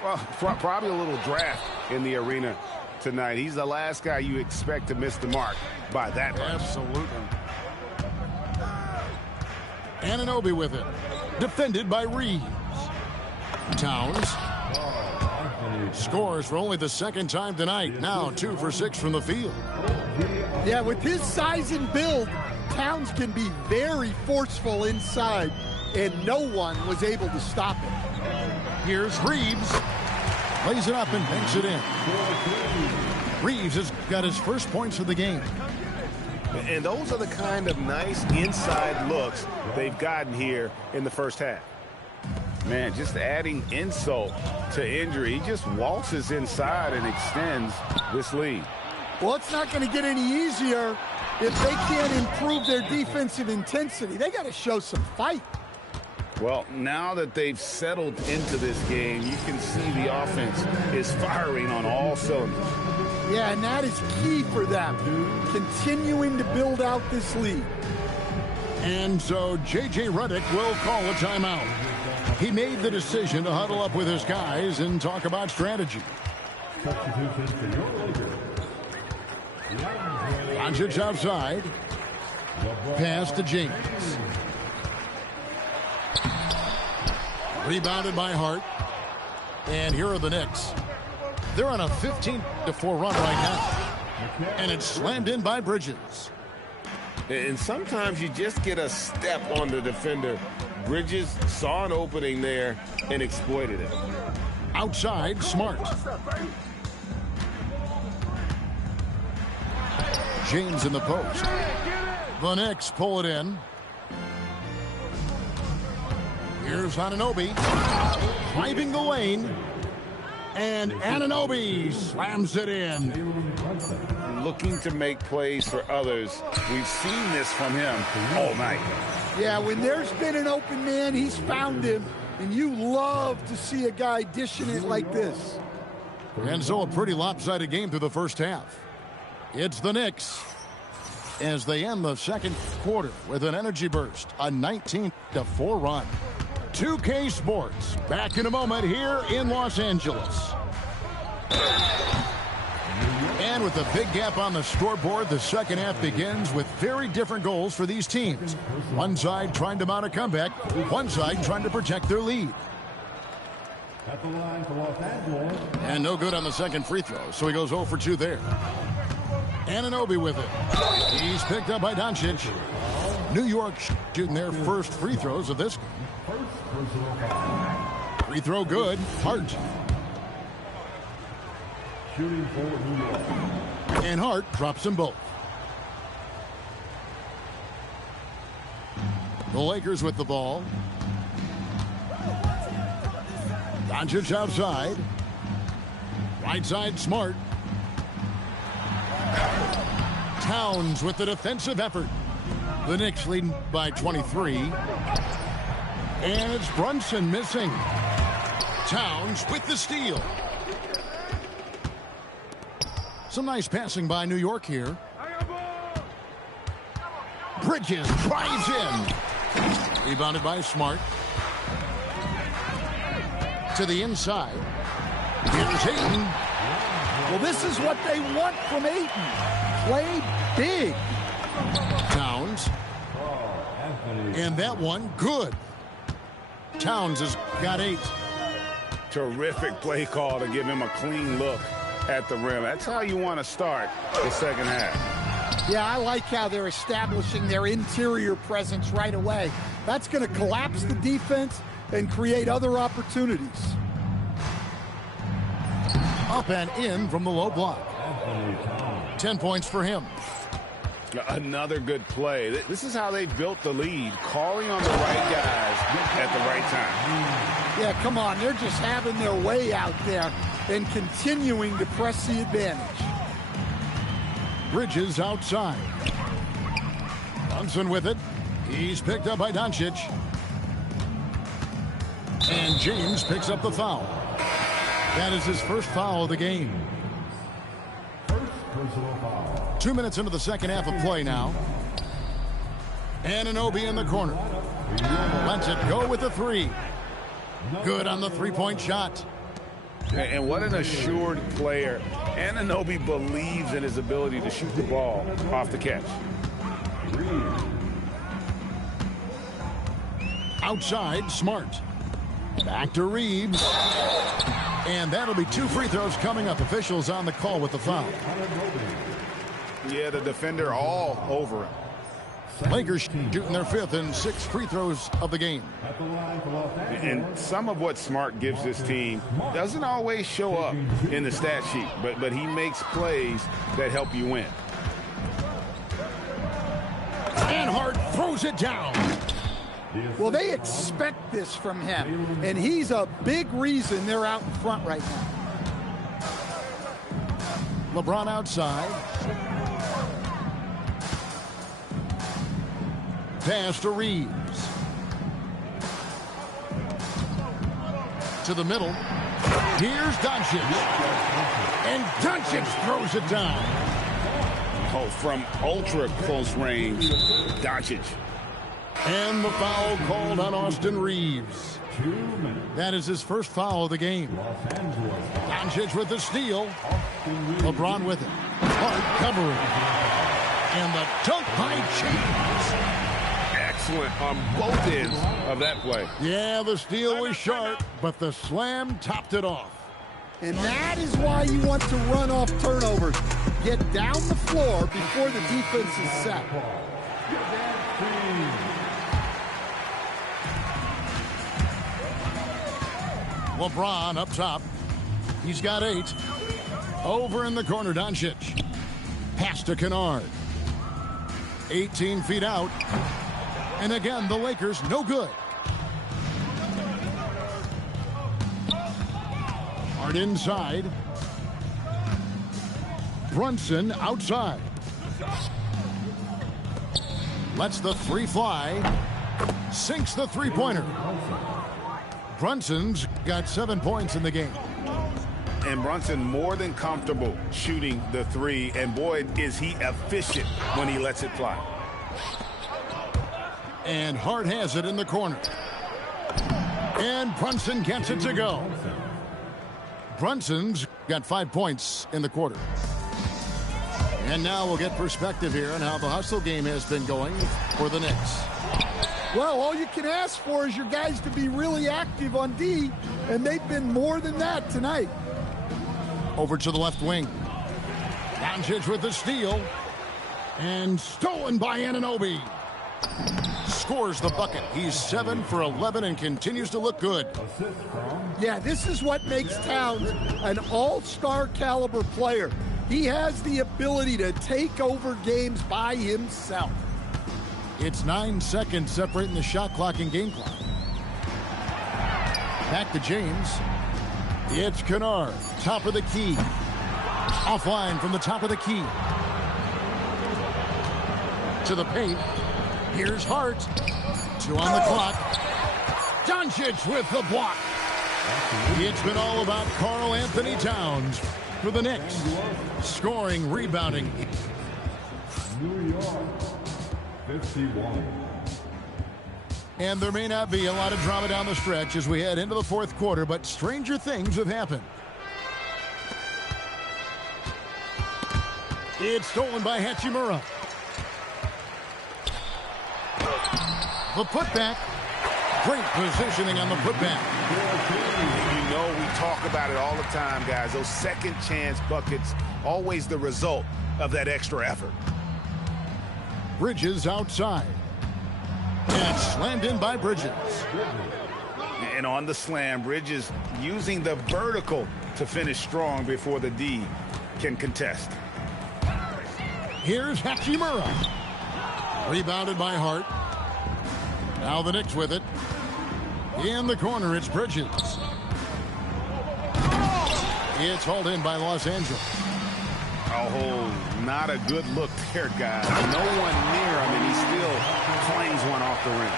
Well, probably a little draft in the arena tonight. He's the last guy you expect to miss the mark by that much. Absolutely. Anunoby with it. Defended by Reeves. Towns. Scores for only the second time tonight. Now 2 for 6 from the field. Yeah, with his size and build, Towns can be very forceful inside, and no one was able to stop him. Here's Reeves. Lays it up and banks it in. Reeves has got his first points of the game. And those are the kind of nice inside looks they've gotten here in the first half. Man, just adding insult to injury. He just waltzes inside and extends this lead. Well, it's not going to get any easier if they can't improve their defensive intensity. They got to show some fight. Well, now that they've settled into this game, you can see the offense is firing on all cylinders. Yeah, and that is key for them, continuing to build out this lead. And so J.J. Redick will call a timeout. He made the decision to huddle up with his guys and talk about strategy. Doncic outside. Pass to James. Rebounded by Hart. And here are the Knicks. They're on a 15-4 run right now. And it's slammed in by Bridges. And sometimes you just get a step on the defender. Bridges saw an opening there and exploited it. Outside, Smart. James in the post. The Knicks pull it in. Here's Anunoby. Driving the lane. And Anunoby slams it in. Looking to make plays for others. We've seen this from him all night. Yeah, when there's been an open man, he's found him. And you love to see a guy dishing it like this. And so a pretty lopsided game through the first half. It's the Knicks as they end the second quarter with an energy burst, a 19-4 run. 2K Sports back in a moment here in Los Angeles. And with a big gap on the scoreboard, the second half begins with very different goals for these teams. One side trying to mount a comeback, one side trying to protect their lead. At the line for Los Angeles. And no good on the second free throw, so he goes 0 for 2 there. Anunoby with it. He's picked up by Doncic. New York shooting their first free throws of this game. Free throw good. Hart. Shooting for New York. And Hart drops them both. The Lakers with the ball. Doncic outside. Right side, Smart. Towns with the defensive effort. The Knicks leading by 23. And it's Brunson missing. Towns with the steal. Some nice passing by New York here. Bridges drives in. Rebounded by Smart. To the inside. Here's Ayton. Well, this is what they want from Ayton. Play big. Towns. And that one, good. Towns has got 8. Terrific play call to give him a clean look at the rim. That's how you want to start the second half. Yeah, I like how they're establishing their interior presence right away. That's going to collapse the defense and create other opportunities. Up and in from the low block. 10 points for him. Another good play. This is how they built the lead, calling on the right guys at the right time. Yeah, come on. They're just having their way out there and continuing to press the advantage. Bridges outside. Brunson with it. He's picked up by Doncic. And James picks up the foul. That is his first foul of the game. First personal foul. 2 minutes into the second half of play now. Anunoby in the corner. Lets it go with the 3. Good on the three-point shot. And what an assured player. Anunoby believes in his ability to shoot the ball off the catch. Outside, Smart. Back to Reeves. And that'll be 2 free throws coming up. Officials on the call with the foul. Yeah, the defender all over him. Lakers shooting their 5th and 6th free throws of the game. And some of what Smart gives this team doesn't always show up in the stat sheet, but he makes plays that help you win. And Hart throws it down. Well, they expect this from him, and he's a big reason they're out in front right now. LeBron outside. Pass to Reeves. To the middle. Here's Doncic. And Doncic throws it down. Oh, from ultra close range, Doncic. And the foul called on Austin Reeves. That is his first foul of the game. Doncic with the steal. LeBron with it. Hart covering. And the dunk by James. Excellent on both ends of that play. Yeah, the steal was sharp, but the slam topped it off. And that is why you want to run off turnovers. Get down the floor before the defense is set. LeBron up top. He's got 8. Over in the corner, Doncic. Pass to Kennard. 18 feet out. And again, the Lakers no good. Hart inside. Brunson outside. Lets the 3 fly. Sinks the three-pointer. Brunson's got 7 points in the game. And Brunson more than comfortable shooting the 3. And boy, is he efficient when he lets it fly. And Hart has it in the corner. And Brunson gets it to go. Brunson's got 5 points in the quarter. And now we'll get perspective here on how the hustle game has been going for the Knicks. Well, all you can ask for is your guys to be really active on D, and they've been more than that tonight. Over to the left wing. Doncic with the steal. And stolen by Anunoby. Scores the bucket. He's 7 for 11 and continues to look good. Yeah, this is what makes Towns an all-star caliber player. He has the ability to take over games by himself. It's 9 seconds separating the shot clock and game clock. Back to James. It's Kennard, top of the key. Offline from the top of the key. To the paint. Here's Hart. 2 on the clock. Doncic with the block. It's been all about Karl Anthony Towns for the Knicks. Scoring, rebounding. New York, 51. And there may not be a lot of drama down the stretch as we head into the fourth quarter, but stranger things have happened. It's stolen by Hachimura. The putback. Great positioning on the putback. You know, we talk about it all the time, guys. Those second chance buckets, always the result of that extra effort. Bridges outside. And slammed in by Bridges. And on the slam, Bridges using the vertical to finish strong before the D can contest. Here's Hachimura. Rebounded by Hart. Now the Knicks with it. In the corner, it's Bridges. It's hauled in by Los Angeles. Oh, not a good look there, guys. No one near him, and he still claims one off the rim.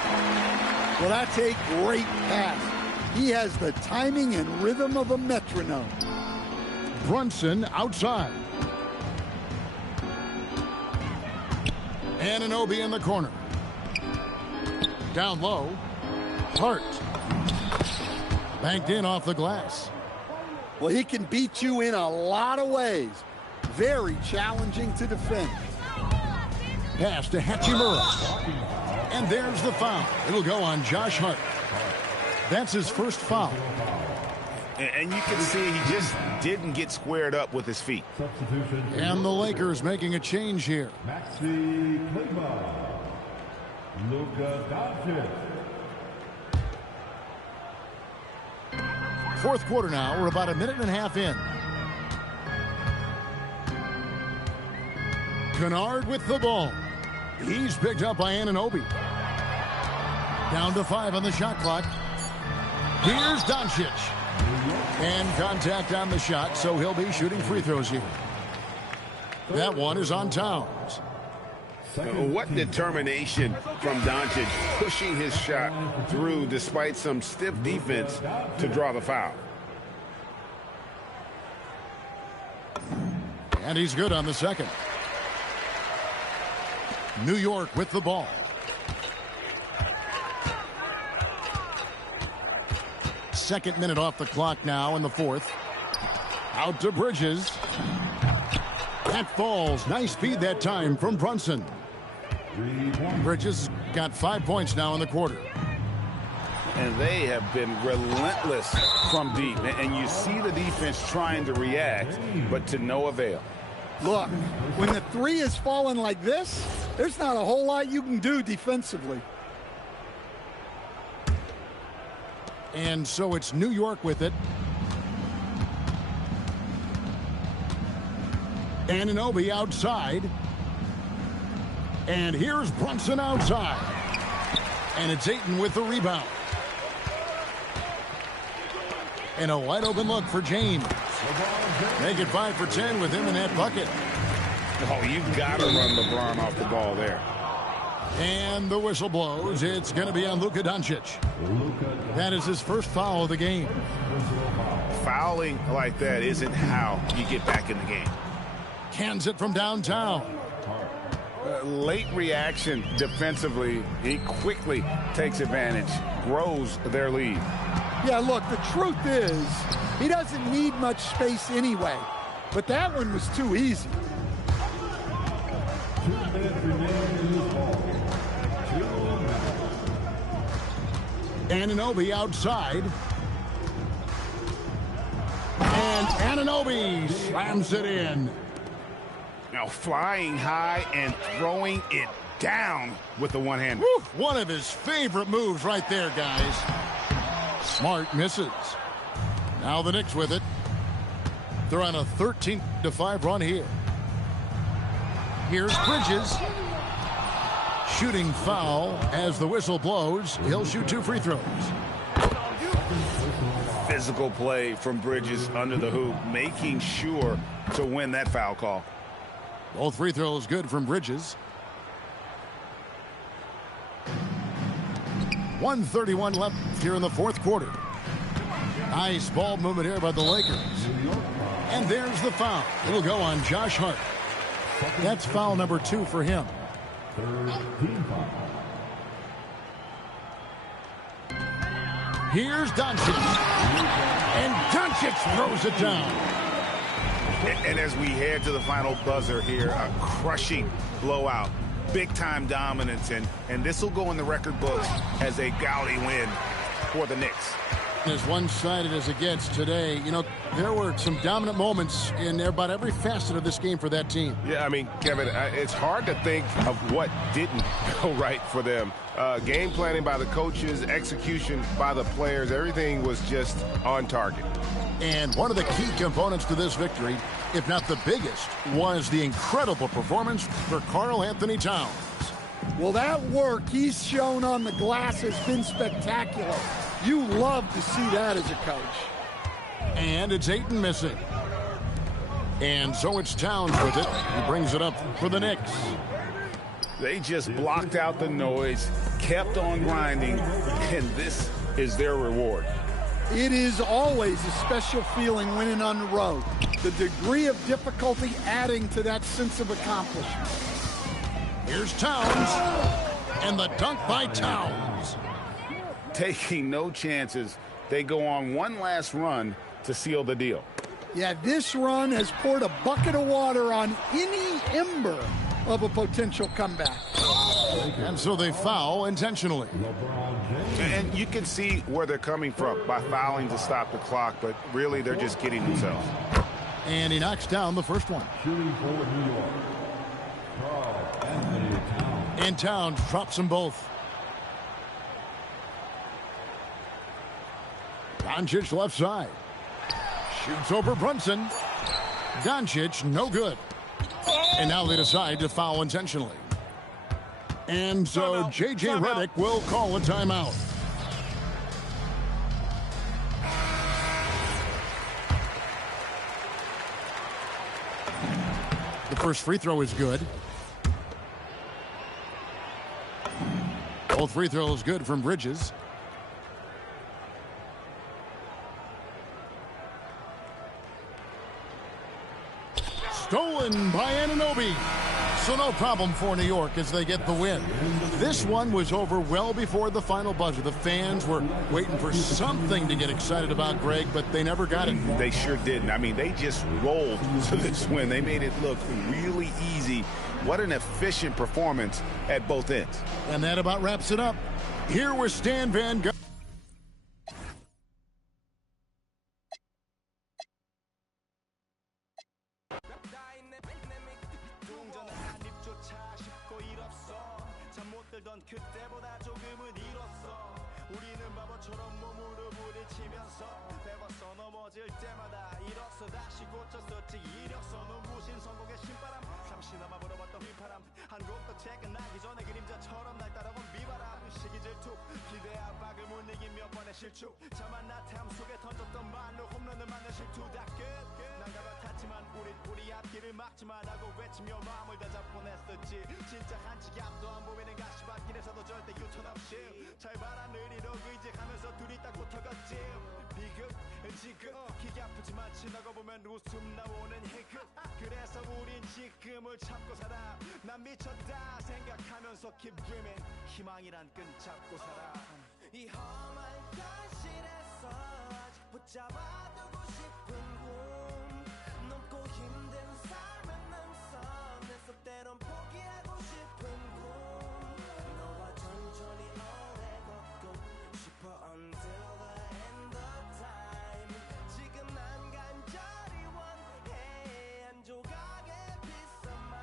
Well, that's a great pass. He has the timing and rhythm of a metronome. Brunson outside. Anunoby in the corner. Down low. Hart. Banked in off the glass. Well, he can beat you in a lot of ways. Very challenging to defend. Pass to Hachimura. And there's the foul. It'll go on Josh Hart. That's his first foul. And you can see he just didn't get squared up with his feet. And the Lakers making a change here. Maxi Playnow. Luka Doncic. Fourth quarter now. We're about a minute and a half in. Kennard with the ball. He's picked up by Anunoby. Down to 5 on the shot clock. Here's Doncic. And contact on the shot, so he'll be shooting free throws here. That one is on Towns. What determination from Doncic, pushing his shot through despite some stiff defense to draw the foul. And he's good on the second. New York with the ball. Second minute off the clock now in the fourth. Out to Bridges. That falls. Nice feed that time from Brunson. Bridges got 5 points now in the quarter. And they have been relentless from deep. And you see the defense trying to react, but to no avail. Look, when the three is falling like this, there's not a whole lot you can do defensively. And so it's New York with it. Anunoby outside. And here's Brunson outside. And it's Ayton with the rebound. And a wide open look for James. Make it 5 for 10 with him in that bucket. Oh, you've got to run LeBron off the ball there. And the whistle blows. It's going to be on Luka Doncic. That is his first foul of the game. Fouling like that isn't how you get back in the game. Cans it from downtown. Late reaction defensively. He quickly takes advantage, grows their lead. Yeah, look, the truth is, he doesn't need much space anyway. But that one was too easy. 2 minutes remaining in this ball. 2 minutes. Anunoby outside. And Anunoby slams it in. Now flying high and throwing it down with the one-hander. One of his favorite moves right there, guys. Smart misses. Now the Knicks with it. They're on a 13-5 run here. Here's Bridges. Shooting foul as the whistle blows. He'll shoot 2 free throws. Physical play from Bridges under the hoop, making sure to win that foul call. Both free throws good from Bridges. 1:31 left here in the fourth quarter. Nice ball movement here by the Lakers. And there's the foul. It'll go on Josh Hart. That's foul number 2 for him. Here's Doncic. And Doncic throws it down. And as we head to the final buzzer here, a crushing blowout. Big-time dominance, and this will go in the record books as a gaudy win for the Knicks. As one-sided as it gets today, you know, there were some dominant moments in about every facet of this game for that team. Yeah, I mean, Kevin, it's hard to think of what didn't go right for them. Game planning by the coaches, execution by the players, everything was just on target. And one of the key components to this victory, if not the biggest, was the incredible performance for Karl Anthony Towns. Well, that work he's shown on the glass has been spectacular. You love to see that as a coach. And it's Ayton missing. And so it's Towns with it. He brings it up for the Knicks. They just blocked out the noise, kept on grinding, and this is their reward. It is always a special feeling winning on the road. The degree of difficulty adding to that sense of accomplishment. Here's Towns. And the dunk by Towns. Taking no chances, they go on one last run to seal the deal. Yeah, this run has poured a bucket of water on any ember of a potential comeback. And so they foul intentionally. And you can see where they're coming from by fouling to stop the clock, but really they're just kidding themselves. And he knocks down the first one. And Towns drops them both. Doncic left side. Shoots over Brunson. Doncic, no good. And now they decide to foul intentionally. And so J.J. Redick will call a timeout. The first free throw is good. Both free throws good from Bridges. Stolen by Anunoby. So no problem for New York as they get the win. This one was over well before the final buzzer. The fans were waiting for something to get excited about, Greg, but they never got it. They sure didn't. I mean, they just rolled to this win. They made it look really easy. What an efficient performance at both ends. And that about wraps it up. Here was Stan Van Gundy. 그때보다 조금은 잃었어. 우리는 바보처럼 몸으로 부딪히면서 배웠어. 넘어질 때마다 일어서 다시 고쳤었지. 이력서는 무신 성공의 신바람. 잠시나마 불어봤던 휘파람. 한 곡도 퇴근하기 전에 그림자처럼 날 따라온 비바람. 시기 질투 기대 압박을 못 이긴 몇 번의 실축. 자만 나탐 속에 던졌던 말로 홈런을 맞는 실투 다 끝. 난가가 탔지만 우리 앞길을 막지 말라고 외치며 마음을 다잡곤 했었지. 진짜 한치 앞도 안 보이는 가시밭길에서도 절대 유턴 없이 잘 봐라 느리로 의지하면서 둘이 딱 붙어갔지. 비극 지금 기가 아프지만 지나고 보면 웃음 나오는 희극. 그래서 우린 지금을 참고 살아. 난 미쳤다 생각하면서 keep dreaming. 희망이란 끈 잡고 살아. 이 험한 현실에서 아직 붙잡아두고 싶은 꿈. 넘고 힘든 삶은 능선에서 때론 포기하고 싶은 꿈. 너와 천천히 오래 걷고 싶어 until the end of time. 지금 난 간절히 원해 한 조각의 peace of mind.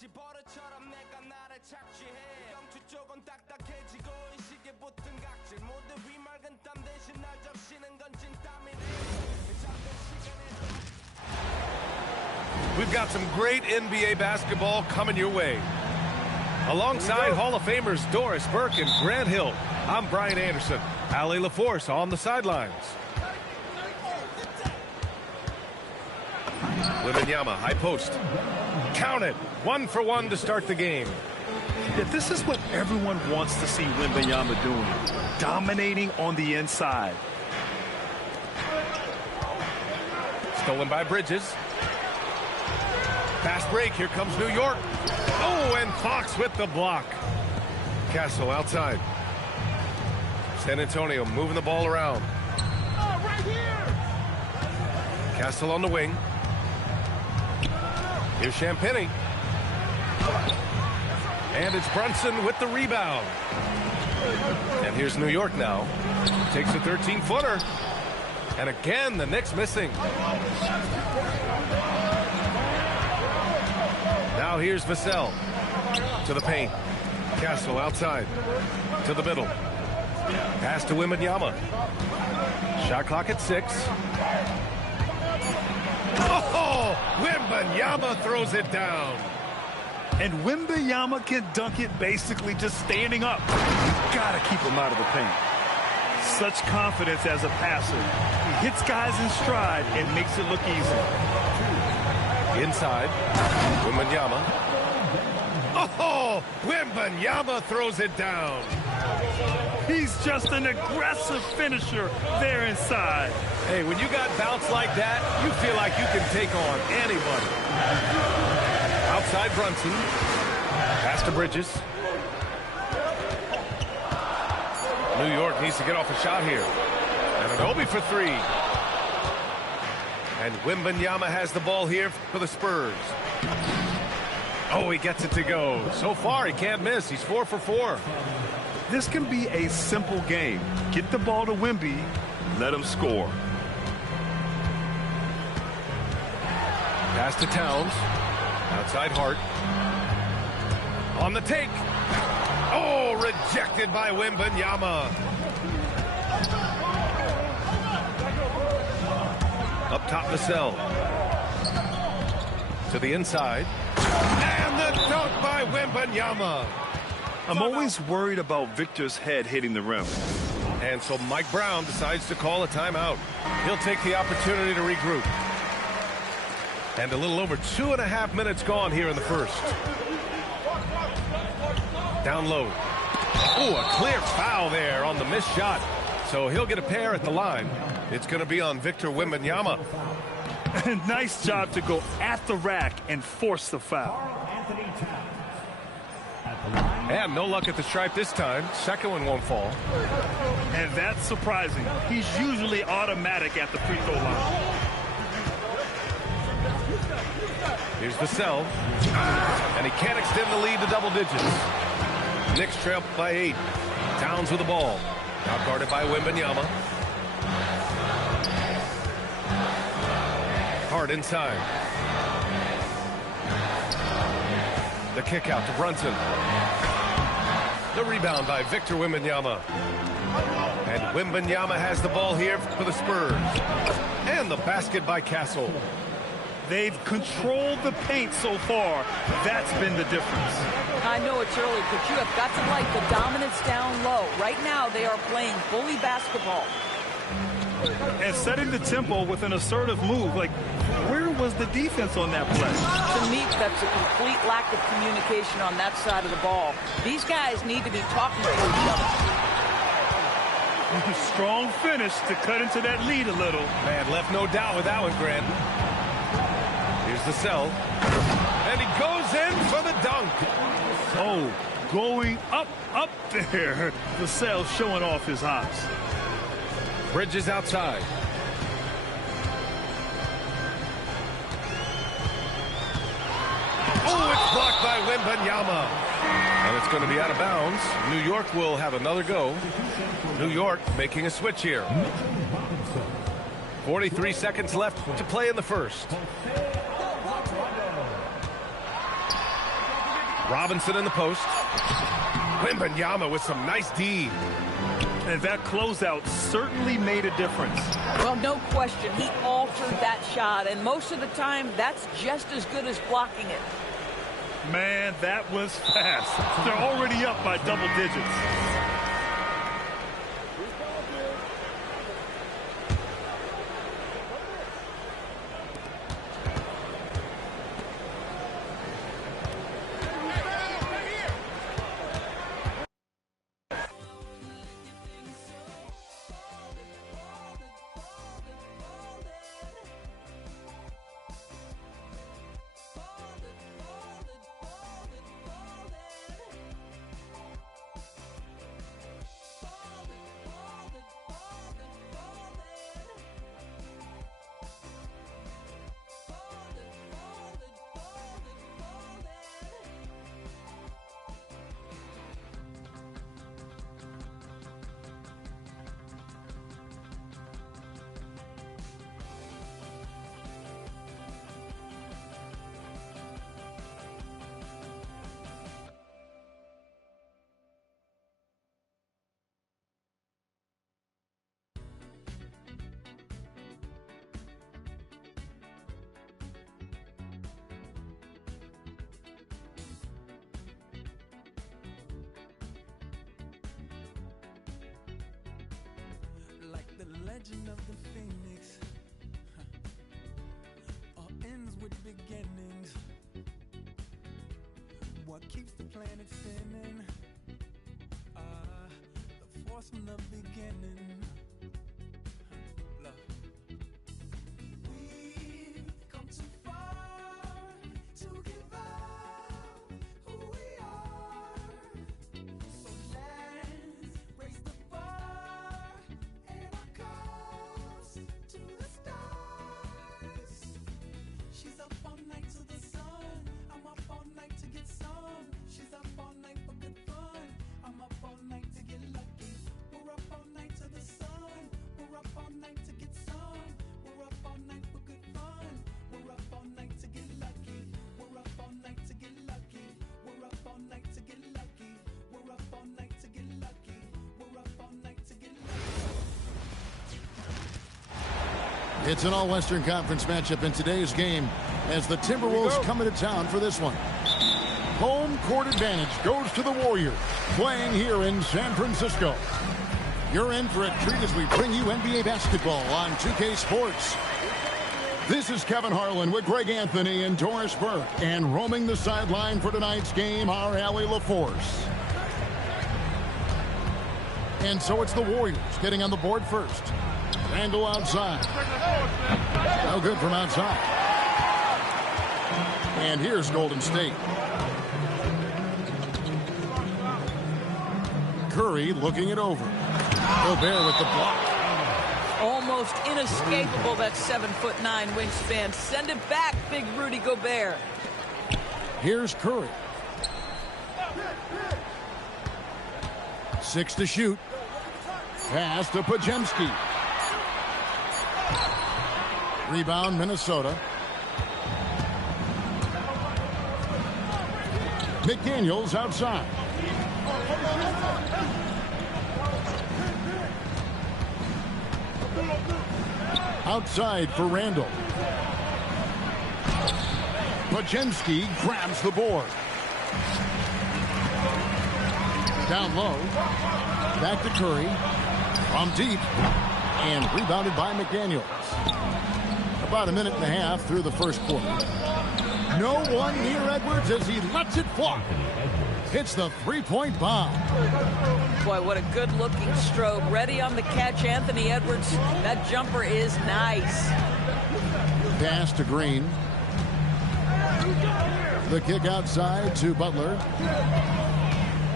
마치 버릇처럼 내가 나를 착취해 영추 쪽은 딱딱해지고 의식에 붙은 각질 모두 위맑은 땀 대신 날 적시는 건 진땀이네. We've got some great NBA basketball coming your way. Alongside Hall of Famers Doris Burke and Grant Hill, I'm Brian Anderson. Ali LaForce on the sidelines. Wembanyama, high post. Count it. 1 for 1 to start the game. Yeah, this is what everyone wants to see Wembanyama doing. Dominating on the inside. Stolen by Bridges. Fast break. Here comes New York. Oh, and Fox with the block. Castle outside. San Antonio moving the ball around. Oh, right here. Castle on the wing. Here's Champagny. And it's Brunson with the rebound. And here's New York now. Takes a 13-footer. And again, the Knicks missing. Now here's Vassell to the paint. Castle outside to the middle. Pass to Wembanyama. Shot clock at 6. Oh, Wembanyama throws it down. And Wembanyama can dunk it basically just standing up. You gotta keep him out of the paint. Such confidence as a passer. He hits guys in stride and makes it look easy. Inside, Wembanyama. Oh, Wembanyama throws it down. He's just an aggressive finisher there inside. Hey, when you got bounce like that, you feel like you can take on anybody. Outside Brunson. Pass to Bridges. New York needs to get off a shot here. And an Obi for 3. And Wembanyama has the ball here for the Spurs. Oh, he gets it to go. So far, he can't miss. He's 4 for 4. This can be a simple game. Get the ball to Wemby, let him score. Pass to Towns. Outside Hart. On the take. Oh, rejected by Wembanyama. Up top, Vassell. To the inside. And the dunk by Wembanyama. I'm always worried about Victor's head hitting the rim. And so Mike Brown decides to call a timeout. He'll take the opportunity to regroup. And a little over 2.5 minutes gone here in the first. Down low. Oh, a clear foul there on the missed shot. So he'll get a pair at the line. It's going to be on Victor Wembanyama. Nice job to go at the rack and force the foul. And no luck at the stripe this time. Second one won't fall. And that's surprising. He's usually automatic at the free throw line. Here's Vassell. And he can't extend the lead to double digits. Knicks trail by 8. Towns with the ball. Now guarded by Wembanyama. Hart inside. The kick out to Brunson. The rebound by Victor Wembanyama. And Wembanyama has the ball here for the Spurs. And the basket by Castle. They've controlled the paint so far. That's been the difference. I know it's early, but you have got to like the dominance down low. Right now, they are playing bully basketball. And setting the tempo with an assertive move. Like, where was the defense on that play? To me, that's a complete lack of communication on that side of the ball. These guys need to be talking to each other. Strong finish to cut into that lead a little. Man, left no doubt with that one, Grant. Here's the cell. And he goes in for the dunk. Oh, going up there. The cell showing off his hops. Bridges outside. Oh, it's blocked by Wembanyama. And it's going to be out of bounds. New York will have another go. New York making a switch here. 43 seconds left to play in the first. Robinson in the post. Wembanyama with some nice D. And that closeout certainly made a difference. Well, no question. He altered that shot, and most of the time, that's just as good as blocking it. Man, that was fast. They're already up by double digits. Legend of the Phoenix all ends with beginnings. What keeps the planet spinning? The force from the beginning. Love. We've come too far to give up who we are. So let's raise the bar. To the stars. She's up all night to the sun. I'm up all night to get some. She's up all night for good fun. I'm up all night to get lucky. We're up all night to the sun. We're up all night to get some. We're up all night for good fun. We're up all night to get lucky. We're up all night to get lucky. We're up all night to get lucky. We're up all night to get lucky. We're up all night to get lucky. It's an all-Western Conference matchup in today's game as the Timberwolves come into town for this one. Home court advantage goes to the Warriors, playing here in San Francisco. You're in for a treat as we bring you NBA basketball on 2K Sports. This is Kevin Harlan with Greg Anthony and Doris Burke, and roaming the sideline for tonight's game, our Allie LaForce. And so it's the Warriors getting on the board first. Randall outside. No good from outside. And here's Golden State. Curry looking it over. Gobert with the block. Almost inescapable, that 7'9" wingspan. Send it back, big Rudy Gobert. Here's Curry. 6 to shoot. Pass to Pajemski. Rebound, Minnesota. McDaniels outside. Outside for Randall. Pajemski grabs the board. Down low. Back to Curry. From deep. And rebounded by McDaniels. About a minute and a half through the first quarter. No one near Edwards as he lets it fly. Hits the three-point bomb. Boy, what a good-looking stroke. Ready on the catch, Anthony Edwards. That jumper is nice. Pass to Green. The kick outside to Butler.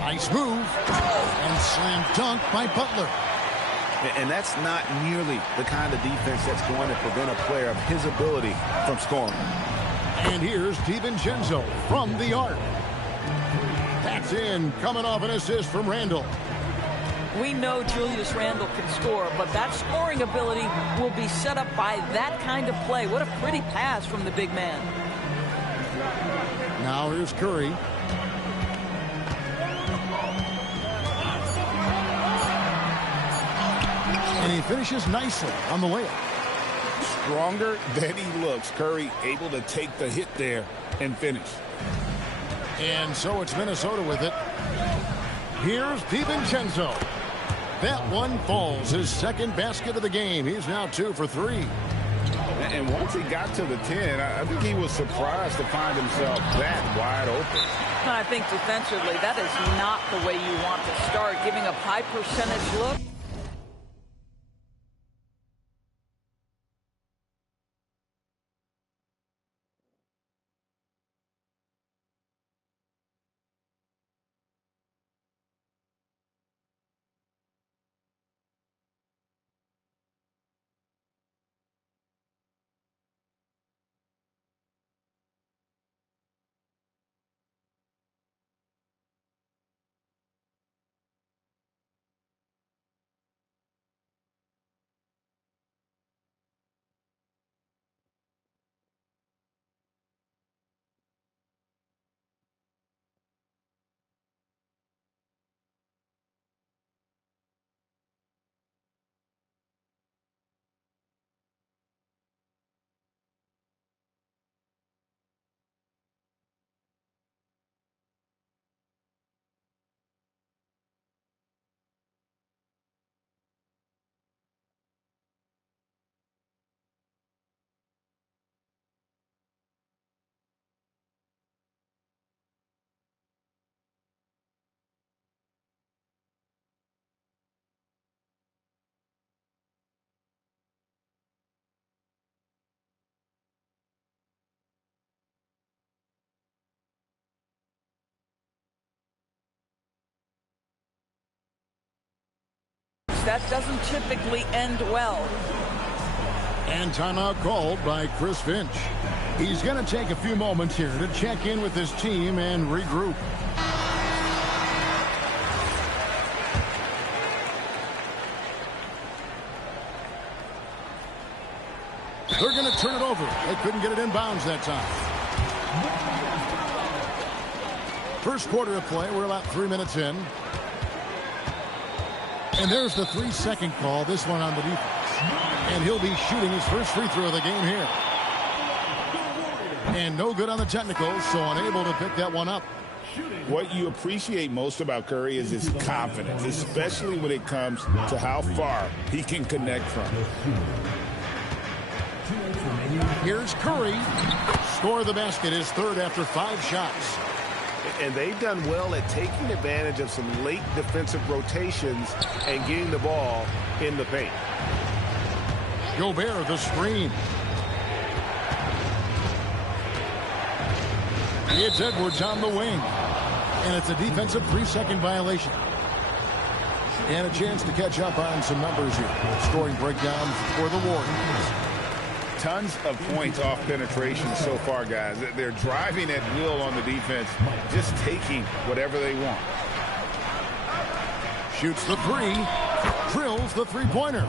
Nice move. And slam dunk by Butler. And that's not nearly the kind of defense that's going to prevent a player of his ability from scoring. And here's DiVincenzo from the arc. That's in, coming off an assist from Randall. We know Julius Randle can score, but that scoring ability will be set up by that kind of play. What a pretty pass from the big man. Now here's Curry. And he finishes nicely on the layup. Stronger than he looks. Curry able to take the hit there and finish. And so it's Minnesota with it. Here's DiVincenzo. That one falls. His second basket of the game. He's now 2 for 3. And once he got to the 10, I think he was surprised to find himself that wide open. I think defensively, that is not the way you want to start, giving up high percentage look. That doesn't typically end well. And timeout called by Chris Finch. He's going to take a few moments here to check in with his team and regroup. They're going to turn it over. They couldn't get it in bounds that time. First quarter of play. We're about 3 minutes in. And there's the 3-second call, this one on the defense. And he'll be shooting his first free throw of the game here. And no good on the technicals, so unable to pick that one up. What you appreciate most about Curry is his confidence, especially when it comes to how far he can connect from. Here's Curry. Score the basket, his third after 5 shots. And they've done well at taking advantage of some late defensive rotations and getting the ball in the paint. Gobert, the screen. It's Edwards on the wing. And it's a defensive 3-second violation. And a chance to catch up on some numbers here. Scoring breakdowns for the Warriors. Tons of points off penetration so far, guys. They're driving at will on the defense, just taking whatever they want. Shoots the 3, drills the 3-pointer.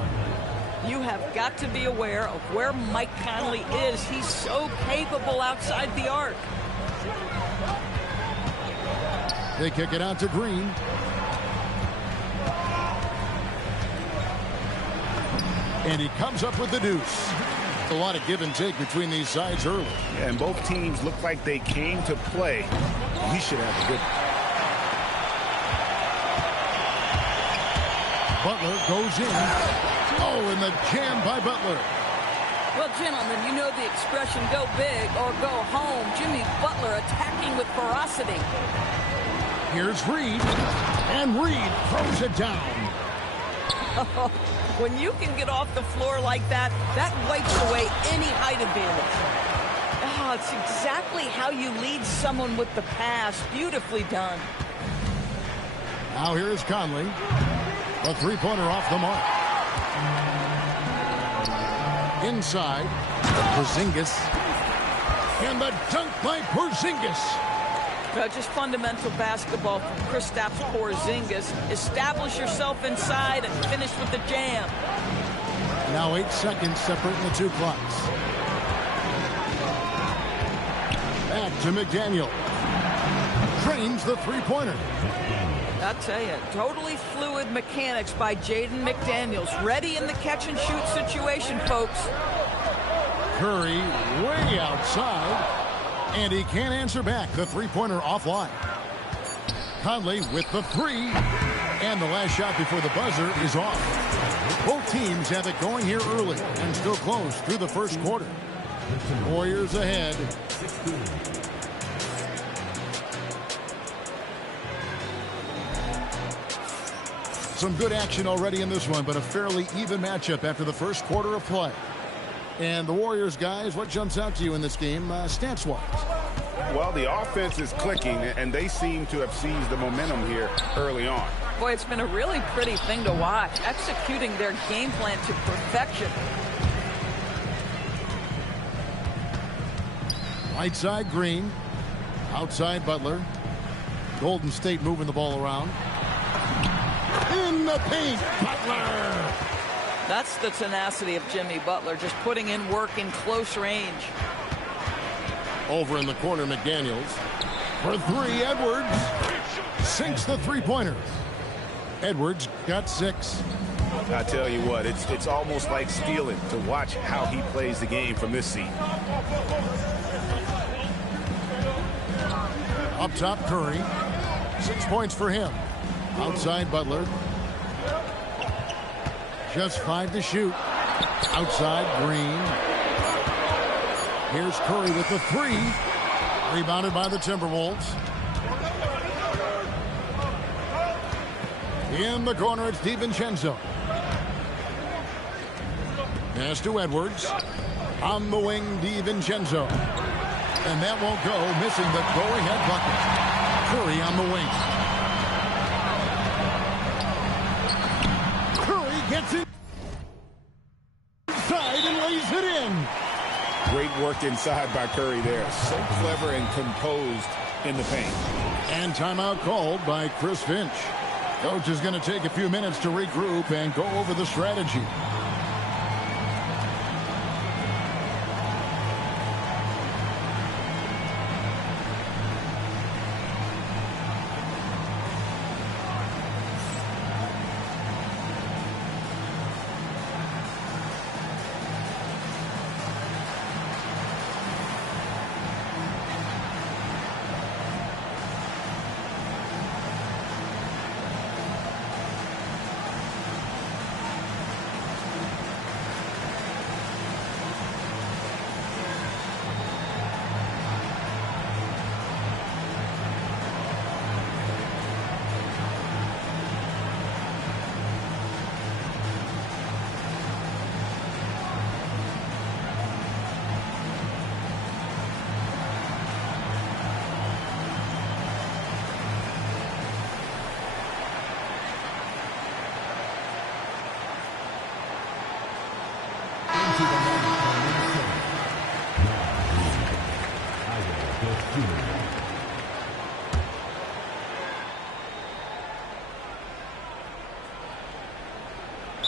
You have got to be aware of where Mike Conley is. He's so capable outside the arc. They kick it out to Green. And he comes up with the deuce. A lot of give and take between these sides early. And both teams look like they came to play. We should have a good Butler goes in. Oh, and the jam by Butler. Well, gentlemen, you know the expression, go big or go home. Jimmy Butler attacking with ferocity. Here's Reed. And Reed throws it down. When you can get off the floor like that, that wipes away any height advantage. Oh, it's exactly how you lead someone with the pass. Beautifully done. Now here is Conley. A 3-pointer off the mark. Inside, Porzingis. And the dunk by Porzingis. Just fundamental basketball from Kristaps Porzingis. Establish yourself inside and finish with the jam. Now 8 seconds separating the 2 clocks. Back to McDaniel. Trains the 3-pointer. I'll tell you, totally fluid mechanics by Jaden McDaniels. Ready in the catch-and-shoot situation, folks. Curry way outside, and he can't answer back. The three-pointer offline. Conley with the three, and the last shot before the buzzer is off. Both teams have it going here early and still close through the first quarter. Warriors ahead. Some good action already in this one, but a fairly even matchup after the first quarter of play. And the Warriors, guys, what jumps out to you in this game stats-wise? Well, the offense is clicking, and they seem to have seized the momentum here early on. Boy, it's been a really pretty thing to watch, executing their game plan to perfection. Right side, Green. Outside, Butler. Golden State moving the ball around. In the paint, Butler. That's the tenacity of Jimmy Butler, just putting in work in close range. Over in the corner, McDaniels. For three, Edwards. Sinks the three-pointer. Edwards got 6. I tell you what, it's almost like stealing to watch how he plays the game from this seat. Up top, Curry. 6 points for him. Outside, Butler. Just 5 to shoot. Outside, Green. Here's Curry with the three. Rebounded by the Timberwolves. In the corner, it's DiVincenzo. Pass to Edwards. On the wing, DiVincenzo. And that won't go, missing the go-ahead bucket. Curry on the wing. Curry gets it inside and lays it in. Great work inside by Curry there. So clever and composed in the paint. And timeout called by Chris Finch. Coach is going to take a few minutes to regroup and go over the strategy.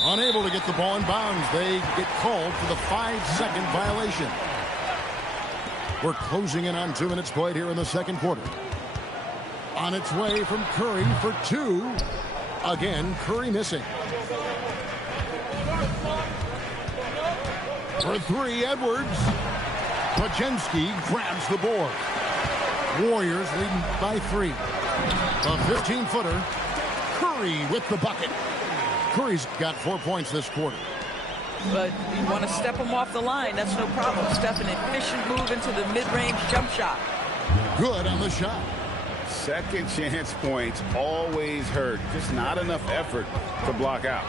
Unable to get the ball in bounds. They get called for the 5-second violation. We're closing in on 2 minutes played here in the second quarter. On its way from Curry for 2. Again, Curry missing. For 3, Edwards. Pajemski grabs the board. Warriors leading by 3. A 15-footer. Curry with the bucket. Curry's got 4 points this quarter. But you want to step him off the line, that's no problem. Step an efficient move into the mid-range jump shot. Good on the shot. Second chance points always hurt. Just not enough effort to block out.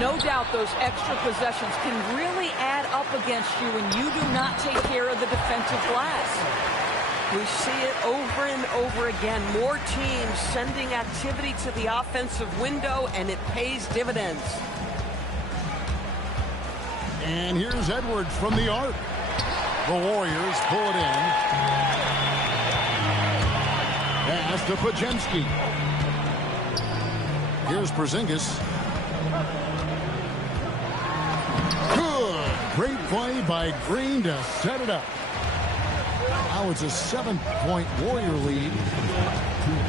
No doubt those extra possessions can really add up against you when you do not take care of the defensive glass. We see it over and over again. More teams sending activity to the offensive window, and it pays dividends. And here's Edwards from the arc. The Warriors pull it in. Pass to Pajemski. Here's Porzingis. Good. Great play by Green to set it up. Now it's a 7-point Warrior lead.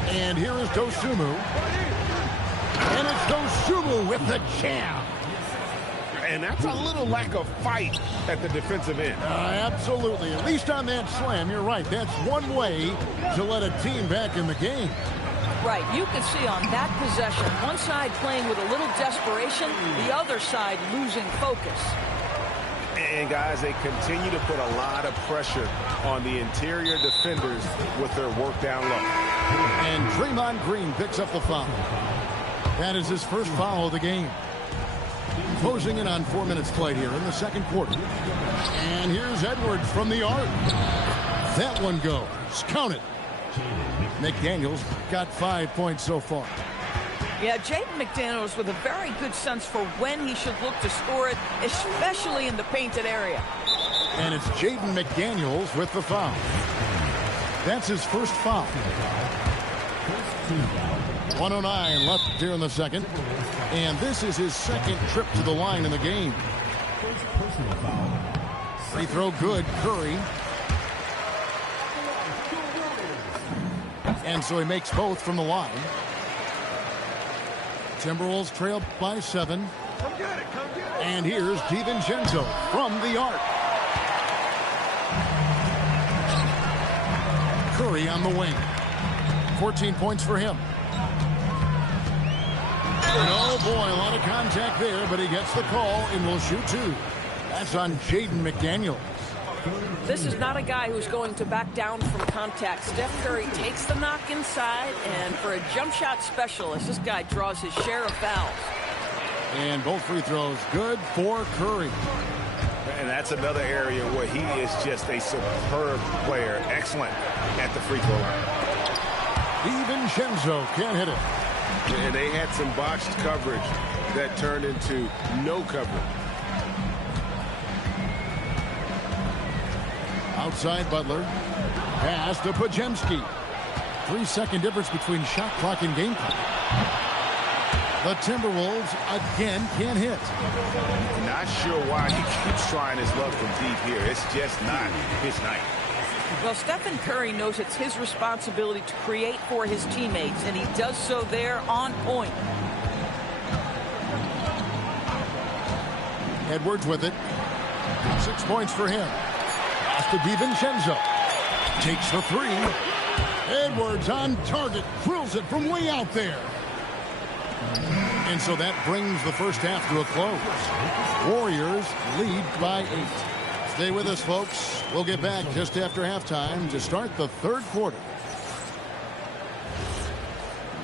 And here is Dosunmu. And it's Dosunmu with the jam. And that's a little lack of fight at the defensive end. Absolutely. At least on that slam, you're right. That's one way to let a team back in the game. Right. You can see on that possession, one side playing with a little desperation, the other side losing focus. And, guys, they continue to put a lot of pressure on the interior defenders with their work down low. And Draymond Green picks up the foul. That is his first foul of the game. Closing in on 4 minutes played here in the second quarter. And here's Edwards from the arc. That one goes. Count it. McDaniels got 5 points so far. Yeah, Jaden McDaniels with a very good sense for when he should look to score it, especially in the painted area. And it's Jaden McDaniels with the foul. That's his first foul. 1:09 left here in the second. And this is his second trip to the line in the game. Free throw good, Curry. And so he makes both from the line. Timberwolves trail by 7. And here's DiVincenzo from the arc. Curry on the wing. 14 points for him. And oh boy, a lot of contact there, but he gets the call and will shoot 2. That's on Jaden McDaniels. This is not a guy who's going to back down from contact. Steph Curry takes the knock inside, and for a jump shot specialist, this guy draws his share of fouls. And both free throws good for Curry. And that's another area where he is just a superb player. Excellent at the free throw line. DiVincenzo can't hit it. And they had some botched coverage that turned into no coverage. Outside Butler. Pass to Podziemski. 3-second difference between shot clock and game clock. The Timberwolves again can't hit. Not sure why he keeps trying his luck from deep here. It's just not his night. Well, Stephen Curry knows it's his responsibility to create for his teammates, and he does so there on point. Edwards with it. 6 points for him. Pass to DiVincenzo. Takes the 3. Edwards on target. Drills it from way out there. And so that brings the first half to a close. Warriors lead by 8. Stay with us, folks. We'll get back just after halftime to start the third quarter.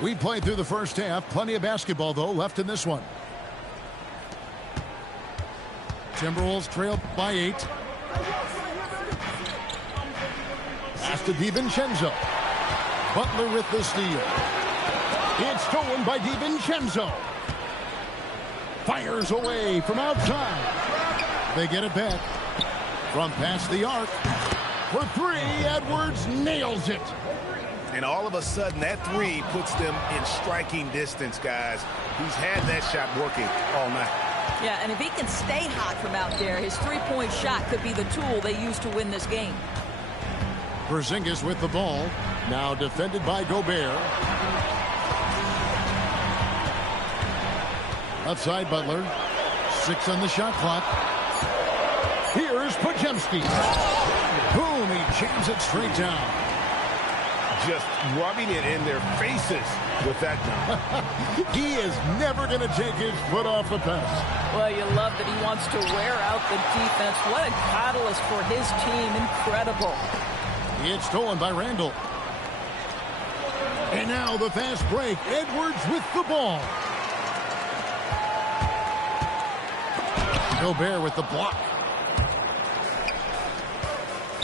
We played through the first half. Plenty of basketball, though, left in this one. Timberwolves trail by 8. Pass to DiVincenzo. Butler with the steal. It's stolen by DiVincenzo. Fires away from outside. They get it back. From past the arc. For 3, Edwards nails it. And all of a sudden, that 3 puts them in striking distance, guys. He's had that shot working all night. Yeah, and if he can stay hot from out there, his three-point shot could be the tool they use to win this game. Porzingis with the ball. Now defended by Gobert. Outside Butler. 6 on the shot clock. Here's Podziemski. Boom, he jams it straight down. Just rubbing it in their faces with that dunk. He is never going to take his foot off the pedal. Well, you love that he wants to wear out the defense. What a catalyst for his team. Incredible. It's stolen by Randall. And now the fast break. Edwards with the ball. Gobert with the block.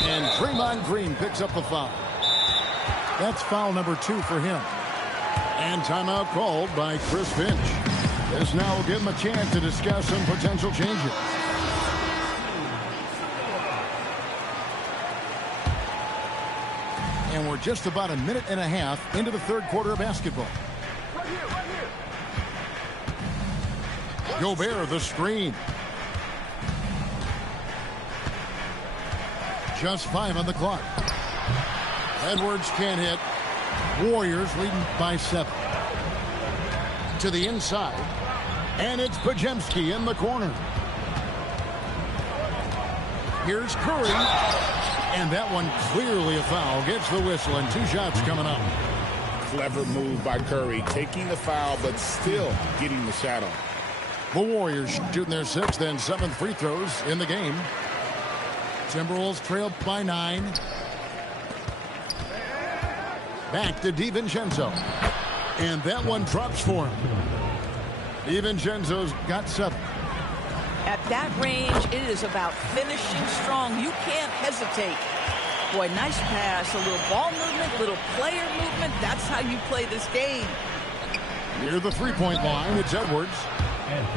And Draymond Green picks up the foul. That's foul number 2 for him. And timeout called by Chris Finch. This now will give him a chance to discuss some potential changes. And we're just about a minute and a half into the third quarter of basketball. Right here, right here. Gobert the screen. Just 5 on the clock. Edwards can't hit. Warriors leading by 7. To the inside. And it's Pajemski in the corner. Here's Curry. And that one clearly a foul. Gets the whistle and 2 shots coming up. Clever move by Curry. Taking the foul, but still getting the shot on. The Warriors shooting their 6th and 7th free throws in the game. Timberwolves trail by 9. Back to DiVincenzo. And that one drops for him. DiVincenzo's got 7. At that range, it is about finishing strong. You can't hesitate. Boy, nice pass, a little ball movement, a little player movement. That's how you play this game. Near the three-point line, it's Edwards.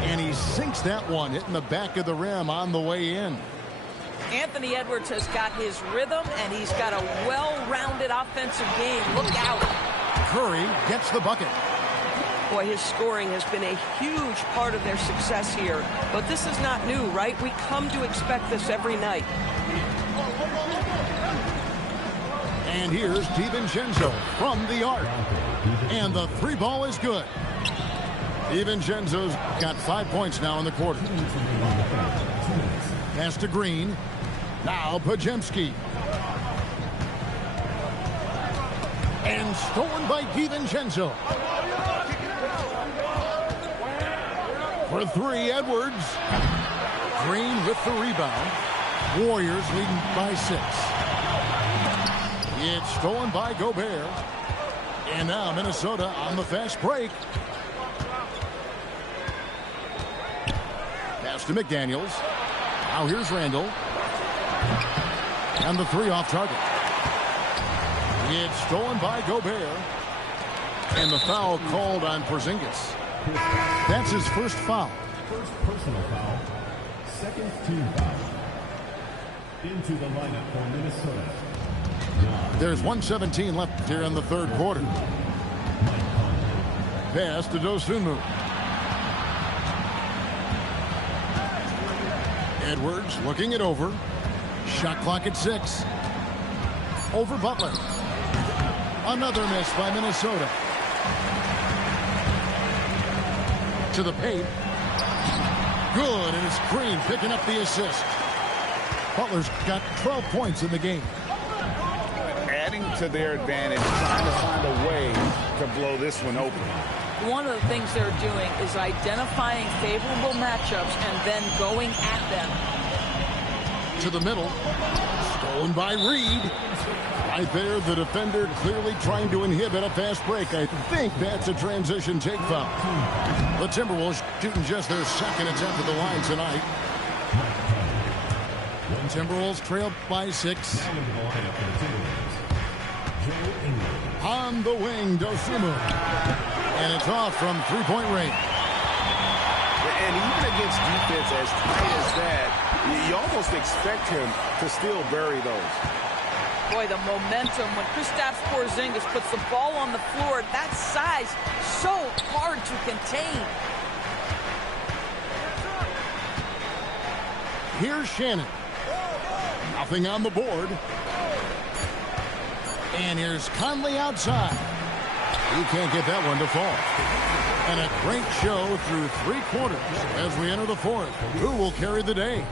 And he sinks that one, hitting the back of the rim on the way in. Anthony Edwards has got his rhythm, and he's got a well-rounded offensive game. Look out. Curry gets the bucket. Boy, his scoring has been a huge part of their success here. But this is not new, right? We come to expect this every night. And here's DiVincenzo from the arc. And the 3 ball is good. DiVincenzo's got 5 points now in the quarter. Pass to Green. Now Pajemski. And stolen by DiVincenzo. For 3, Edwards. Green with the rebound. Warriors leading by 6. It's stolen by Gobert. And now Minnesota on the fast break. Pass to McDaniels. Now here's Randall. And the 3 off target. It's stolen by Gobert. And the foul called on Porzingis. That's his first foul. First personal foul. Second team foul. Into the lineup for Minnesota. There's 1:17 left here in the third quarter. Pass to Dosunmu. Edwards looking it over. Shot clock at 6. Over Butler. Another miss by Minnesota. To the paint. Good, and it's Green picking up the assist. Butler's got 12 points in the game. Adding to their advantage, trying to find a way to blow this one open. One of the things they're doing is identifying favorable matchups and then going at them. To the middle. Stolen by Reed. Right there, the defender clearly trying to inhibit a fast break. I think that's a transition take foul. The Timberwolves shooting just their 2nd attempt at the line tonight. Timberwolves trail by 6. On the wing, Dosunmu. And it's off from 3-point range. And even against defense as tight as that, you almost expect him to still bury those. Boy, the momentum when Kristaps Porzingis puts the ball on the floor, that size, so hard to contain. Here's Shannon. Nothing on the board. And here's Conley outside. He can't get that one to fall. And a great show through 3 quarters as we enter the 4th. Who will carry the day?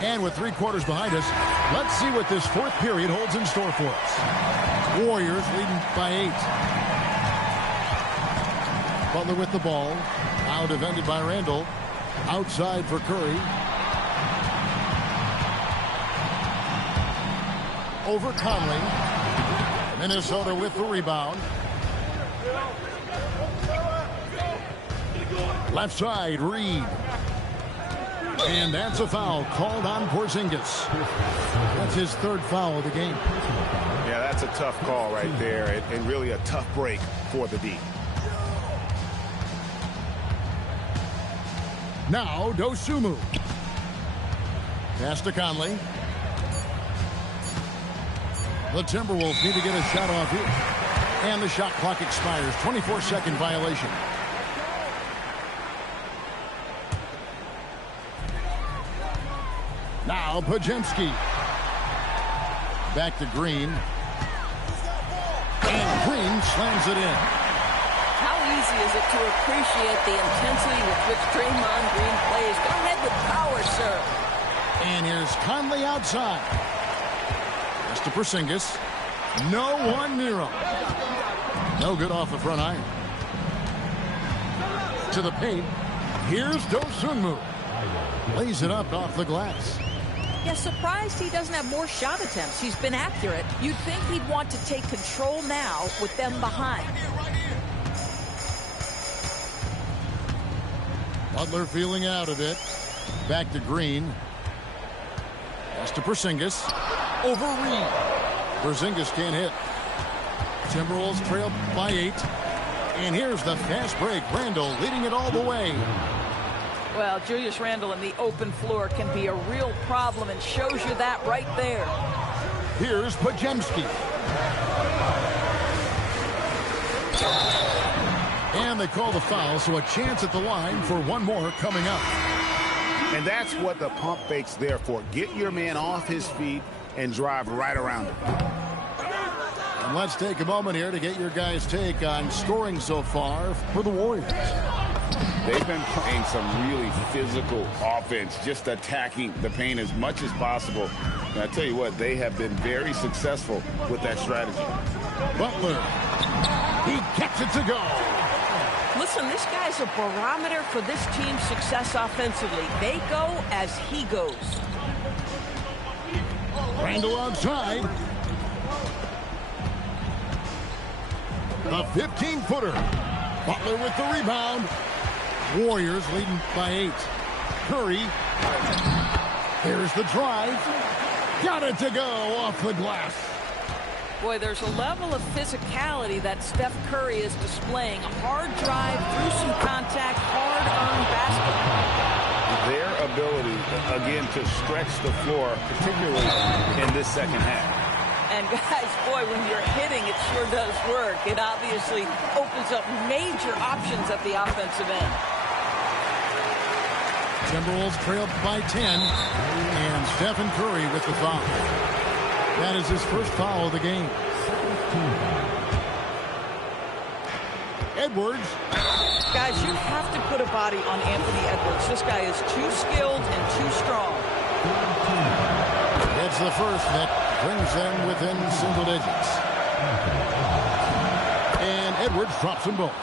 And with 3 quarters behind us, let's see what this 4th period holds in store for us. Warriors leading by 8. Butler with the ball. Now defended by Randall. Outside for Curry. Over Conley. Minnesota with the rebound. Left side, Reed. And that's a foul called on Porzingis. That's his 3rd foul of the game. Yeah, that's a tough call right there, and really a tough break for the D. Now Dosunmu. Pass to Conley. The Timberwolves need to get a shot off here. And the shot clock expires. 24-second violation. Now Now Pajemski. Back to Green. And Green slams it in. How easy is it to appreciate the intensity with which Draymond Green plays? Go ahead with power, sir. And here's Conley outside. Pass to Porzingis. No one near him. No good off the front iron. To the paint. Here's Dosunmu. Lays it up off the glass. Yeah, surprised he doesn't have more shot attempts. He's been accurate. You'd think he'd want to take control now with them behind. Butler feeling out of it. Back to Green. Pass to Porzingis. Over Reed. Porzingis can't hit. Timberwolves trail by 8. And here's the fast break. Randle leading it all the way. Well, Julius Randle in the open floor can be a real problem and shows you that right there. Here's Pajemski. And they call the foul, so a chance at the line for one more coming up. And that's what the pump fake's there for. Get your man off his feet and drive right around him. And let's take a moment here to get your guys' take on scoring so far for the Warriors. They've been playing some really physical offense, just attacking the paint as much as possible. And I tell you what, they have been very successful with that strategy. Butler, he gets it to go. Listen, this guy's a barometer for this team's success offensively. They go as he goes. Randle outside. The 15-footer. Butler with the rebound. Warriors leading by 8. Curry. Here's the drive. Got it to go off the glass. Boy, there's a level of physicality that Steph Curry is displaying. A hard drive, through some contact, hard-earned basket. Their ability, again, to stretch the floor, particularly in this second half. And guys, boy, when you're hitting, it sure does work. It obviously opens up major options at the offensive end. Timberwolves trail by 10. And Stephen Curry with the foul. That is his first foul of the game. Edwards. Guys, you have to put a body on Anthony Edwards. This guy is too skilled and too strong. It's the first that brings them within single digits. And Edwards drops them both.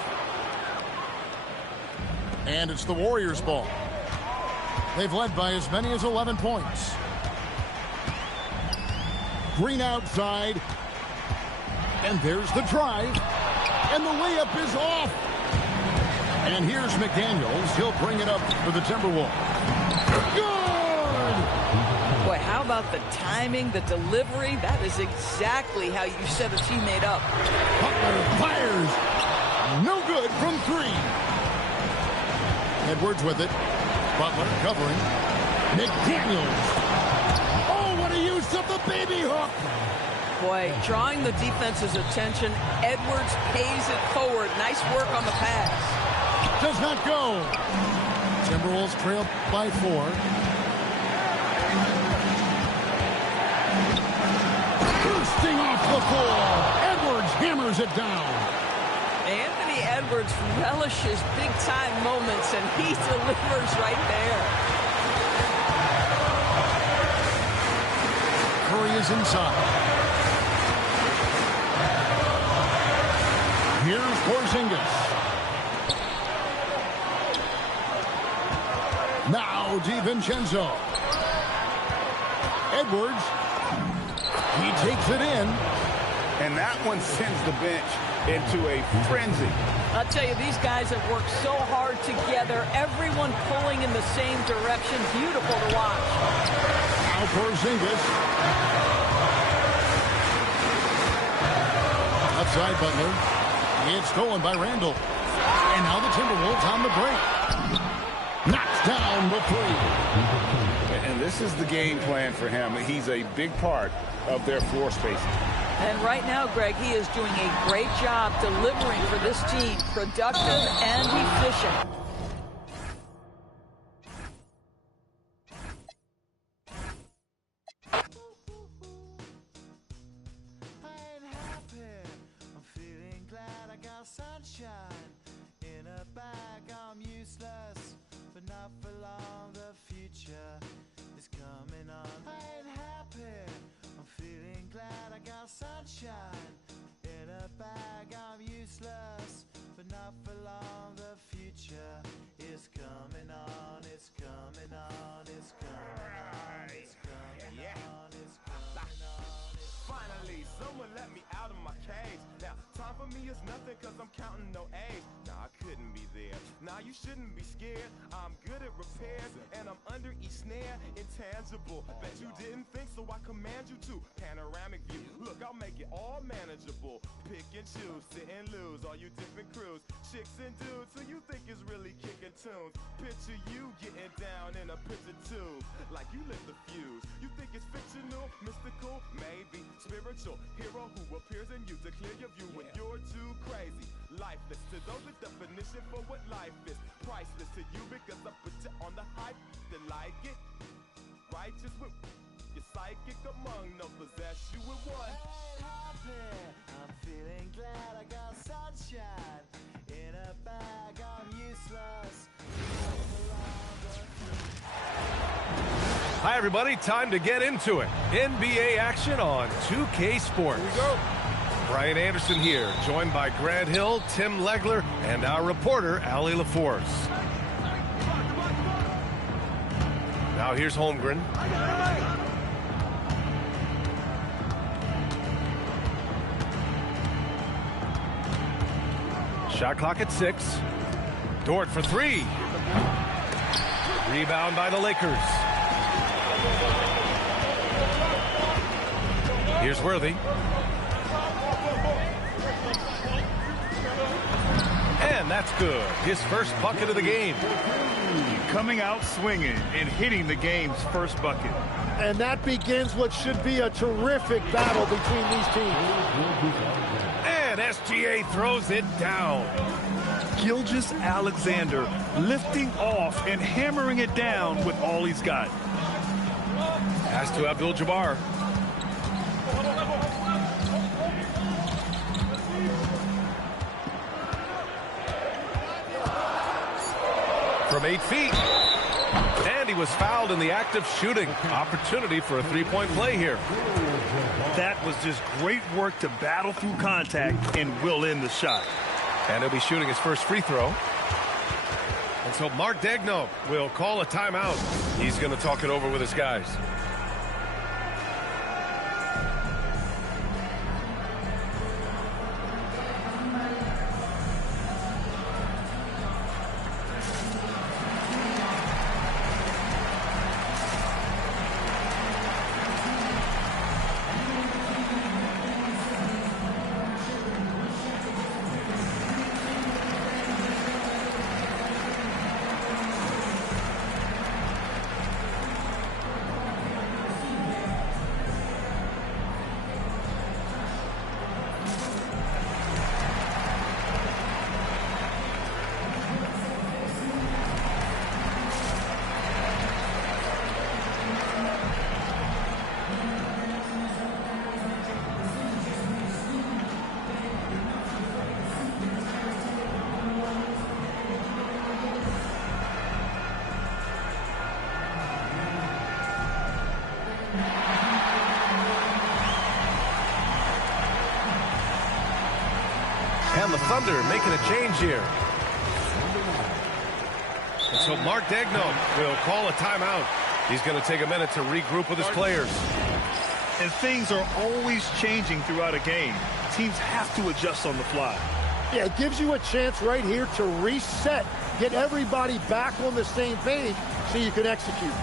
And it's the Warriors' ball. They've led by as many as 11 points. Green outside. And there's the drive. And the layup is off. And here's McDaniels. He'll bring it up for the Timberwolves. Good! Boy, how about the timing, the delivery? That is exactly how you set a teammate up. Butler fires. No good from 3. Edwards with it. Butler covering. McDaniels. Oh, what a use of the baby hook. Boy, drawing the defense's attention. Edwards pays it forward. Nice work on the pass. Does not go. Timberwolves trail by 4. Bursting off the floor. Edwards hammers it down. Anthony Edwards relishes big-time moments, and he delivers right there. Curry is inside. Here's Porzingis. Now DiVincenzo. Edwards. He takes it in. And that one sends the bench into a frenzy. I'll tell you, these guys have worked so hard together. Everyone pulling in the same direction. Beautiful to watch. Now Porzingis. Outside Butler. It's stolen by Randle. And now the Timberwolves on the break. Knocks down the 3. And this is the game plan for him. He's a big part of their floor spacing. And right now, Greg, he is doing a great job delivering for this team. Productive and efficient. not for long, the future is coming on. I ain't happy, I'm feeling glad I got sunshine in a bag. I'm useless, but not for long, the future is coming on. It's coming on, it's coming on, it's coming on, it's coming on. Finally, someone let me out of my cage. Now, time for me is nothing cause I'm counting no age. Nah, I couldn't be there. Nah, you shouldn't be scared. I'm good at repairs and I'm under each snare. Intangible. Bet you didn't think, so I command you to. Panoramic view. Look, I'll make it all manageable. Pick and choose, sit and lose. All you different crews, chicks and dudes who you think is really kicking tunes. Picture you getting down in a picture tube, like you lit the fuse. You think it's fictional, mystical, maybe spiritual hero who appears in you to clear your view when you're too crazy. Lifeless to those, the definition for what life is. Priceless to you because I put you on the hype to like it. Righteous with your psychic among no possess you with one. I ain't happy, I'm feeling glad I got sunshine in a bag. I'm useless. Hi, everybody. Time to get into it. NBA action on 2K Sports. Here we go. Brian Anderson here, joined by Grant Hill, Tim Legler, and our reporter, Allie LaForce. Now here's Holmgren. Shot clock at 6. Dort for 3. Rebound by the Lakers. Here's Worthy. And that's good. His first bucket of the game. Coming out swinging and hitting the game's first bucket. And that begins what should be a terrific battle between these teams. And SGA throws it down. Gilgeous-Alexander lifting off and hammering it down with all he's got. Pass to Abdul-Jabbar. From 8 feet. And he was fouled in the act of shooting. Opportunity for a three-point play here. That was just great work to battle through contact and will in the shot. And he'll be shooting his first free throw. And so Mark Daigneault will call a timeout. He's going to talk it over with his guys. And the Thunder making a change here. And so Mark Daigneault will call a timeout. He's going to take a minute to regroup with his players. And things are always changing throughout a game. Teams have to adjust on the fly. Yeah, it gives you a chance right here to reset, get everybody back on the same page so you can execute.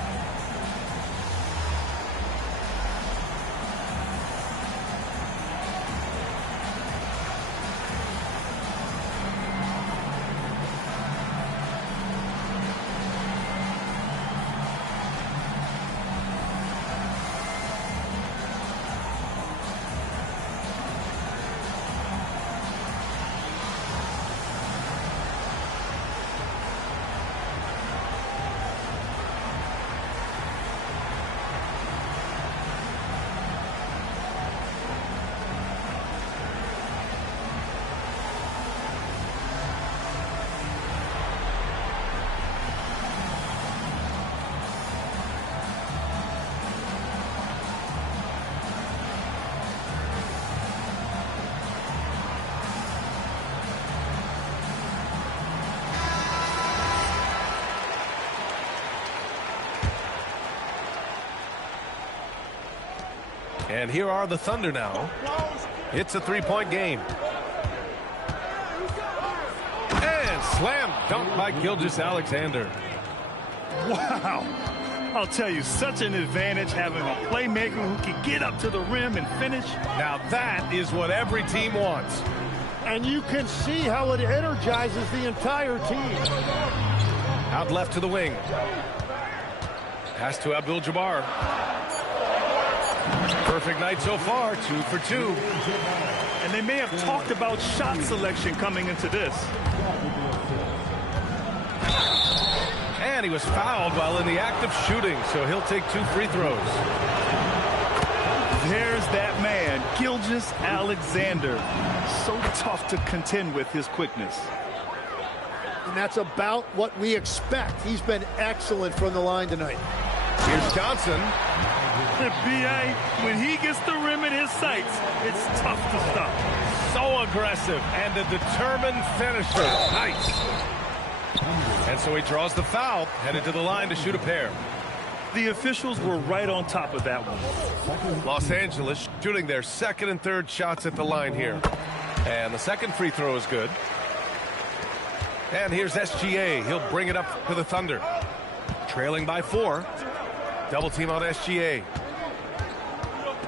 And here are the Thunder now. It's a three-point game. And slam dunk by Gilgeous-Alexander. Wow. I'll tell you, such an advantage having a playmaker who can get up to the rim and finish. Now that is what every team wants. And you can see how it energizes the entire team. Out left to the wing. Pass to Abdul-Jabbar. Perfect night so far, 2 for 2. And they may have talked about shot selection coming into this. And he was fouled while in the act of shooting, so he'll take 2 free throws. There's that man, Gilgeous-Alexander. So tough to contend with his quickness. And that's about what we expect. He's been excellent from the line tonight. Here's Johnson. B.A., when he gets the rim in his sights, it's tough to stop. So aggressive and a determined finisher. Nice. And so he draws the foul, headed to the line to shoot a pair. The officials were right on top of that one. Los Angeles shooting their second and third shots at the line here. And the second free throw is good. And here's SGA. He'll bring it up to the Thunder. Trailing by 4. Double team on SGA.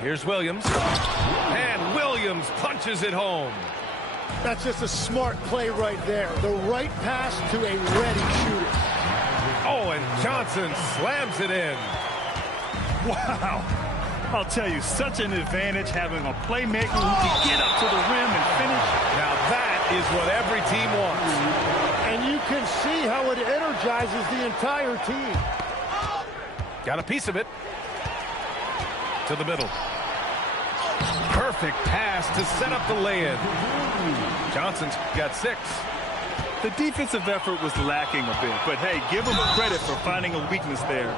Here's Williams. And Williams punches it home. That's just a smart play right there. The right pass to a ready shooter. Oh, and Johnson slams it in. Wow. I'll tell you, such an advantage having a playmaker who can get up to the rim and finish. Now that is what every team wants. And you can see how it energizes the entire team. Got a piece of it. To the middle. Perfect pass to set up the lay-in. Johnson's got 6. The defensive effort was lacking a bit, but hey, give them credit for finding a weakness there.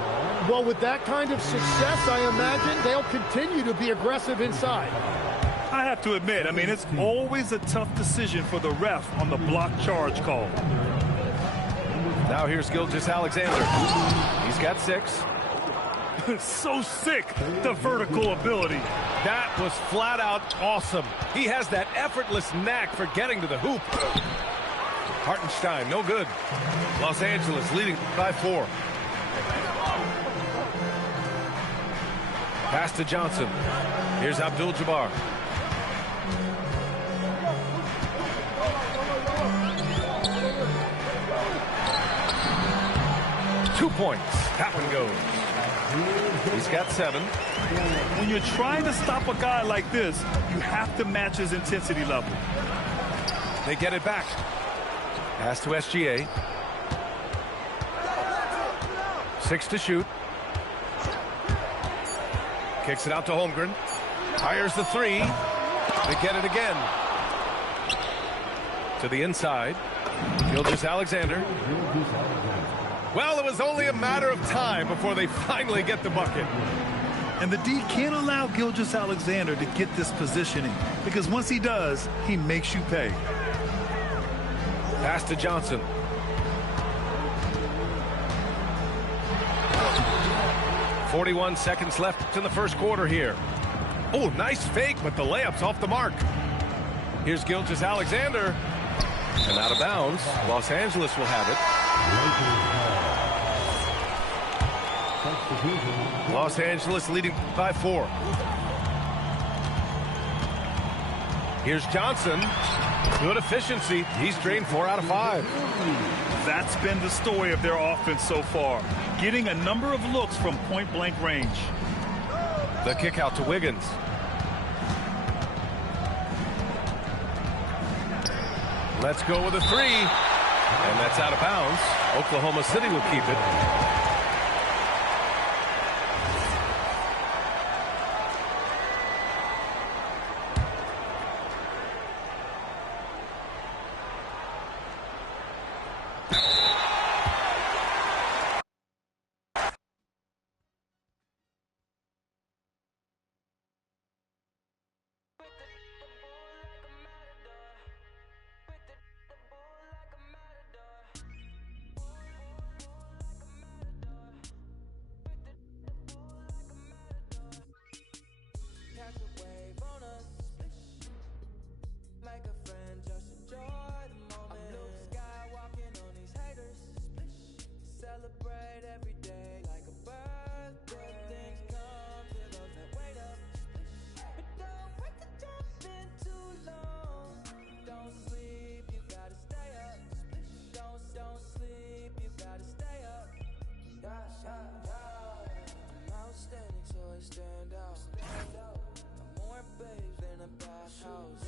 Well, with that kind of success, I imagine they'll continue to be aggressive inside. I have to admit, I mean, it's always a tough decision for the ref on the block charge call. Now here's Gilgeous-Alexander. He's got 6. So sick, the vertical ability. That was flat out awesome. He has that effortless knack for getting to the hoop. Hartenstein, no good. Los Angeles leading by 4. Pass to Johnson. Here's Abdul-Jabbar. Two points. Tap and goes. He's got 7. When you're trying to stop a guy like this, you have to match his intensity level. They get it back. Pass to SGA. 6 to shoot. Kicks it out to Holmgren. Fires the 3. They get it again. To the inside. Gilgeous-Alexander. Well, it was only a matter of time before they finally get the bucket. And the D can't allow Gilgeous-Alexander to get this positioning, because once he does, he makes you pay. Pass to Johnson. .41 seconds left in the first quarter here. Oh, nice fake, but the layup's off the mark. Here's Gilgeous-Alexander. And out of bounds. Los Angeles will have it. Los Angeles leading by 4. Here's Johnson. Good efficiency. He's drained 4 out of 5. That's been the story of their offense so far. Getting a number of looks from point-blank range. The kick out to Wiggins. Let's go with a 3. And that's out of bounds. Oklahoma City will keep it. a bathhouse.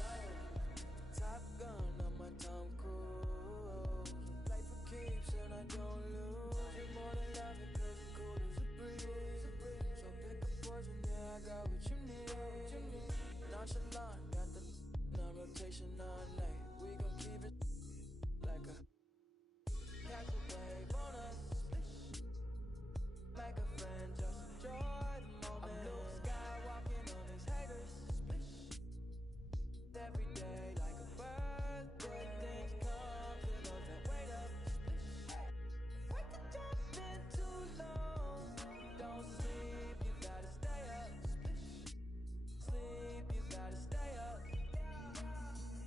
Top gun on my Tom Cruise. Play for keeps and I don't lose. You're more than love it, cause you're cool as a breeze. So pick a poison, yeah, I got what you need. Nonchalant, got the on rotation all night. We gon' keep it like a catch a wave on us. Make a friend, just enjoy the moment. I'm blue sky walking on his haters. Every day like a birthday. Things come to those that wait up. Wait to jump in too long. Don't sleep, you gotta stay up. Sleep, you gotta stay up.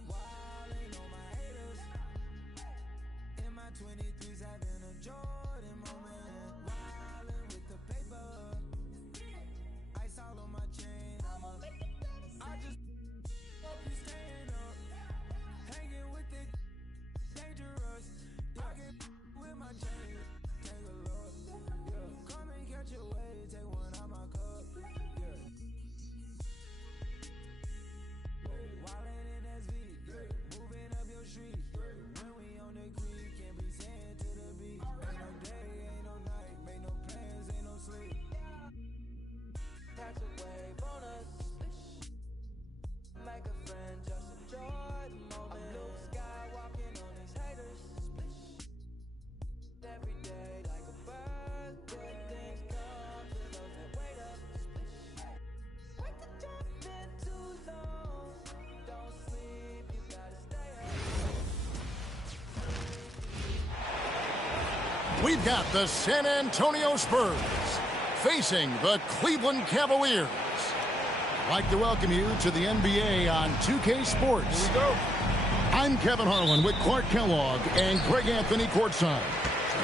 Wildin' on my haters. In my 23s having a Jordan moment. Wildin' with the paper. Ice all on my chain. I just hope you staying up. Hanging with the dangerous. I get with my chain. Take a look. Yeah. Come and catch a wave. Take one out my cup. Yeah. Wildin' in SV. Moving up your street. When we on the creek, can't be saying to the beat. Ain't no day, ain't no night. Make no plans, ain't no sleep. Catch a wave on us. Make a friend, just enjoy the moment. I'm blue sky walking on these haters. Every day like a birthday. Things come to those that wait up. Wait to jump in too long. Don't sleep, you gotta stay up. We've got the San Antonio Spurs facing the Cleveland Cavaliers. I'd like to welcome you to the NBA on 2K Sports. I'm Kevin Harlan with Clark Kellogg and Greg Anthony courtside.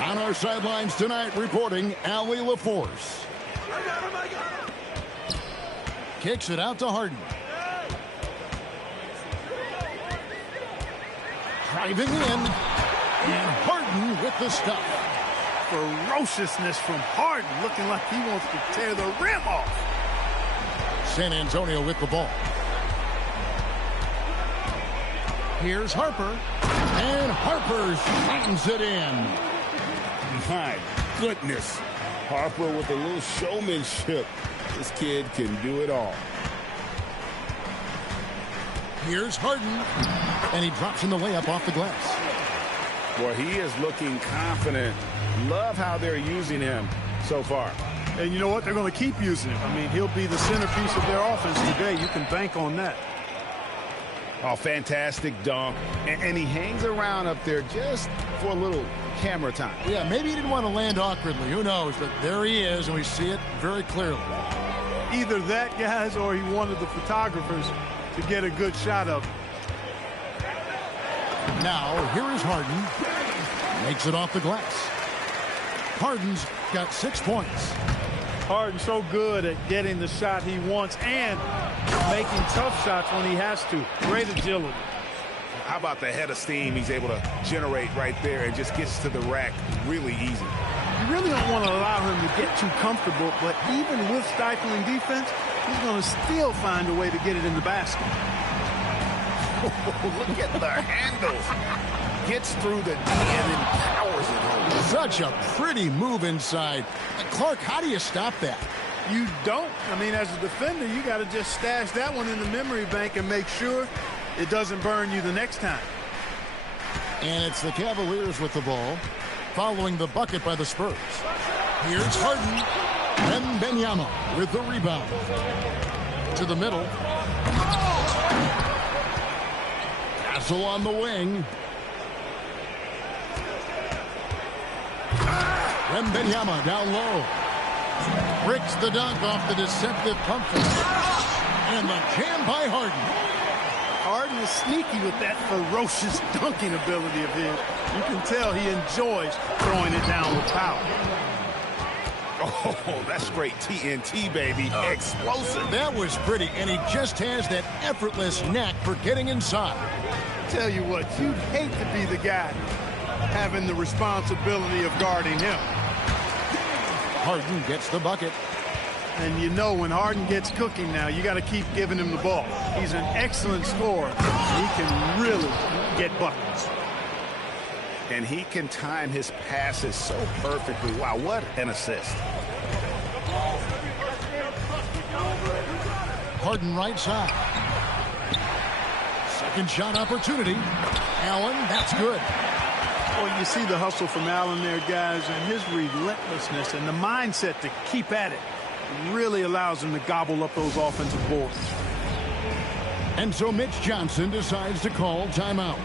On our sidelines tonight reporting Allie LaForce. Kicks it out to Harden. Driving in. And Harden with the stuff. Ferociousness from Harden, looking like he wants to tear the rim off. San Antonio with the ball. Here's Harper. And Harper slams it in. My goodness. Harper with a little showmanship. This kid can do it all. Here's Harden. And he drops in the layup off the glass. Boy, he is looking confident. Love how they're using him so far. And you know what? They're going to keep using him. I mean, he'll be the centerpiece of their offense today. You can bank on that. Oh, fantastic dunk. And he hangs around up there just for a little camera time. Yeah, maybe he didn't want to land awkwardly. Who knows? But there he is, and we see it very clearly. Either that, guys, or he wanted the photographers to get a good shot of him. Now, here is Harden. Makes it off the glass. Harden's got 6 points. Harden's so good at getting the shot he wants and making tough shots when he has to. Great agility. How about the head of steam he's able to generate right there and just gets to the rack really easy. You really don't want to allow him to get too comfortable, but even with stifling defense, he's going to still find a way to get it in the basket. Look at the handles. Gets through the D and then powers it home. Such a pretty move inside. Clark, how do you stop that? You don't. I mean, as a defender, you got to just stash that one in the memory bank and make sure it doesn't burn you the next time. And it's the Cavaliers with the ball, following the bucket by the Spurs. Here's Harden. And Benyama with the rebound. To the middle. Castle on the wing. Wembanyama down low. Bricks the dunk off the deceptive pump fake. And the jam by Harden. Harden is sneaky with that ferocious dunking ability of his. You can tell he enjoys throwing it down with power. Oh, that's great TNT, baby. Explosive. That was pretty, and he just has that effortless knack for getting inside. Tell you what, you'd hate to be the guy having the responsibility of guarding him. Harden gets the bucket. And you know when Harden gets cooking now, you got to keep giving him the ball. He's an excellent scorer. He can really get buckets. And he can time his passes so perfectly. Wow, what an assist. Harden right side. Second shot opportunity. Allen, that's good. Well, you see the hustle from Allen there, guys, and his relentlessness and the mindset to keep at it really allows him to gobble up those offensive boards. And so Mitch Johnson decides to call timeout.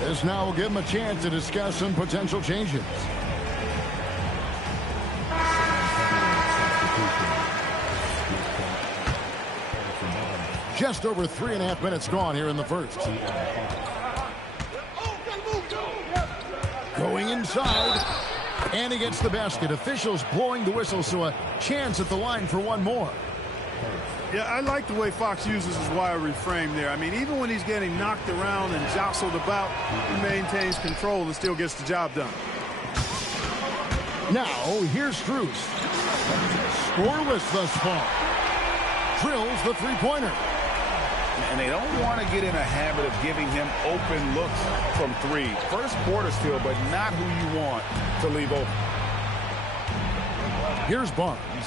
This now will give him a chance to discuss some potential changes. Just over 3.5 minutes gone here in the first. Going inside. And he gets the basket. Officials blowing the whistle, so a chance at the line for one more. Yeah, I like the way Fox uses his wiry frame there. I mean, even when he's getting knocked around and jostled about, he maintains control and still gets the job done. Now, here's Strus. Scoreless thus far. Drills the three-pointer. And they don't want to get in a habit of giving him open looks from three. First quarter still, but not who you want to leave open. Here's Barnes.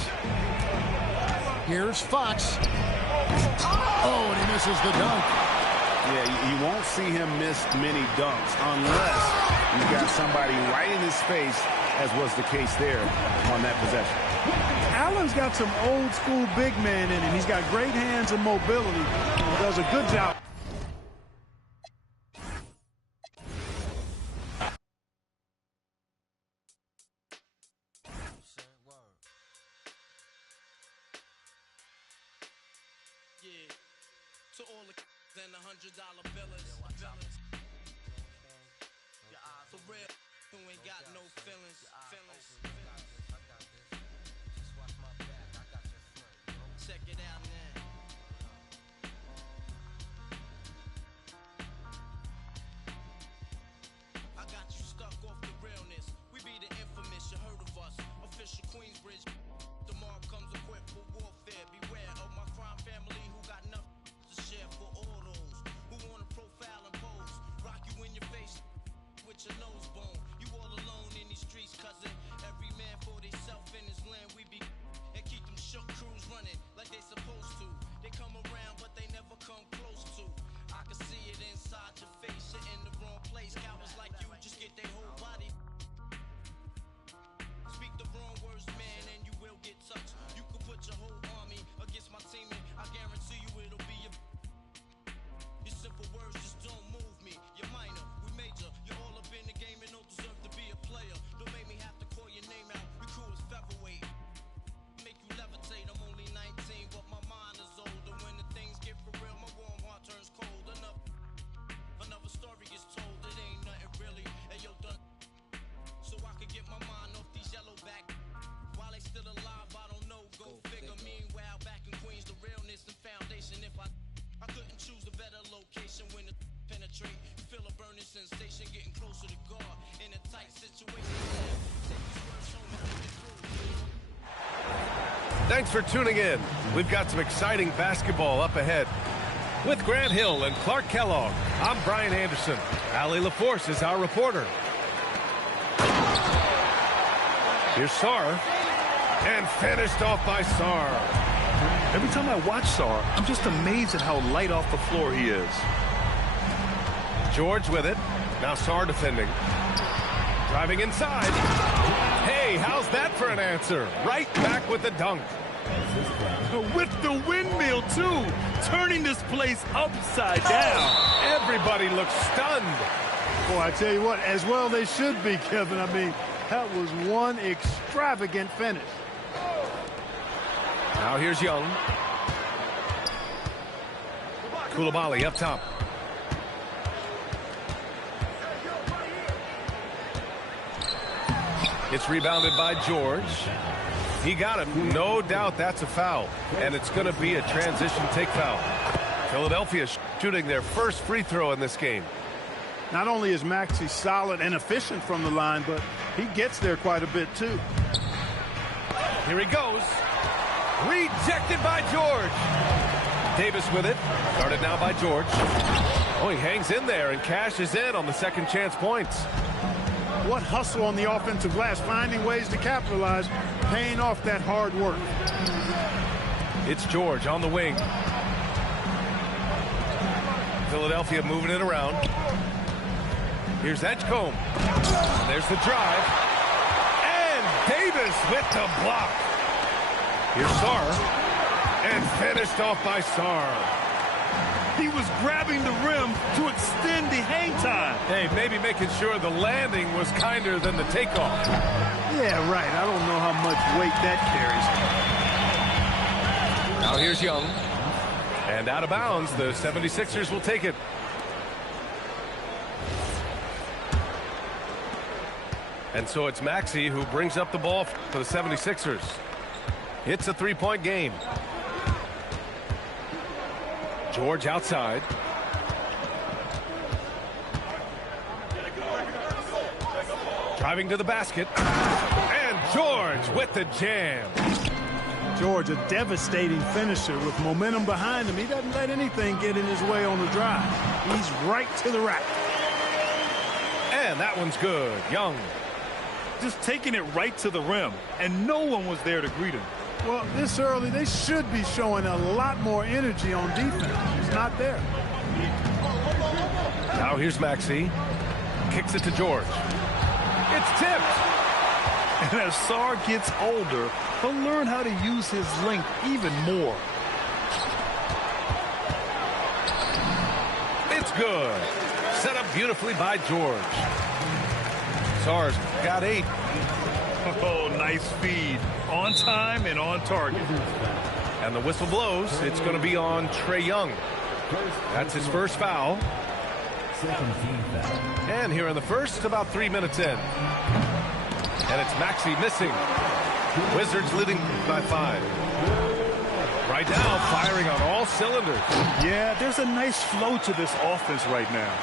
Here's Fox. Oh, and he misses the dunk. Yeah, you won't see him miss many dunks unless you've got somebody right in his face, as was the case there on that possession. Allen's got some old school big man in him. He's got great hands and mobility. He does a good job. Yeah, to all the and the $100 billers. For real, who ain't got no feelings. Check it out now. I got you stuck off the realness. We be the infamous, you heard of us. Official Queensbridge. Tomorrow comes equipped for warfare. Beware of my crime family who got nothing to share for all those who want to profile and pose. Rock you in your face with your nose bone. You all alone in these streets, cousin. Every man for theyself in his land. We be and keep them shook crews running like they supposed to. They come around, but they never come close to. I can see it inside your face. You're in the wrong place. Cowards like you just get their whole body. Speak the wrong words, man, and you will get touched. You can put your whole army against my team, and I guarantee you it'll be your simple words just don't move me. You're minor, we major. You're all up in the game and don't deserve to be a player. Don't make me have to call your name out. We crew is featherweight. Make you levitate. I'm only 19, but my mind is older. When the things get for real, my warm heart turns cold. Another story is told. It ain't nothing really. Hey, yo, done. So I could get my mind off these yellow back. While they still alive, I don't know. Go figure. Meanwhile, back in Queens, the realness and foundation. If I couldn't choose a better location when it penetrate, you feel a burning sensation, getting closer to God in a tight situation. Thanks for tuning in. We've got some exciting basketball up ahead. With Grant Hill and Clark Kellogg, I'm Brian Anderson. Allie LaForce is our reporter. Here's Sarr. And finished off by Sarr. Every time I watch Sarr, I'm just amazed at how light off the floor he is. George with it. Now Sarr defending. Driving inside. Hey, how's that for an answer? Right back with the dunk. With the windmill, too. Turning this place upside down. Everybody looks stunned. Boy, I tell you what, as well they should be, Kevin. I mean, that was one extravagant finish. Now here's Young. Koulibaly up top. It's rebounded by George. He got it. No doubt that's a foul. And it's going to be a transition take foul. Philadelphia shooting their first free throw in this game. Not only is Maxey solid and efficient from the line, but he gets there quite a bit too. Here he goes. Rejected by George. Davis with it. Started now by George. Oh, he hangs in there and cashes in on the second chance points. What hustle on the offensive glass, finding ways to capitalize, paying off that hard work. It's George on the wing. Philadelphia moving it around. Here's Edgecombe. There's the drive. And Davis with the block. Here's Sarr. And finished off by Sarr. He was grabbing the rim to extend the hang time. Hey, maybe making sure the landing was kinder than the takeoff. Yeah, right. I don't know how much weight that carries. Now here's Young. And out of bounds, the 76ers will take it. And so it's Maxey who brings up the ball for the 76ers. It's a three-point game. George outside. Driving to the basket. And George with the jam. George, a devastating finisher with momentum behind him. He doesn't let anything get in his way on the drive. He's right to the rack. And that one's good. Young. Just taking it right to the rim, and no one was there to greet him. Well, this early, they should be showing a lot more energy on defense. It's not there. Now here's Maxey. Kicks it to George. It's tipped. And as Sarr gets older, he'll learn how to use his length even more. It's good. Set up beautifully by George. Sarr's got 8. Oh, nice feed. On time and on target. And the whistle blows. It's going to be on Trae Young. That's his first foul. And here in the first, about 3 minutes in. And it's Maxey missing. Wizards leading by 5. Right now, firing on all cylinders. Yeah, there's a nice flow to this offense right now.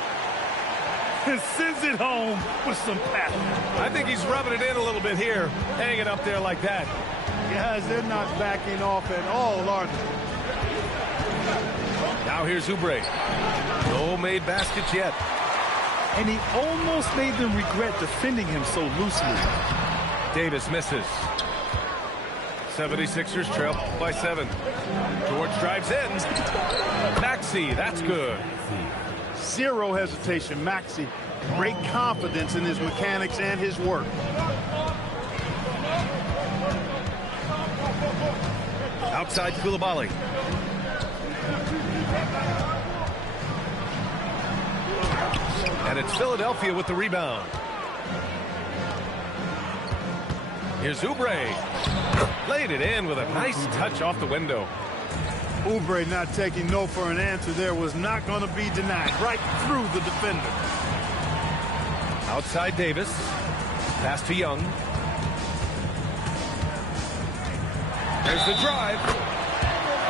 And sends it home with some passion. I think he's rubbing it in a little bit here, hanging up there like that. Guys, they're not backing off at all, are they? Now here's Oubre. No made baskets yet. And he almost made them regret defending him so loosely. Davis misses. 76ers trail by 7. George drives in. Maxey, that's good. Zero hesitation. Maxey, great confidence in his mechanics and his work. Outside Koulibaly. And it's Philadelphia with the rebound. Here's Oubre. Laid it in with a nice touch off the window. Oubre not taking no for an answer there, was not going to be denied. Right through the defender. Outside Davis. Pass to Young. There's the drive.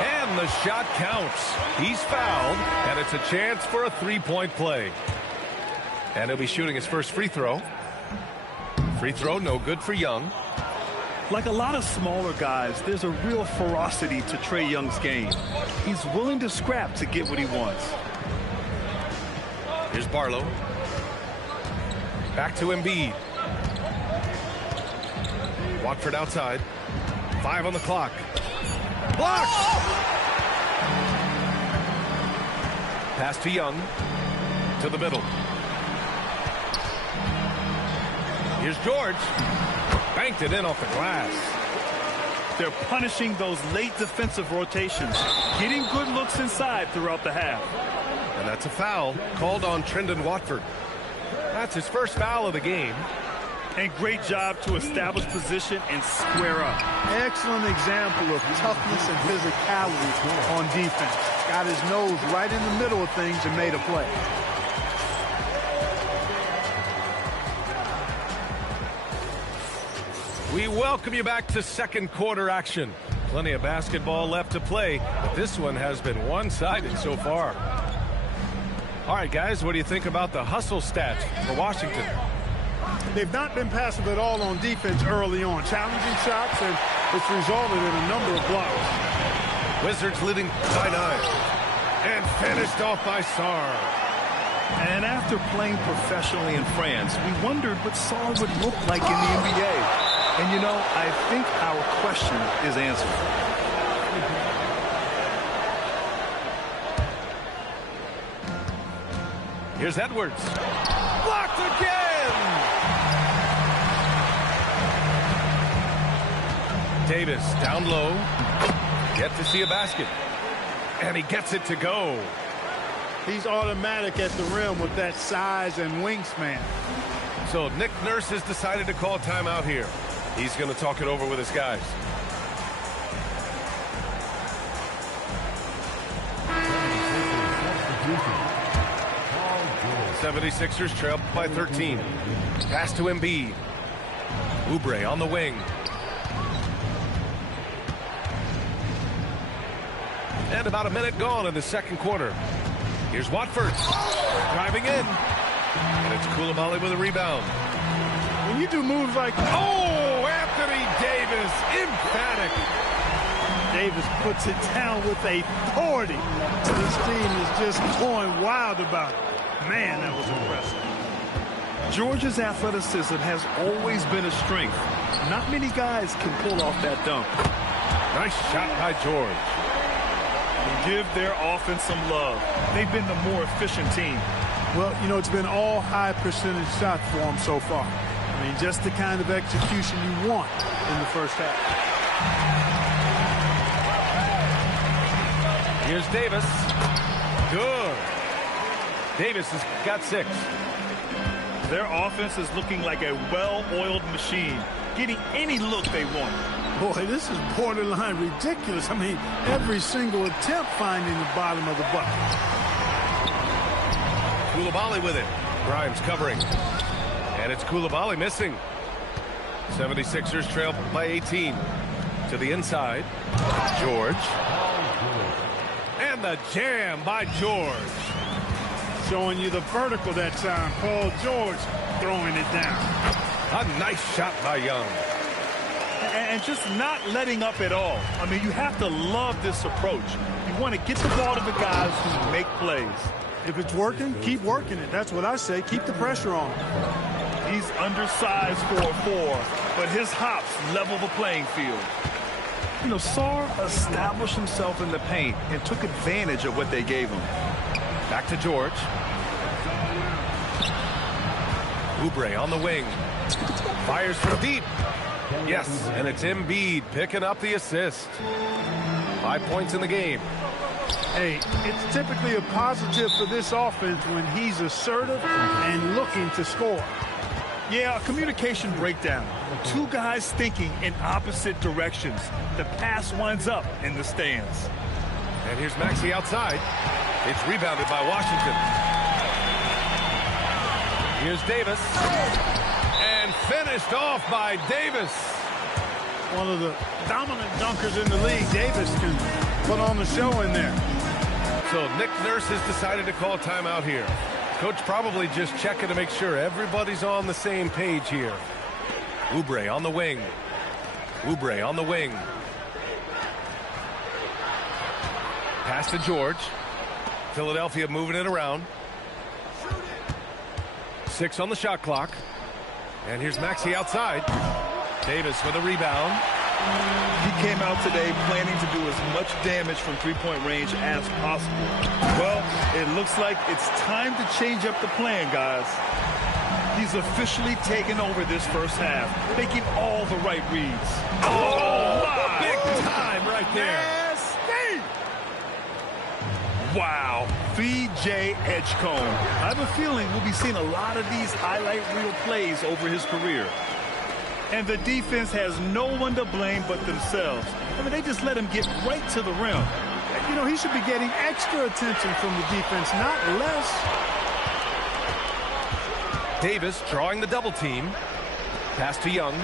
And the shot counts. He's fouled, and it's a chance for a three-point play. And he'll be shooting his first free throw. Free throw, no good for Young. Like a lot of smaller guys, there's a real ferocity to Trae Young's game. He's willing to scrap to get what he wants. Here's Barlow. Back to Embiid. Watford outside. 5 on the clock. Blocked! Pass to Young. To the middle. Here's George. Banked it in off the glass. They're punishing those late defensive rotations, getting good looks inside throughout the half. And that's a foul called on Trendon Watford. That's his first foul of the game. And great job to establish position and square up. Excellent example of toughness and physicality on defense. Got his nose right in the middle of things and made a play. We welcome you back to second quarter action. Plenty of basketball left to play, but this one has been one-sided so far. All right, guys, what do you think about the hustle stats for Washington? They've not been passive at all on defense early on. Challenging shots and It's resulted in a number of blocks. Wizards leading by 9. And finished off by Sarr. And after playing professionally in France, we wondered what Sarr would look like in the NBA. And, you know, I think our question is answered. Here's Edwards. Blocked again! Davis down low. Yet to see a basket. And he gets it to go. He's automatic at the rim with that size and wingspan. So Nick Nurse has decided to call timeout here. He's going to talk it over with his guys. The 76ers trail by 13. Pass to Embiid. Oubre on the wing. And about a minute gone in the second quarter. Here's Watford driving in. And it's Coulibaly with a rebound. When you do moves like, oh, Anthony Davis, emphatic. Davis puts it down with authority. This team is just going wild about it. Man, that was impressive. Georgia's athleticism has always been a strength. Not many guys can pull off that dunk. Nice shot by George. Give their offense some love. They've been the more efficient team. Well, you know, it's been all high percentage shots for them so far. I mean, just the kind of execution you want in the first half. Here's Davis. Good. Davis has got 6. Their offense is looking like a well-oiled machine, getting any look they want. Boy, this is borderline ridiculous. I mean, every single attempt finding the bottom of the bucket. Coulibaly with it. Grimes covering. And it's Coulibaly missing. 76ers trail by 18. To the inside. George. And the jam by George. Showing you the vertical that time. Paul George throwing it down. A nice shot by Young. And just not letting up at all. I mean, you have to love this approach. You want to get the ball to the guys who make plays. If it's working, keep working it. That's what I say. Keep the pressure on. He's undersized for a 4, but his hops level the playing field. You know, Sarr established himself in the paint and took advantage of what they gave him. Back to George. Oubre on the wing. Fires from deep. Yes, and it's Embiid picking up the assist. 5 points in the game. Hey, it's typically a positive for this offense when he's assertive and looking to score. Yeah, a communication breakdown. 2 guys thinking in opposite directions. The pass winds up in the stands. And here's Maxey outside. It's rebounded by Washington. Here's Davis. And finished off by Davis. One of the dominant dunkers in the league. Davis can put on the show in there. So Nick Nurse has decided to call timeout here. Coach probably just checking to make sure everybody's on the same page here. Oubre on the wing. Oubre on the wing. Pass to George. Philadelphia moving it around. 6 on the shot clock. And here's Maxey outside. Davis with a rebound. He came out today planning to do as much damage from three-point range as possible. Well, it looks like it's time to change up the plan, guys. He's officially taken over this first half, making all the right reads. Oh, my! Big time right there. Nasty! Wow. VJ Edgecombe. I have a feeling we'll be seeing a lot of these highlight reel plays over his career. And the defense has no one to blame but themselves. I mean, they just let him get right to the rim. You know, he should be getting extra attention from the defense, not less. Davis drawing the double team. Pass to Young.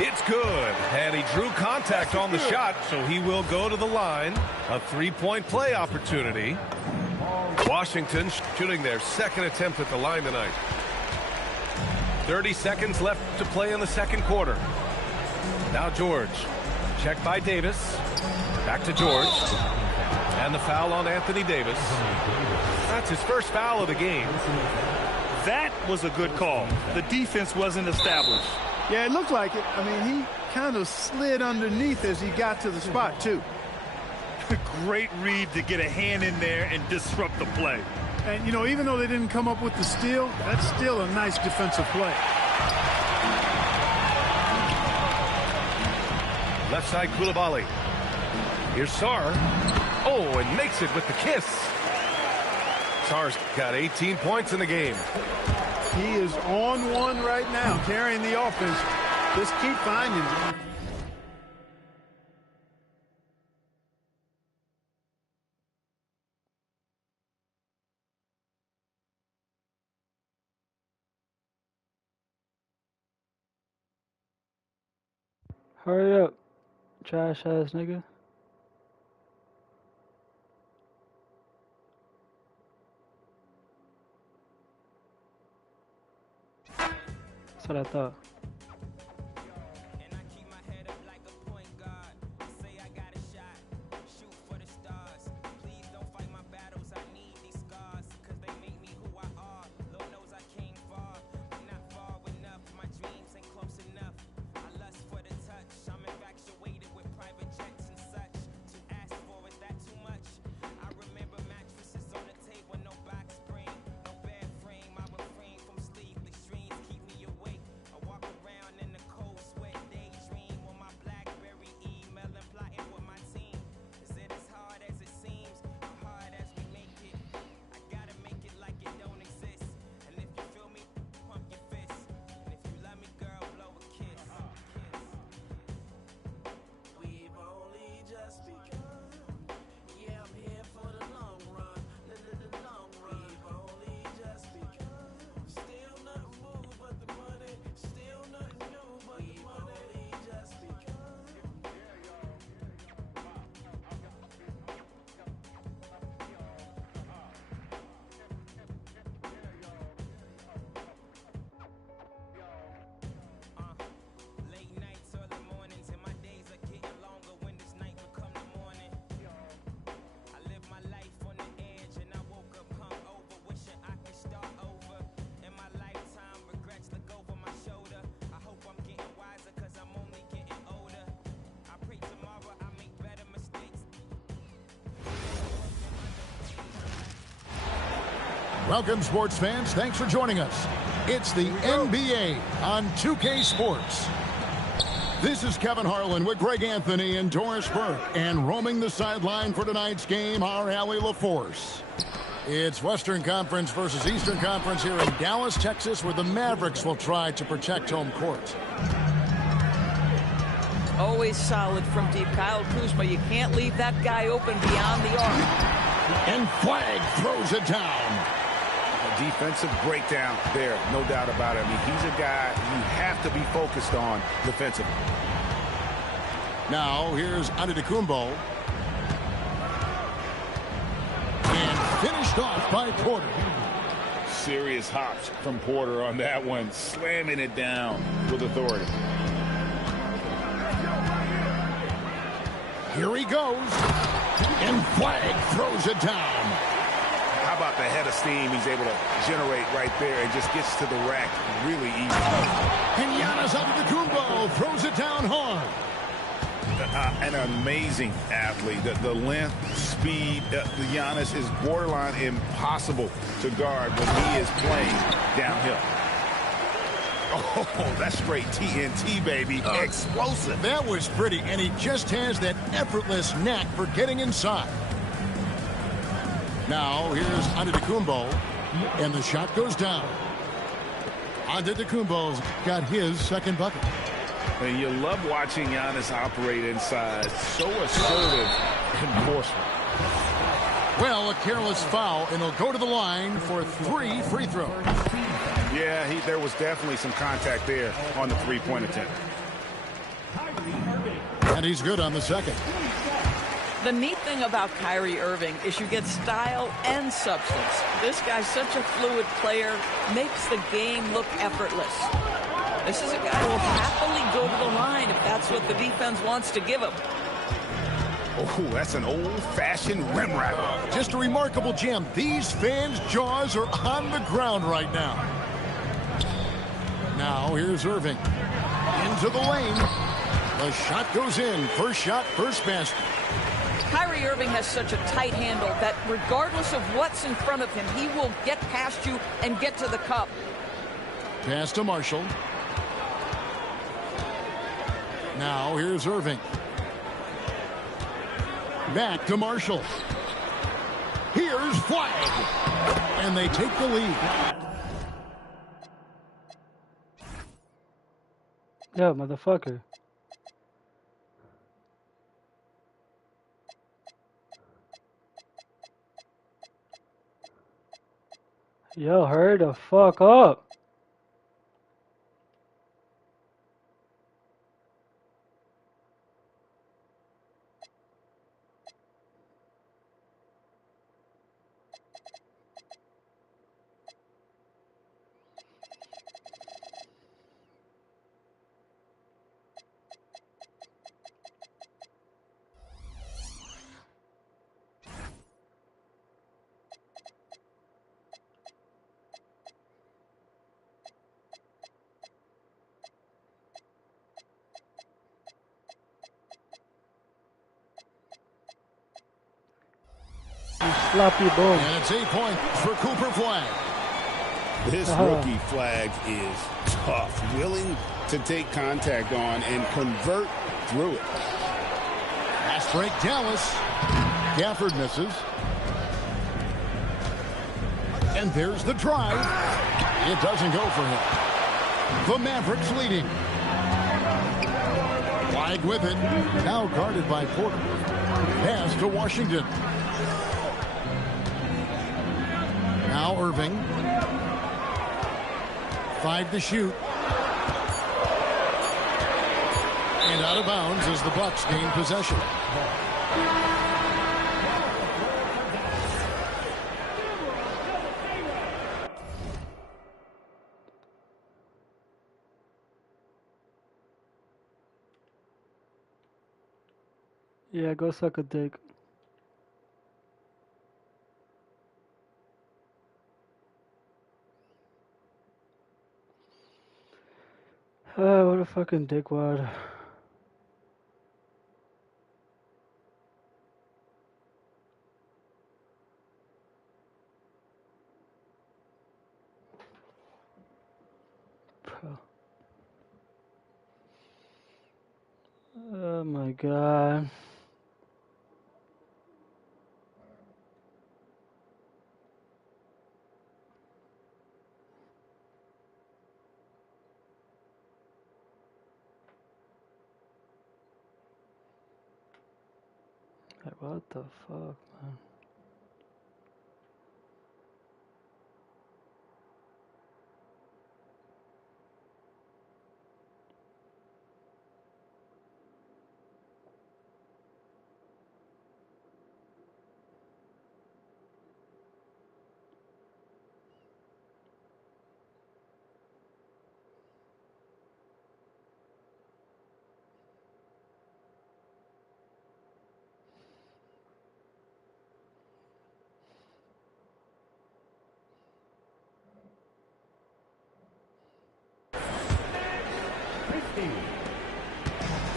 It's good. And he drew contact on the shot, so he will go to the line. A three-point play opportunity. Washington shooting their second attempt at the line tonight. 30 seconds left to play in the second quarter. Now George. Checked by Davis. Back to George. And the foul on Anthony Davis. That's his first foul of the game. That was a good call. The defense wasn't established. Yeah, it looked like it. I mean, he kind of slid underneath as he got to the spot, too. Great read to get a hand in there and disrupt the play. And, you know, even though they didn't come up with the steal, that's still a nice defensive play. Left side, Koulibaly. Here's Sarr. Oh, and makes it with the kiss. Sarr's got 18 points in the game. He is on one right now, carrying the offense. Just keep finding him. Hurry up, trash ass nigga. That's what I thought. Welcome, sports fans. Thanks for joining us. It's the NBA on 2K Sports. This is Kevin Harlan with Greg Anthony and Doris Burke. And roaming the sideline for tonight's game, our Allie LaForce. It's Western Conference versus Eastern Conference here in Dallas, Texas, where the Mavericks will try to protect home court. Always solid from deep. Kyle Kuzma, you can't leave that guy open beyond the arc. And Flag throws it down. A defensive breakdown there, no doubt about it. I mean, he's a guy you have to be focused on defensively. Now, here's Antetokounmpo. And finished off by Porter. Serious hops from Porter on that one, slamming it down with authority. Here he goes. And Flag throws it down. How about the head of steam he's able to generate right there and just gets to the rack really easy. And Giannis Antetokounmpo throws it down hard. An amazing athlete. The length, speed, Giannis is borderline impossible to guard when he is playing downhill. Oh, that's straight TNT, baby. Explosive. That was pretty, and he just has that effortless knack for getting inside. Now, here's Antetokounmpo, and the shot goes down. Antetokounmpo's got his second bucket. And you love watching Giannis operate inside. So assertive and forceful. Well, a careless foul, and he'll go to the line for 3 free throws. Yeah, there was definitely some contact there on the three-point attempt. And he's good on the second. The neat thing about Kyrie Irving is you get style and substance. This guy's such a fluid player, makes the game look effortless. This is a guy who will happily go to the line if that's what the defense wants to give him. Oh, that's an old-fashioned rim wrap. Just a remarkable jam. These fans' jaws are on the ground right now. Now here's Irving. Into the lane. The shot goes in. First shot, first basket. Kyrie Irving has such a tight handle that regardless of what's in front of him, he will get past you and get to the cup. Pass to Marshall. Now here's Irving. Back to Marshall. Here's Flag. And they take the lead. Yo, motherfucker. Yo, hurry the fuck up. Sloppy boom. And it's 8 points for Cooper Flag. This rookie Flag is tough, willing to take contact on and convert through it. Fast break, Dallas. Gafford misses. And there's the drive. It doesn't go for him. The Mavericks leading. Flag with it. Now guarded by Porter. Pass to Washington. Now Irving. 5 to shoot. And out of bounds as the Bucks gain possession. Yeah, go suck a dick. What a fucking dickwad. Oh my god. Like, what the fuck, man?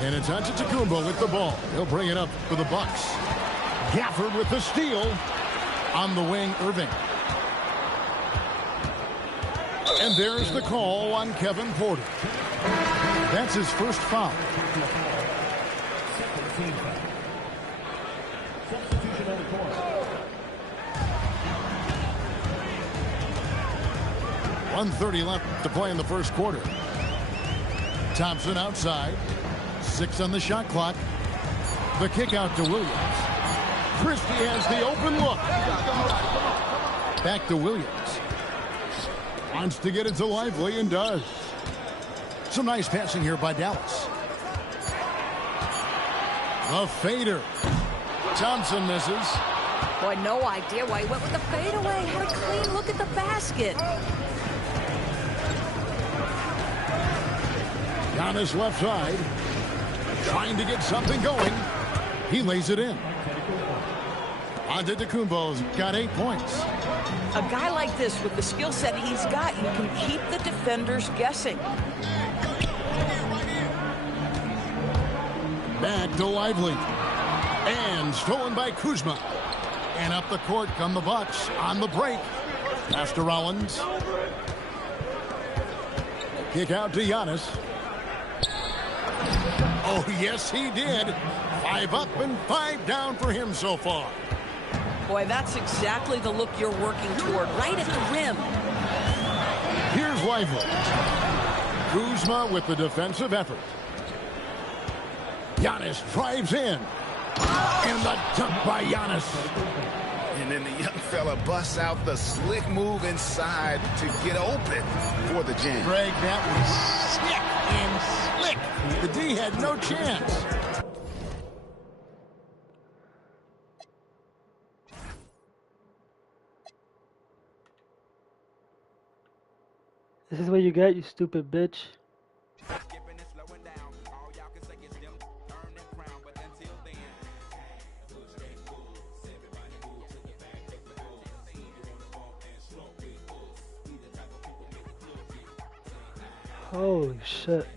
And it's Antetokounmpo with the ball. He'll bring it up for the Bucks. Gafford with the steal. On the wing, Irving. And there's the call on Kevin Porter. That's his first foul. Substitution on the court. 1:30 left to play in the first quarter. Thompson outside. 6 on the shot clock. The kick out to Williams. Christie has the open look. Back to Williams. Wants to get it to Lively and does. Some nice passing here by Dallas. A fader. Thompson misses. Boy, no idea why he went with the fadeaway. Had a clean look at the basket. Giannis left side. Trying to get something going. He lays it in. Antetokounmpo's got 8 points. A guy like this with the skill set he's got, you can keep the defenders guessing. Back to Lively. And stolen by Kuzma. And up the court come the Bucks on the break. Pass to Rollins. Kick out to Giannis. Oh, yes, he did. 5 up and 5 down for him so far. Boy, that's exactly the look you're working toward, right at the rim. Here's Lively. Kuzma with the defensive effort. Giannis drives in. And the dunk by Giannis. And then the young fella busts out the slick move inside to get open for the jam. Greg, that was slick and slick. The D had no chance. This is what you get, you stupid bitch. Holy shit.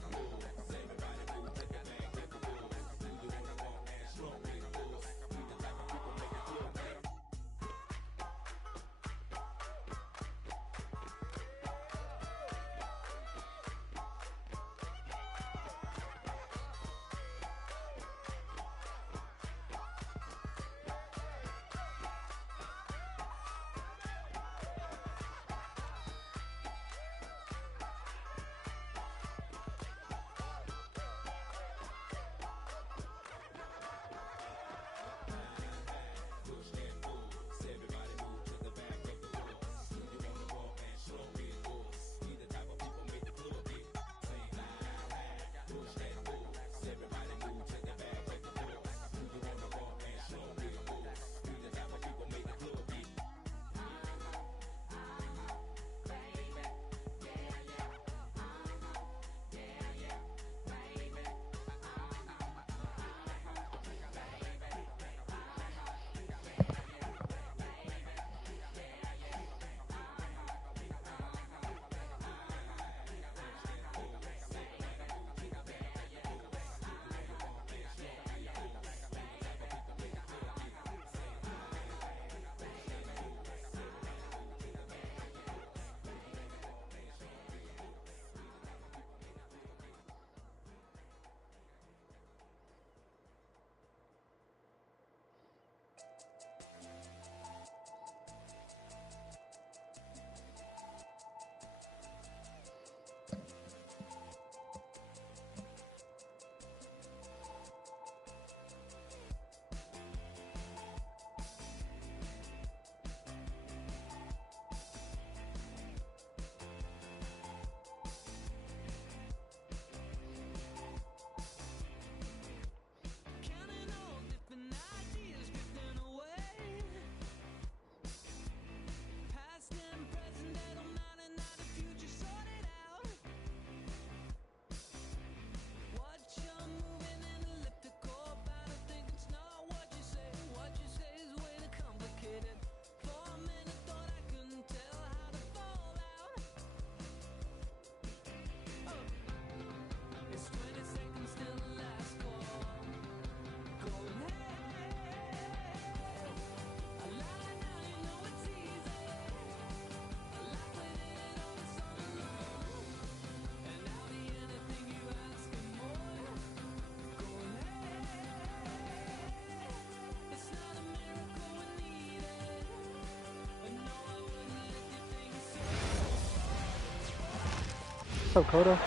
What's up, Coda?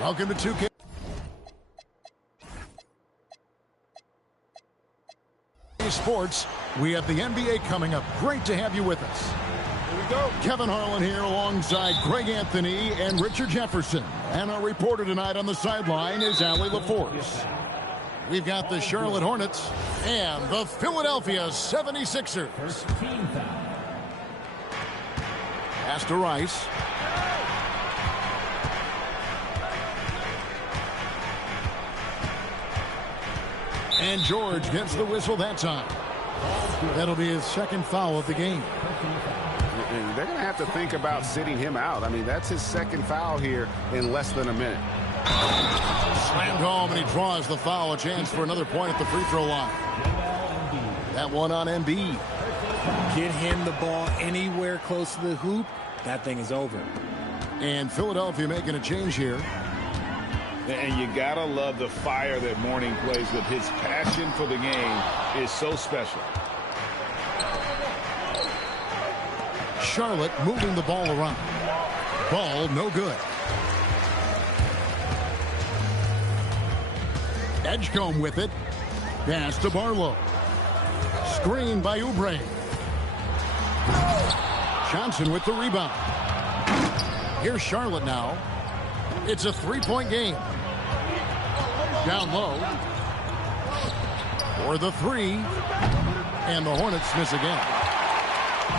Welcome to 2K Sports. We have the NBA coming up. Great to have you with us. Here we go. Kevin Harlan here alongside Greg Anthony and Richard Jefferson. And our reporter tonight on the sideline is Allie LaForce. We've got the Charlotte Hornets and the Philadelphia 76ers. Pass to Rice. And George gets the whistle that time. That'll be his second foul of the game. And they're going to have to think about sitting him out. I mean, that's his second foul here in less than a minute. Slammed home, and he draws the foul. A chance for another point at the free throw line. That one on Embiid. Get him the ball anywhere close to the hoop. That thing is over. And Philadelphia making a change here. And you gotta love the fire that Mourning plays with. His passion for the game is so special. Charlotte moving the ball around. Ball no good. Edgecombe with it. Pass to Barlow. Screen by Oubre. Johnson with the rebound. Here's Charlotte now. It's a three-point game. Down low. For the three. And the Hornets miss again.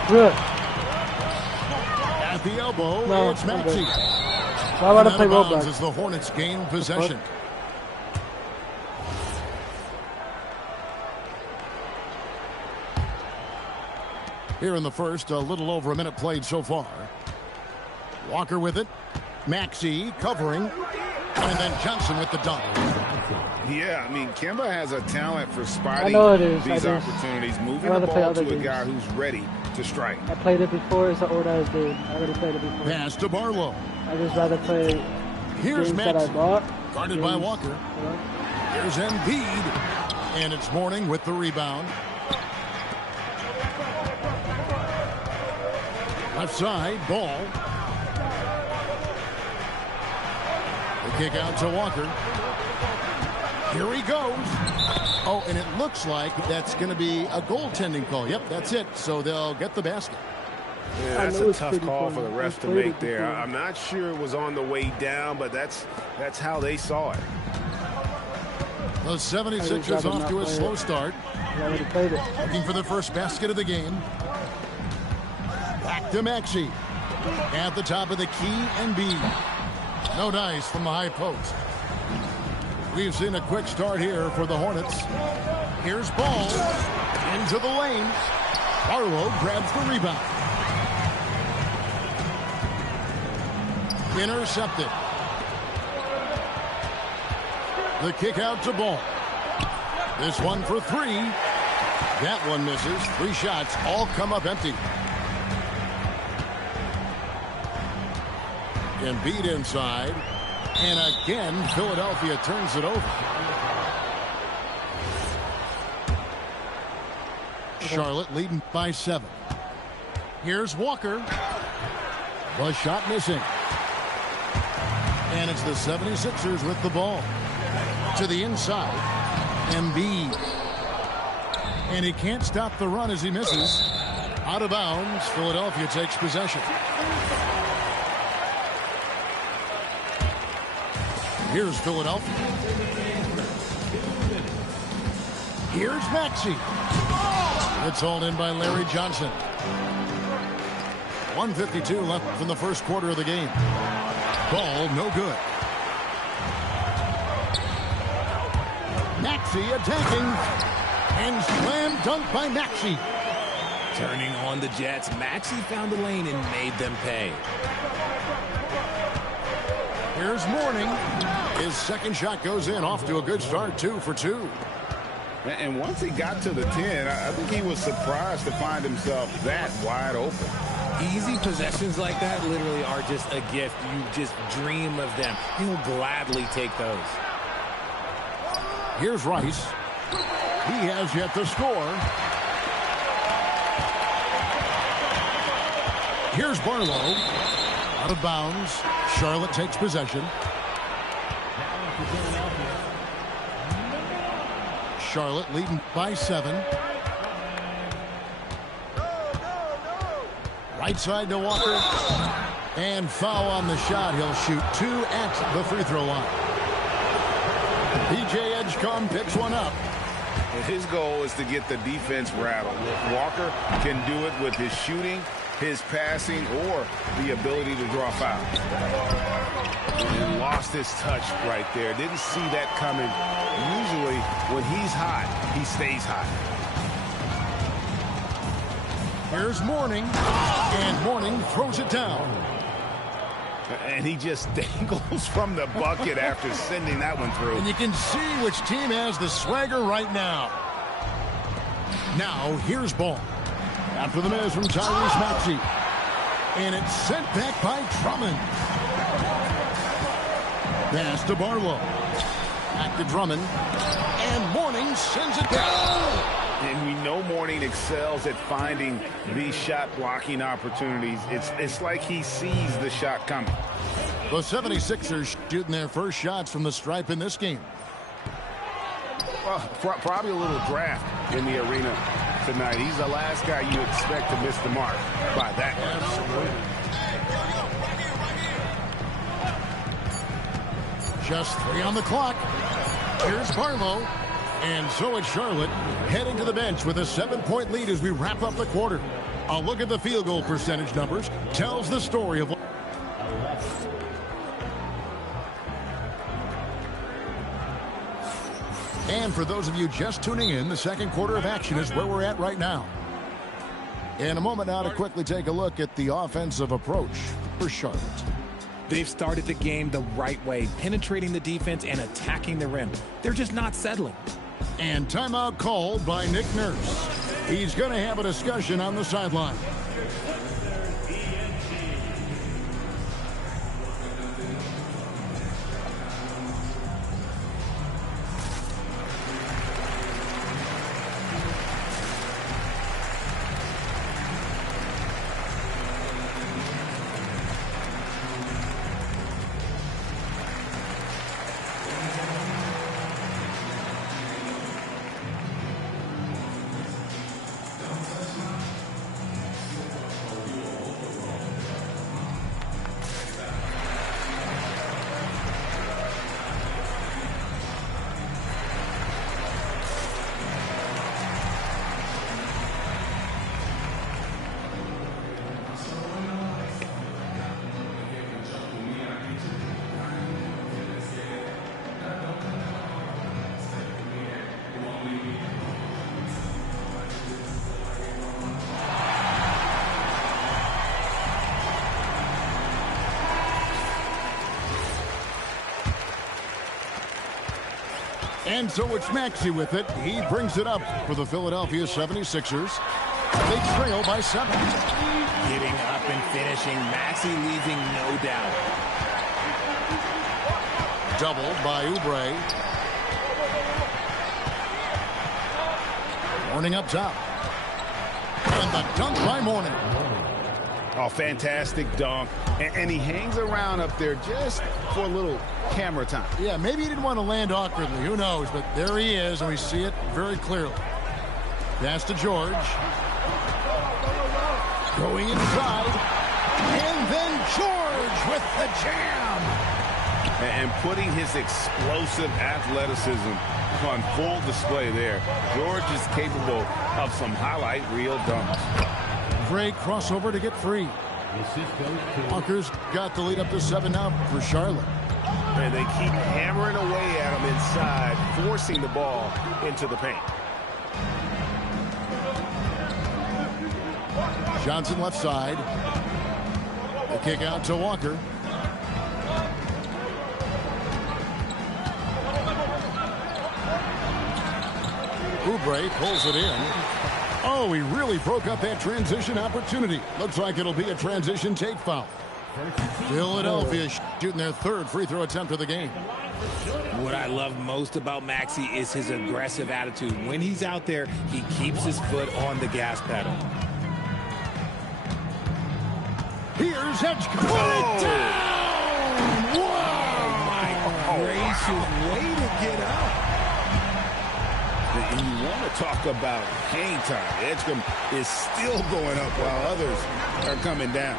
Good. At the elbow, No, it's Maxey. Why would I play Bounds rollback? as the Hornets gain possession. Here in the first, a little over a minute played so far. Walker with it. Maxey covering. And then Johnson with the dunk. Yeah, I mean, Kemba has a talent for spotting these opportunities, moving the ball to a guy who's ready to strike. I played it before. It's an old ass game. I already played it before. Pass to Barlow. I just rather play Here's games that I Maxey. bought. Guarded by Walker. Here's Embiid. And it's Mourning with the rebound. Left side, Ball. The kick out to Walker. Here he goes. Oh, and it looks like that's going to be a goaltending call. Yep, that's it. So they'll get the basket. Yeah, that's a tough call for the ref to make there. I'm not sure it was on the way down, but that's how they saw it. The 76ers off to a slow start. Looking for the first basket of the game. Back to Maxey. At the top of the key, Embiid. No dice from the high post. We've seen a quick start here for the Hornets. Here's Ball. Into the lane. Barlow grabs the rebound. Intercepted. The kick out to Ball. This one for three. That one misses. 3 shots all come up empty. Embiid inside. And again, Philadelphia turns it over. Charlotte leading by 7. Here's Walker. The shot missing. And it's the 76ers with the ball. To the inside. Embiid. And he can't stop the run as he misses. Out of bounds. Philadelphia takes possession. Here's Philadelphia. Here's Maxey. It's hauled in by Larry Johnson. 1:52 left from the first quarter of the game. Ball no good. Maxey attacking. And slam dunk by Maxey. Turning on the Jets, Maxey found the lane and made them pay. Here's Mourning. His second shot goes in, off to a good start, 2 for 2. And once he got to the 10, I think he was surprised to find himself that wide open. Easy possessions like that literally are just a gift. You just dream of them. He'll gladly take those. Here's Rice. He has yet to score. Here's Barlow. Out of bounds. Charlotte takes possession. Charlotte leading by 7. Right side to Walker. And foul on the shot. He'll shoot 2 at the free throw line. P.J. Edgecombe picks one up. His goal is to get the defense rattled. Walker can do it with his shooting, his passing, or the ability to draw fouls. And lost his touch right there. Didn't see that coming. Usually, when he's hot, he stays hot. Here's Mourning, and Mourning throws it down. And he just dangles from the bucket after sending that one through. And you can see which team has the swagger right now. Now, here's ball. After the miss from Tyrese Maxey. And it's sent back by Drummond. Pass to Barlow. Back to Drummond. And Mourning sends it down. And we know Mourning excels at finding these shot blocking opportunities. It's like he sees the shot coming. The 76ers shooting their first shots from the stripe in this game. Well, probably a little draft in the arena tonight. He's the last guy you expect to miss the mark by that much. Just 3 on the clock. Here's Barlow. And so it's Charlotte heading to the bench with a 7-point lead as we wrap up the quarter. A look at the field goal percentage numbers tells the story of... And for those of you just tuning in, the second quarter of action is where we're at right now. In a moment now to quickly take a look at the offensive approach for Charlotte. They've started the game the right way, penetrating the defense and attacking the rim. They're just not settling. And timeout called by Nick Nurse. He's going to have a discussion on the sideline. And so it's Maxey with it. He brings it up for the Philadelphia 76ers. They trail by 7. Getting up and finishing. Maxey leaving no doubt. Doubled by Oubre. Mourning up top. And the dunk by Mourning. Oh, fantastic dunk. And he hangs around up there just for a little camera time. Yeah, maybe he didn't want to land awkwardly. Who knows? But there he is, and we see it very clearly. Pass to George. Going inside. And then George with the jam. And putting his explosive athleticism on full display there. George is capable of some highlight reel dunks. Great crossover to get free. Walker's got the lead up to 7 now for Charlotte. And they keep hammering away at him inside, forcing the ball into the paint. Johnson left side. The kick out to Walker. Oubre pulls it in. Oh, he really broke up that transition opportunity. Looks like it'll be a transition take foul. Philadelphia shooting their 3rd free throw attempt of the game. What I love most about Maxey is his aggressive attitude. When he's out there, he keeps his foot on the gas pedal. Here's Edgecombe. Put it down! Whoa! My gracious, way to get up. And you want to talk about hang time. Edgecombe is still going up while others are coming down.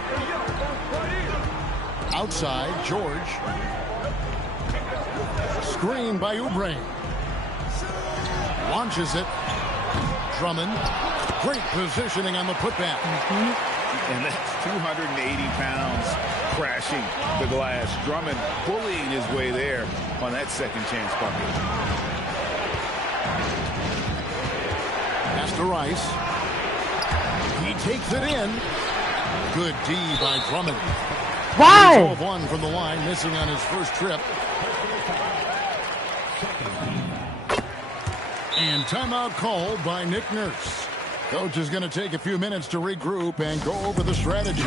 Outside, George. screen by Oubre. Launches it. Drummond. Great positioning on the putback. And that's 280 pounds crashing the glass. Drummond bullying his way there on that second chance bucket. Pass to Rice. He takes it in. Good D by Drummond. Why? 0-1 from the line, missing on his first trip. And timeout called by Nick Nurse. Coach is going to take a few minutes to regroup and go over the strategy.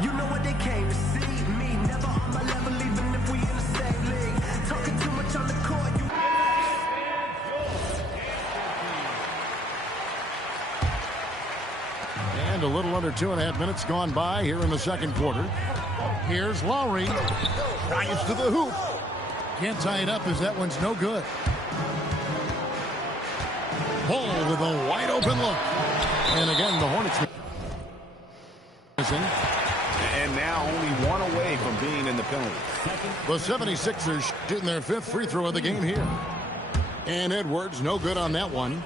You know what they came to see? Me, never on my level, even if we in the same league. Talking too much on the court, you... And a little under 2.5 minutes gone by here in the second quarter. Here's Lowry. Drives to the hoop. Can't tie it up as that one's no good. Ball with a wide open look. And again, the Hornets missing. And now only one away from being in the penalty. The 76ers shooting their 5th free throw of the game here. And Edwards, no good on that one.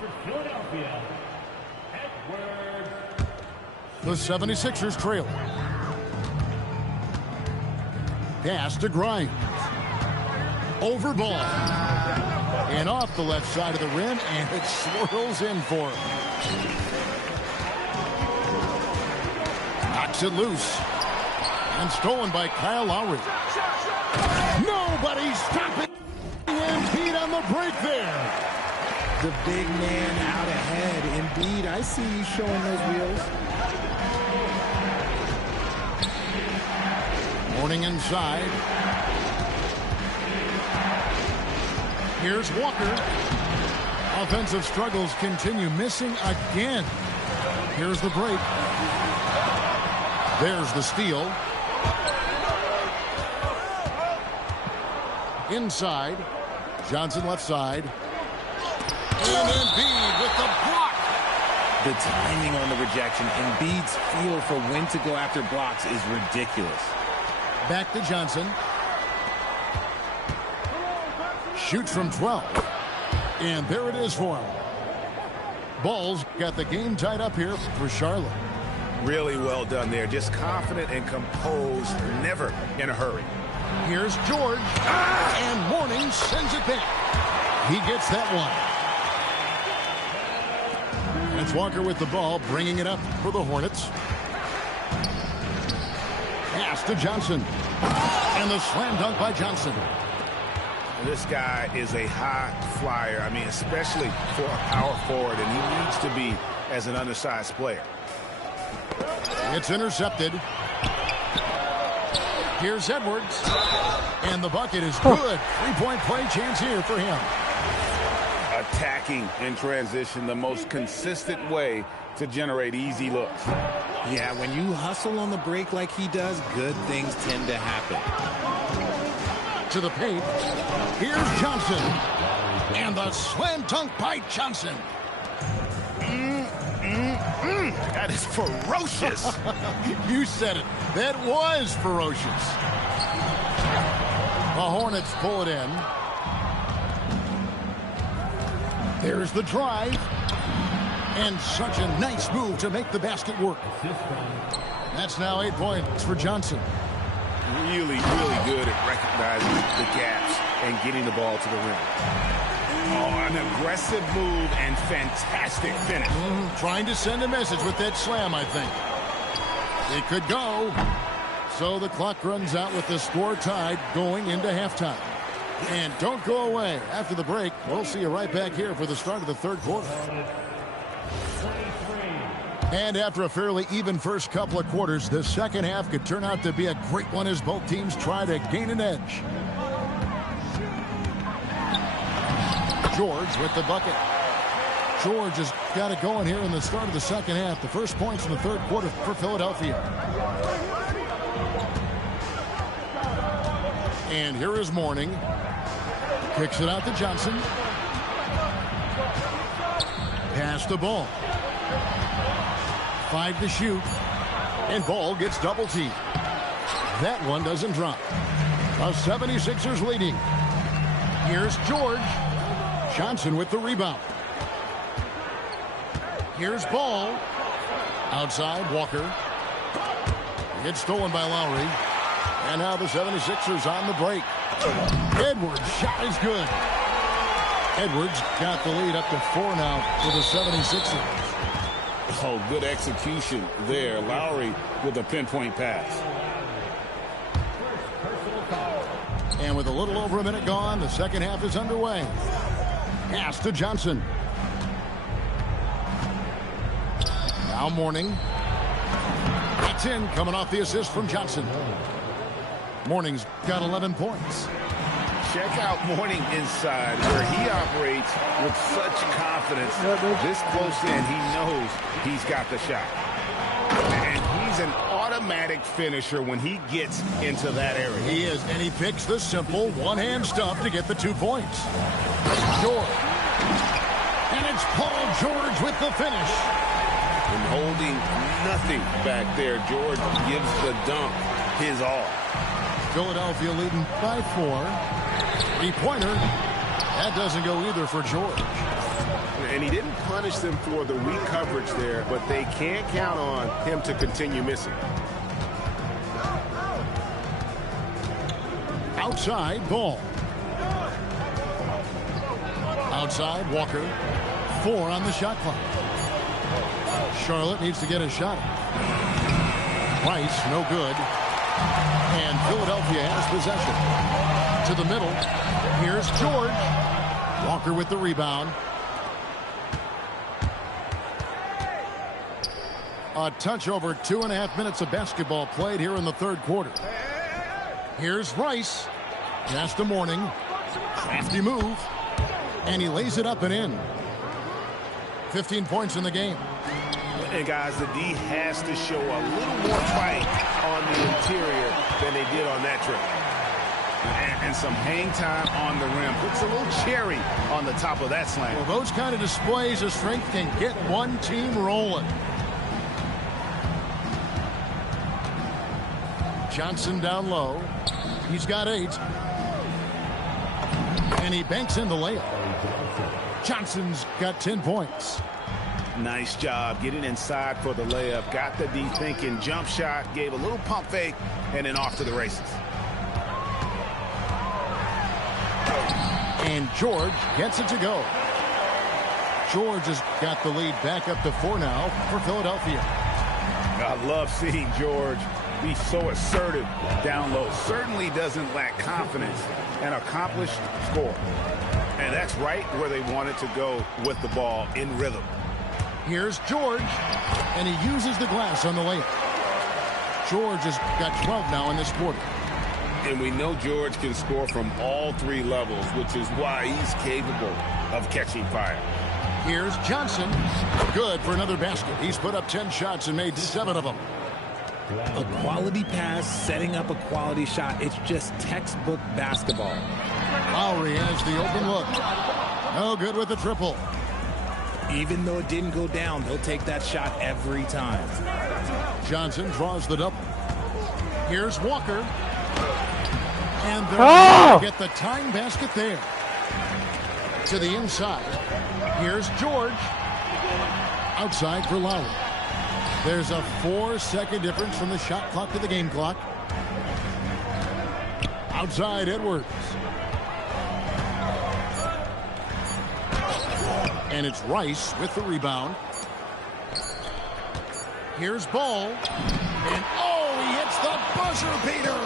The 76ers trail. Pass to Grimes. Over ball. And off the left side of the rim, and it swirls in for him. Knocks it loose. And stolen by Kyle Lowry. Nobody stopping Embiid on the break there. The big man out ahead. Embiid, I see you showing those wheels. Morning inside. Here's Walker. Offensive struggles continue, missing again. Here's the break. There's the steal. Inside. Johnson left side. And Embiid with the block. The timing on the rejection. Embiid's feel for when to go after blocks is ridiculous. Back to Johnson. Shoots from 12. And there it is for him. Ball's got the game tied up here for Charlotte. Really well done there. Just confident and composed, never in a hurry. Here's George. And Mourning sends it back. He gets that one. It's Walker with the ball, bringing it up for the Hornets. Pass to Johnson. And the slam dunk by Johnson. This guy is a high flyer. I mean, especially for a power forward, and he needs to be as an undersized player. It's intercepted. Here's Edwards. And the bucket is good. Three-point play chance here for him. Attacking in transition, the most consistent way to generate easy looks. Yeah, when you hustle on the break like he does, good things tend to happen. To the paint. Here's Johnson. And the slam dunk by Johnson. That is ferocious. You said it. That was ferocious. The Hornets pull it in. There's the drive. And such a nice move to make the basket work. That's now 8 points for Johnson. Really, really good at recognizing the gaps and getting the ball to the rim. Oh, an aggressive move and fantastic finish. Trying to send a message with that slam, I think. It could go. So the clock runs out with the score tied going into halftime. And don't go away. After the break, we'll see you right back here for the start of the third quarter. And after a fairly even first couple of quarters, the second half could turn out to be a great one as both teams try to gain an edge. George with the bucket. George has got it going here in the start of the second half. The first points in the third quarter for Philadelphia. And here is Mourning. Kicks it out to Johnson. Pass the ball. 5 to shoot. And Ball gets double teamed. That one doesn't drop. The 76ers leading. Here's George. Johnson with the rebound. Here's Ball. Outside, Walker. It's stolen by Lowry. And now the 76ers on the break. Edwards' shot is good. Edwards got the lead up to 4 now for the 76ers. Oh, good execution there. Lowry with a pinpoint pass. And with a little over a minute gone, the second half is underway. Pass to Johnson. Now Mourning. That's in, coming off the assist from Johnson. Mourning's got 11 points. Check out Mourning inside, where he operates with such confidence. This close in, he knows he's got the shot. And he's an automatic finisher when he gets into that area. He is, and he picks the simple one-hand stuff to get the 2 points. George. And it's Paul George with the finish. And holding nothing back there, George gives the dunk his all. Philadelphia leading by 4. Three-pointer. That doesn't go either for George. And he didn't punish them for the weak coverage there, but they can't count on him to continue missing. Outside, Ball. Outside, Walker. 4 on the shot clock. Charlotte needs to get a shot. Rice, no good. And Philadelphia has possession. To the middle. Here's George. Walker with the rebound. A touch over 2.5 minutes of basketball played here in the third quarter. Here's Rice. Pass to Mourning. Crafty move. And he lays it up and in. 15 points in the game. And guys, the D has to show a little more fight on the interior than they did on that trip. And some hang time on the rim. Puts a little cherry on the top of that slam. Well, those kind of displays of strength can get one team rolling. Johnson down low. He's got 8. And he banks in the layup. Johnson's got 10 points. Nice job getting inside for the layup. Got the D thinking. Jump shot. Gave a little pump fake. And then off to the races. And George gets it to go. George has got the lead back up to 4 now for Philadelphia. I love seeing George be so assertive down low. Certainly doesn't lack confidence. An accomplished scorer. And that's right where they wanted to go with the ball in rhythm. Here's George. And he uses the glass on the layup. George has got 12 now in this quarter. And we know George can score from all 3 levels, which is why he's capable of catching fire. Here's Johnson. Good for another basket. He's put up 10 shots and made 7 of them. A quality pass, setting up a quality shot. It's just textbook basketball. Lowry has the open look. No good with the triple. Even though it didn't go down, they'll take that shot every time. Johnson draws the double. Here's Walker. And they'll get the tying basket there. To the inside. Here's George. Outside for Lowry. There's a 4-second difference from the shot clock to the game clock. Outside, Edwards. And it's Rice with the rebound. Here's Ball. And he hits the buzzer beater.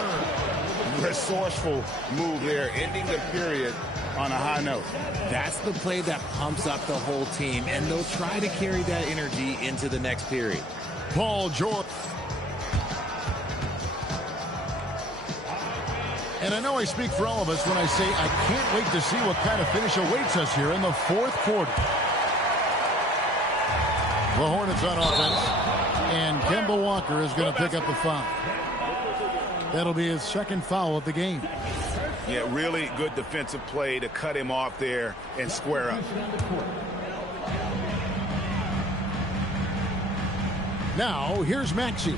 Resourceful move there, ending the period on a high note. That's the play that pumps up the whole team, and they'll try to carry that energy into the next period. Paul George. And I know I speak for all of us when I say I can't wait to see what kind of finish awaits us here in the fourth quarter. The Hornets on offense. And Kemba Walker is going to pick up the foul. That'll be his second foul of the game. Yeah, really good defensive play to cut him off there and square up. Now, here's Maxey.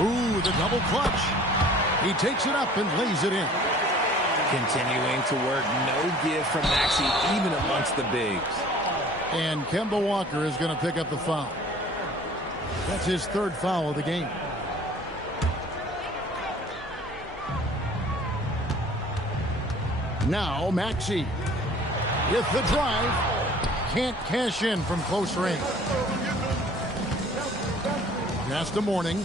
Ooh, the double clutch. He takes it up and lays it in. Continuing to work, no give from Maxey, even amongst the bigs. And Kemba Walker is going to pick up the foul. That's his third foul of the game. Now Maxey with the drive. Can't cash in from close range. That's the morning.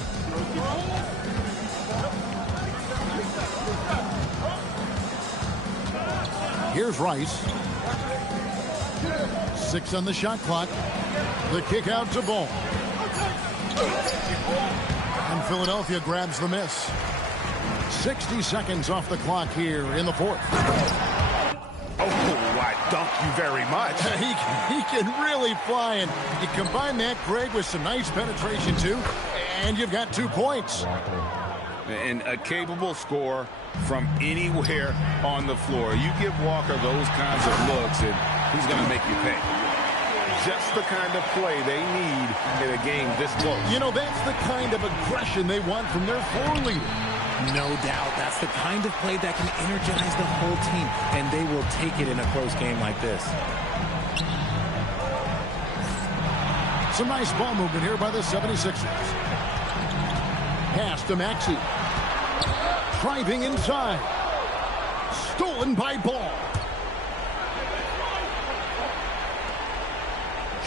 Here's Rice. 6 on the shot clock. The kick out to Ball. And Philadelphia grabs the miss. 60 seconds off the clock here in the fourth. Oh, I dunk you very much. He can really fly, and you combine that, Greg, with some nice penetration, too, and you've got 2 points. And a capable scorer from anywhere on the floor. You give Walker those kinds of looks, and he's going to make you pay. Just the kind of play they need in a game this close. You know, that's the kind of aggression they want from their floor leader. No doubt. That's the kind of play that can energize the whole team, and they will take it in a close game like this. Some nice ball movement here by the 76ers. Pass to Maxey. Driving inside. Stolen by Ball.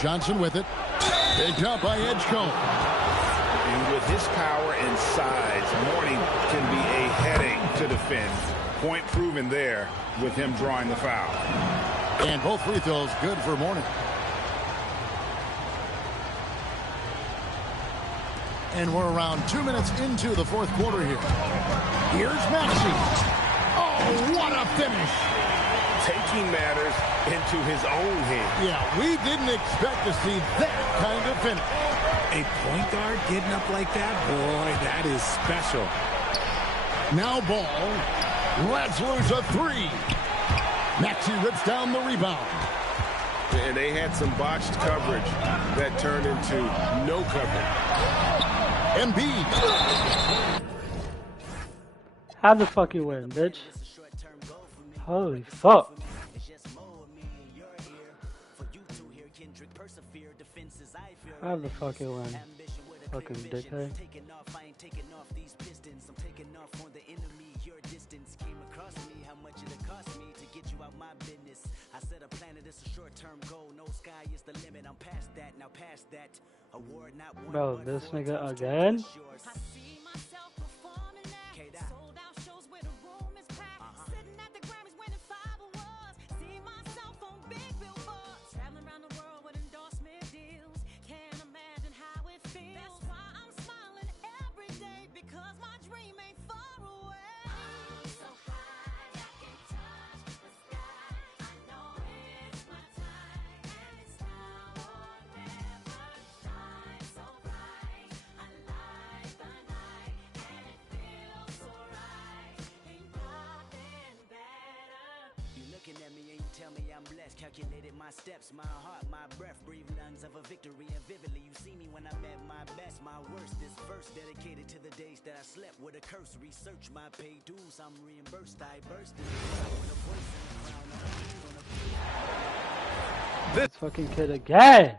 Johnson with it. Picked up by Edgecombe. And with his power and size, Mourning can be a headache to defend. Point proven there with him drawing the foul. And both free throws good for Mourning. And we're around 2 minutes into the fourth quarter here. Here's Maxey. Oh, what a finish. Taking matters into his own hands. Yeah, we didn't expect to see that kind of finish. A point guard getting up like that? Boy, that is special. Now Ball. Let's lose a 3. Maxey rips down the rebound. And they had some botched coverage that turned into no coverage. Embiid. How the fuck you win, bitch? Holy fuck. How the fuck you win? Fucking dickhead. I set a planet, it's a short-term goal. No sky is the limit. I'm past that, now past that. Award not one. Bro, this nigga again? At me and you tell me I'm blessed. Calculated my steps, my heart, my breath, breathe lungs of a victory. And vividly you see me when I'm at my best, my worst. This verse dedicated to the days that I slept with a curse. Research my paid dues, I'm reimbursed. I burst in with a voice and a crown on a This fucking kid again!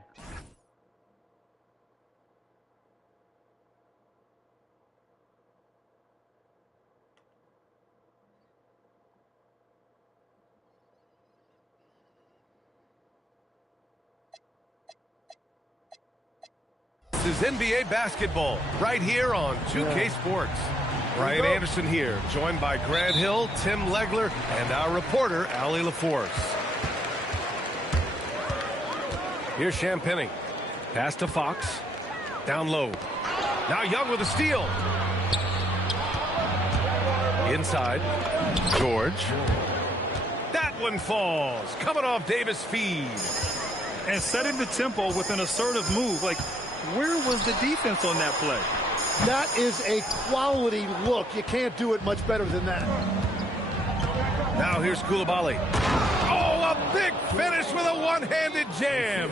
This is NBA basketball right here on 2K Sports. Brian Anderson here, joined by Grant Hill, Tim Legler, and our reporter, Allie LaForce. Here's Champagny. Pass to Fox. Down low. Now Young with a steal. Inside. George. That one falls. Coming off Davis' feed. And setting the tempo with an assertive move. Like, where was the defense on that play? That is a quality look. You can't do it much better than that. Now here's Koulibaly. Oh, a big finish with a one-handed jam.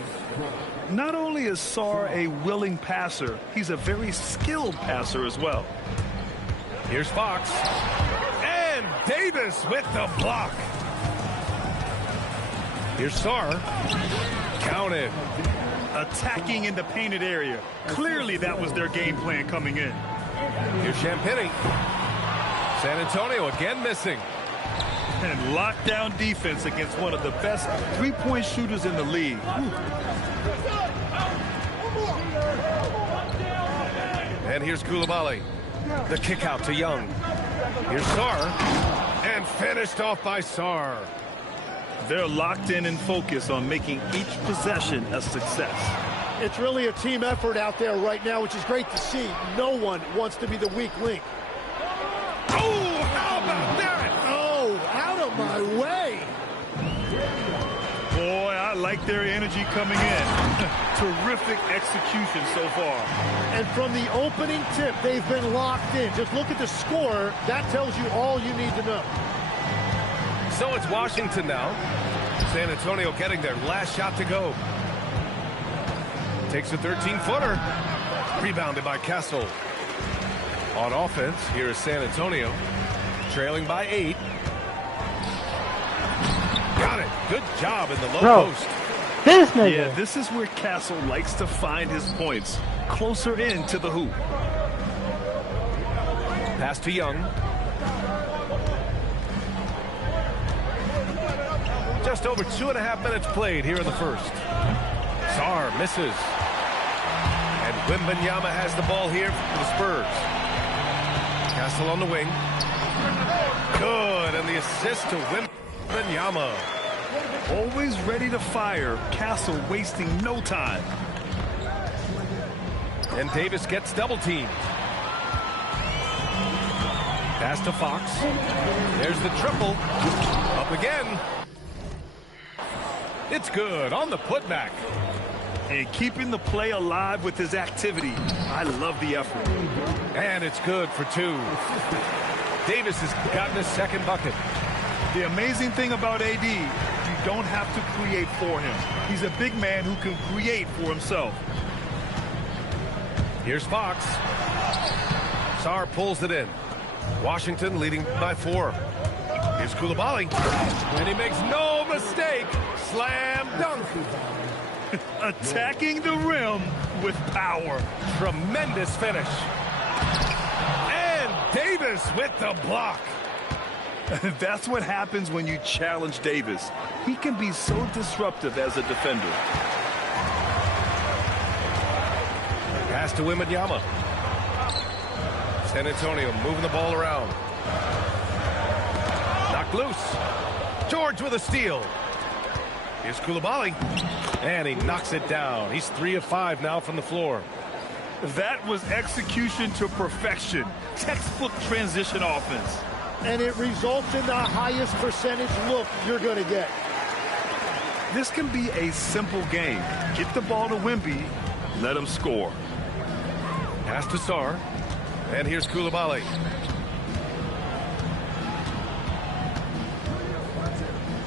Not only is Sarr a willing passer, he's a very skilled passer as well. Here's Fox. And Davis with the block. Here's Sarr. Counted. Attacking in the painted area. Clearly that was their game plan coming in. Here's Champagny. San Antonio again missing. And lockdown defense against one of the best three-point shooters in the league. And here's Koulibaly. The kick out to Young. Here's Sarr. And finished off by Sarr. They're locked in and focused on making each possession a success. It's really a team effort out there right now, which is great to see. No one wants to be the weak link. Oh, how about that? Oh, out of my way. Boy, I like their energy coming in. Terrific execution so far. And from the opening tip, they've been locked in. Just look at the score. That tells you all you need to know. So it's Washington now. San Antonio getting their last shot to go. Takes a 13-footer. Rebounded by Castle. On offense, here is San Antonio. Trailing by 8. Got it. Good job in the low post. This nigga. Yeah, this is where Castle likes to find his points. Closer in to the hoop. Pass to Young. Just over 2.5 minutes played here in the first. Sarr misses. And Wembanyama has the ball here for the Spurs. Castle on the wing. Good, and the assist to Wembanyama. Always ready to fire. Castle wasting no time. And Davis gets double teamed. Pass to Fox. There's the triple. Up again. It's good on the putback. And keeping the play alive with his activity. I love the effort. And it's good for 2. Davis has gotten his second bucket. The amazing thing about AD, you don't have to create for him. He's a big man who can create for himself. Here's Fox. Sarr pulls it in. Washington leading by 4. Here's Koulibaly. And he makes no mistake. Slam dunk. Attacking the rim with power. Tremendous finish. And Davis with the block. That's what happens when you challenge Davis. He can be so disruptive as a defender. Pass to Wembanyama. San Antonio moving the ball around. Knocked loose. George with a steal. Here's Koulibaly. And he knocks it down. He's 3 of 5 now from the floor. That was execution to perfection. Textbook transition offense. And it results in the highest percentage look you're going to get. This can be a simple game. Get the ball to Wemby, let him score. Pass to Sarr. And here's Koulibaly.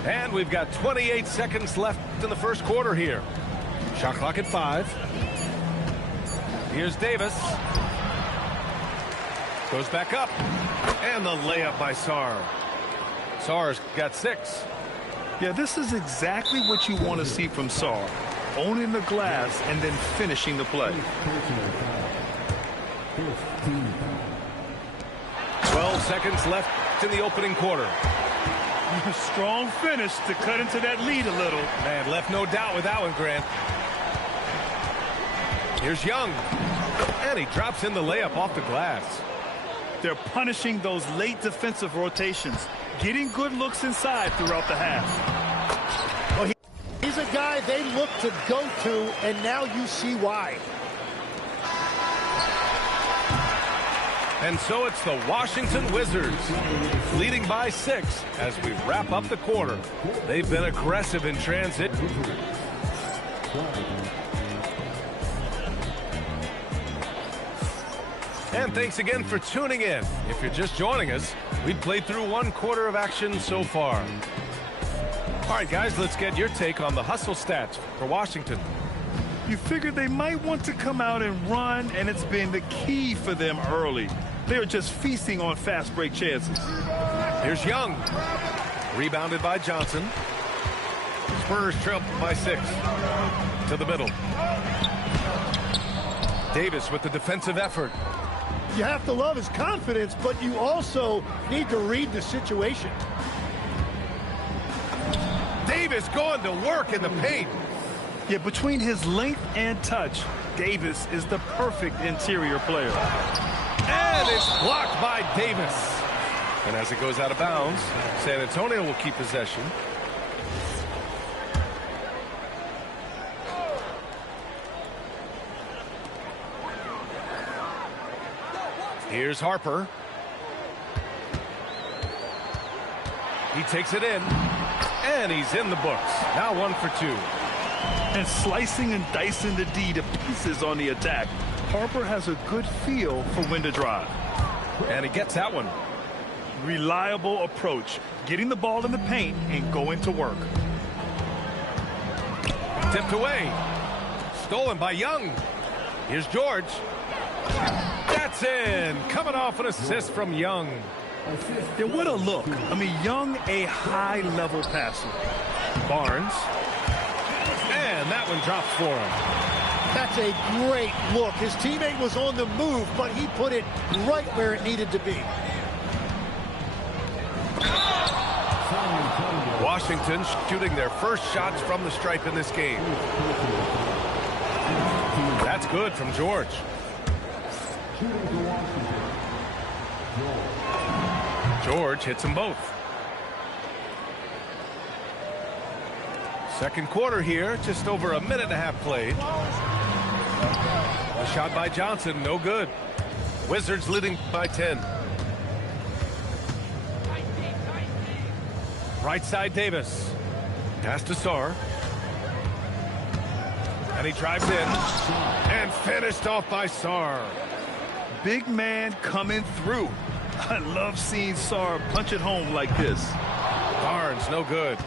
And we've got 28 seconds left in the first quarter here. Shot clock at 5. Here's Davis. Goes back up. And the layup by Sarr. Sarr's got 6. Yeah, this is exactly what you want to see from Sarr. Owning the glass and then finishing the play. 12 seconds left in the opening quarter. Strong finish to cut into that lead a little. Man, left no doubt with that one, Grant. Here's Young. And he drops in the layup off the glass. They're punishing those late defensive rotations, getting good looks inside throughout the half. Well, he's a guy they look to go to, and now you see why. And so it's the Washington Wizards leading by 6 as we wrap up the quarter. They've been aggressive in transit. And thanks again for tuning in. If you're just joining us, we've played through 1 quarter of action so far. All right, guys, let's get your take on the hustle stats for Washington. You figured they might want to come out and run, and it's been the key for them early. They're just feasting on fast break chances. Here's Young. Rebounded by Johnson. Spurs trail by 6. To the middle. Davis with the defensive effort. You have to love his confidence, but you also need to read the situation. Davis going to work in the paint. Yeah, between his length and touch, Davis is the perfect interior player. And it's blocked by Davis. And as it goes out of bounds, San Antonio will keep possession. Here's Harper. He takes it in, and he's in the books. Now 1 for 2. And slicing and dicing the D to pieces on the attack. Harper has a good feel for when to drive. And he gets that one. Reliable approach. Getting the ball in the paint and going to work. Tipped away. Stolen by Young. Here's George. That's in. Coming off an assist from Young. Yeah, what a look. I mean, Young, a high-level passer. Barnes. And that one drops for him. That's a great look. His teammate was on the move, but he put it right where it needed to be. Washington shooting their first shots from the stripe in this game. That's good from George. George hits them both. Second quarter here, just over a minute and a half played. A shot by Johnson, no good. Wizards leading by 10. Right side Davis. Pass to Sarr. And he drives in. And finished off by Sarr. Big man coming through. I love seeing Sarr punch it home like this. Barnes, no good.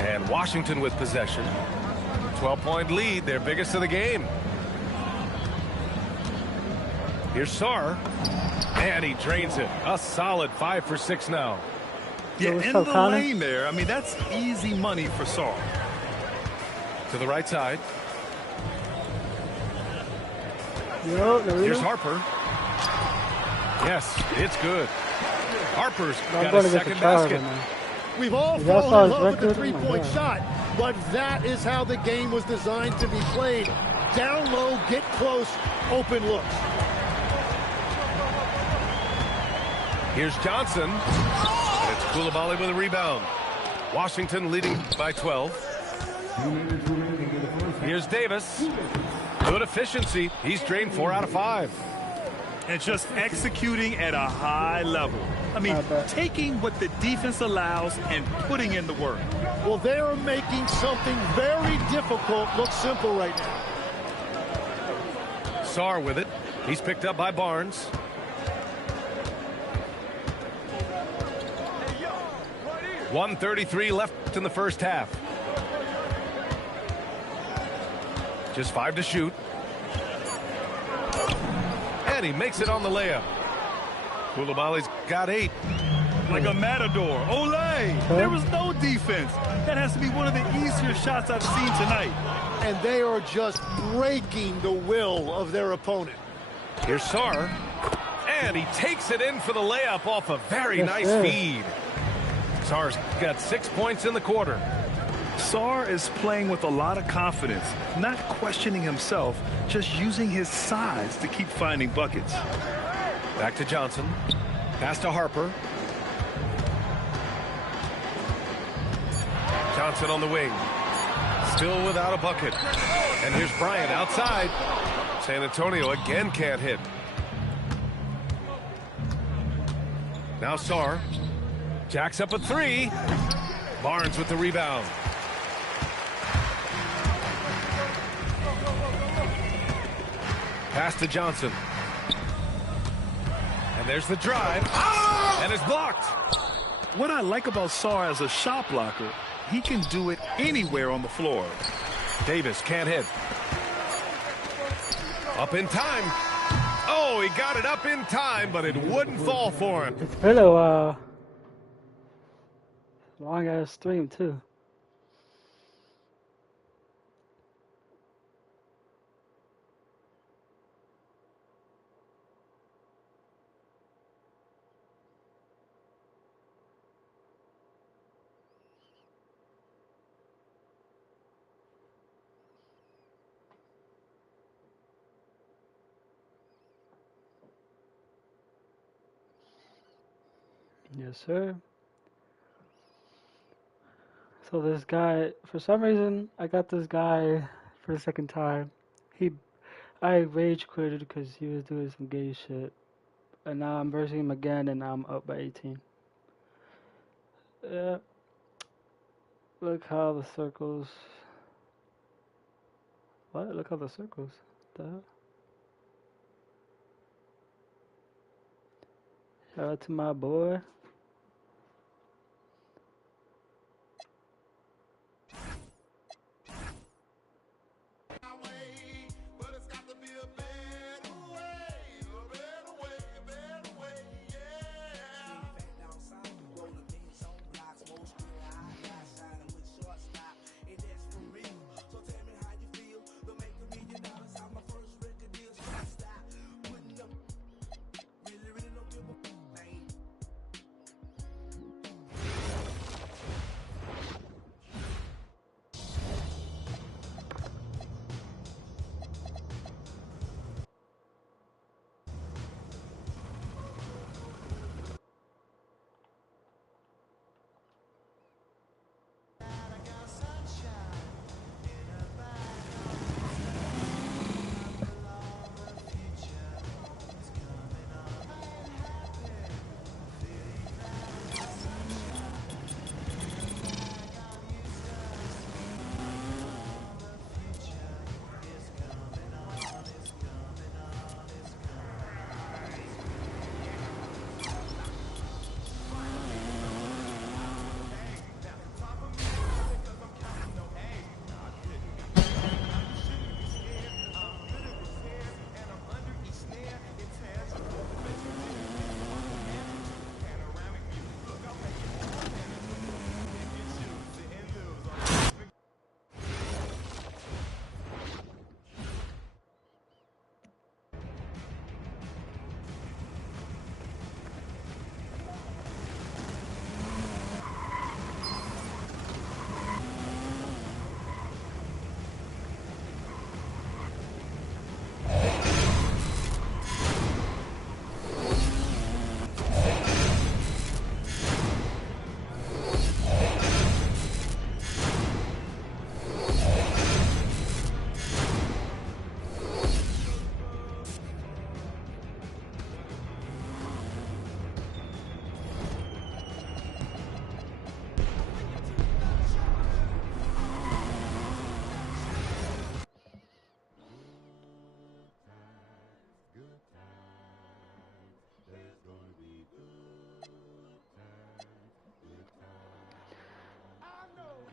And Washington with possession. 12-point lead, their biggest of the game. Here's Sarr. And he drains it. A solid 5 for 6 now. Yeah, in the lane there. I mean, that's easy money for Sarr. To the right side. Here's Harper. Yes, it's good. Harper's got a second basket. We've all fallen in love with the three-point shot, but that is how the game was designed to be played. Down low, get close, open looks. Here's Johnson. And it's Coulibaly with a rebound. Washington leading by 12. Here's Davis. Good efficiency. He's drained 4 out of 5. And just executing at a high level. I mean, taking what the defense allows and putting in the work. Well, they are making something very difficult look simple right now. Sarr with it. He's picked up by Barnes. .133 left in the first half. Just 5 to shoot. And he makes it on the layup. Coulibaly's got 8. Like a matador. Olay! There was no defense. That has to be one of the easier shots I've seen tonight. And they are just breaking the will of their opponent. Here's Sarr. And he takes it in for the layup off a very nice feed. Sarr's got 6 points in the quarter. Sarr is playing with a lot of confidence, not questioning himself, just using his size to keep finding buckets. Back to Johnson. Pass to Harper. Johnson on the wing. Still without a bucket. And here's Bryant outside. San Antonio again can't hit. Now Sarr. Jacks up a 3. Barnes with the rebound. Pass to Johnson. And there's the drive. And it's blocked. What I like about Sarr as a shot blocker, he can do it anywhere on the floor. Davis can't hit. Up in time. Oh, he got it up in time, but it wouldn't fall for him. It's been a long ass stream too. Yes, sir. So this guy, for some reason, I got this guy for the second time. I rage quitted because he was doing some gay shit. And now I'm versing him again, and now I'm up by 18. Yeah. Look how the circles... What? Look how the circles... The hell? Shout out to my boy.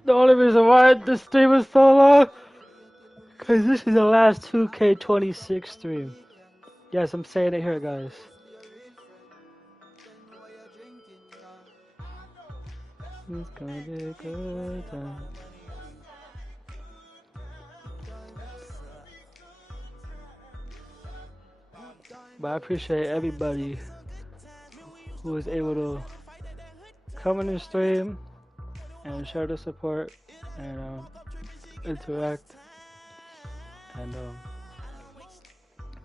The only reason why this stream was so long, because this is the last 2K26 stream. Yes, I'm saying it here, guys. It's gonna be a good time. But I appreciate everybody who was able to come in the stream and share the support and interact. And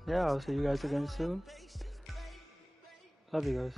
yeah, I'll see you guys again soon. Love you guys.